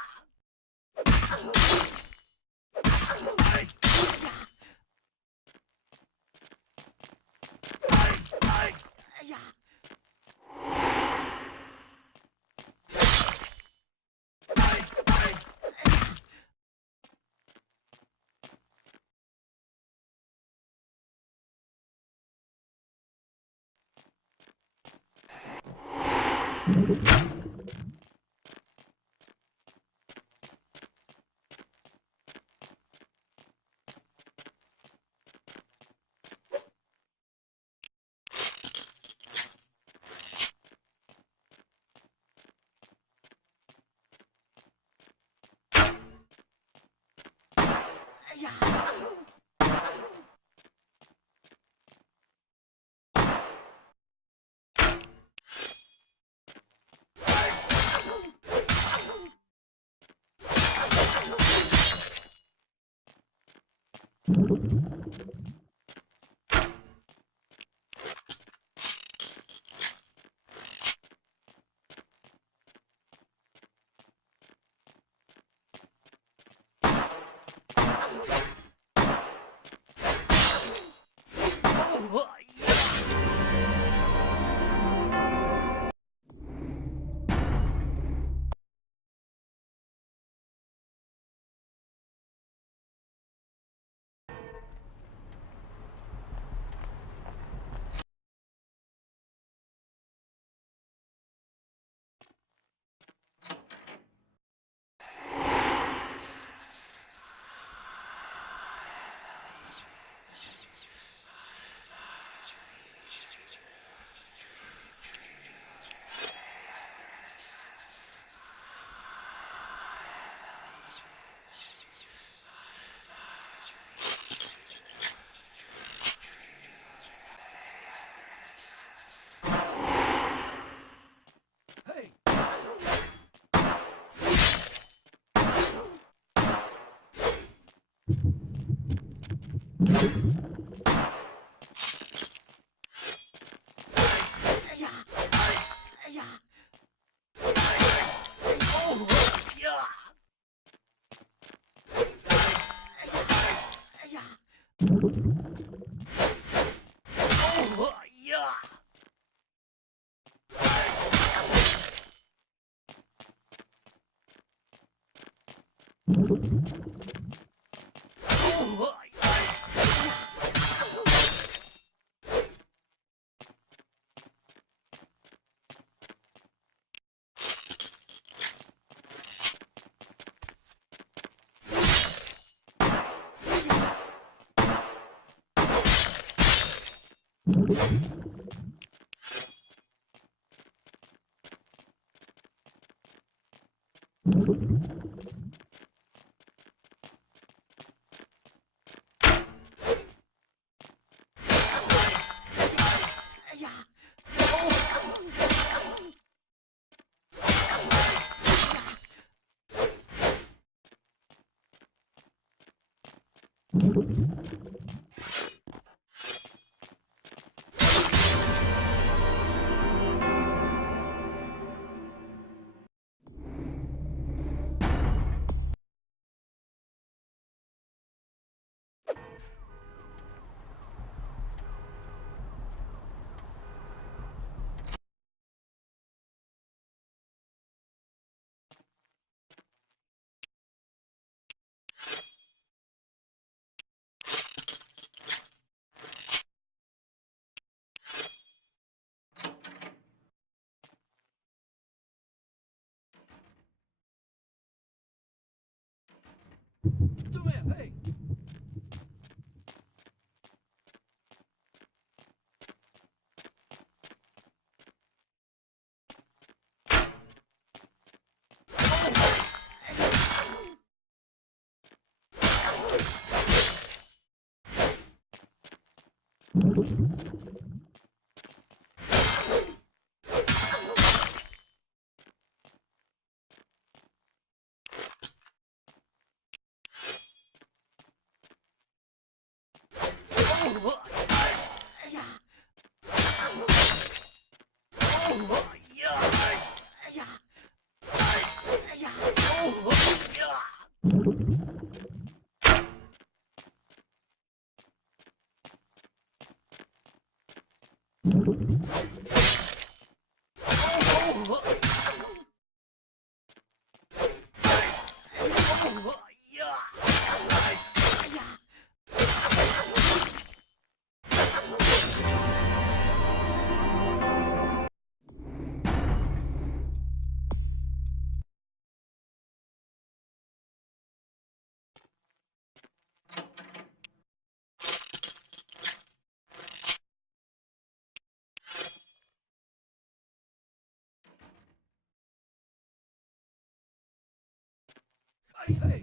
Hey! Hey!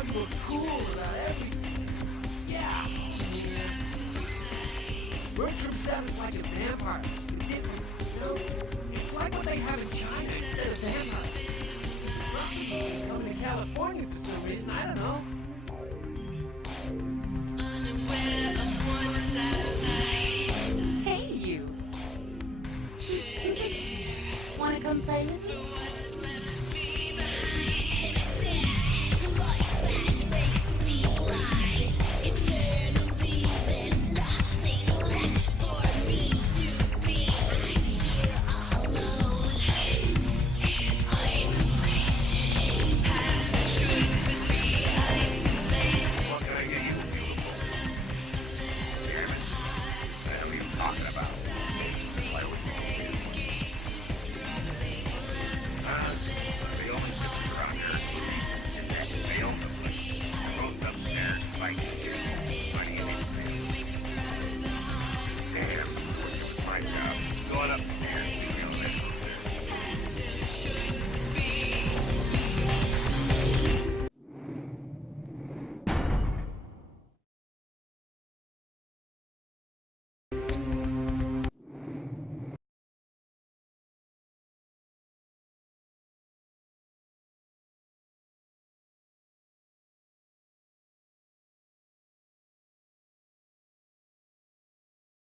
thought you were cool about everything. Yeah. Bertram 7's like a vampire, but different, you know? It's like what they have in China instead of vampires. This corruption movie coming to California for some reason, I don't know. Hey, you. Wanna come play with me?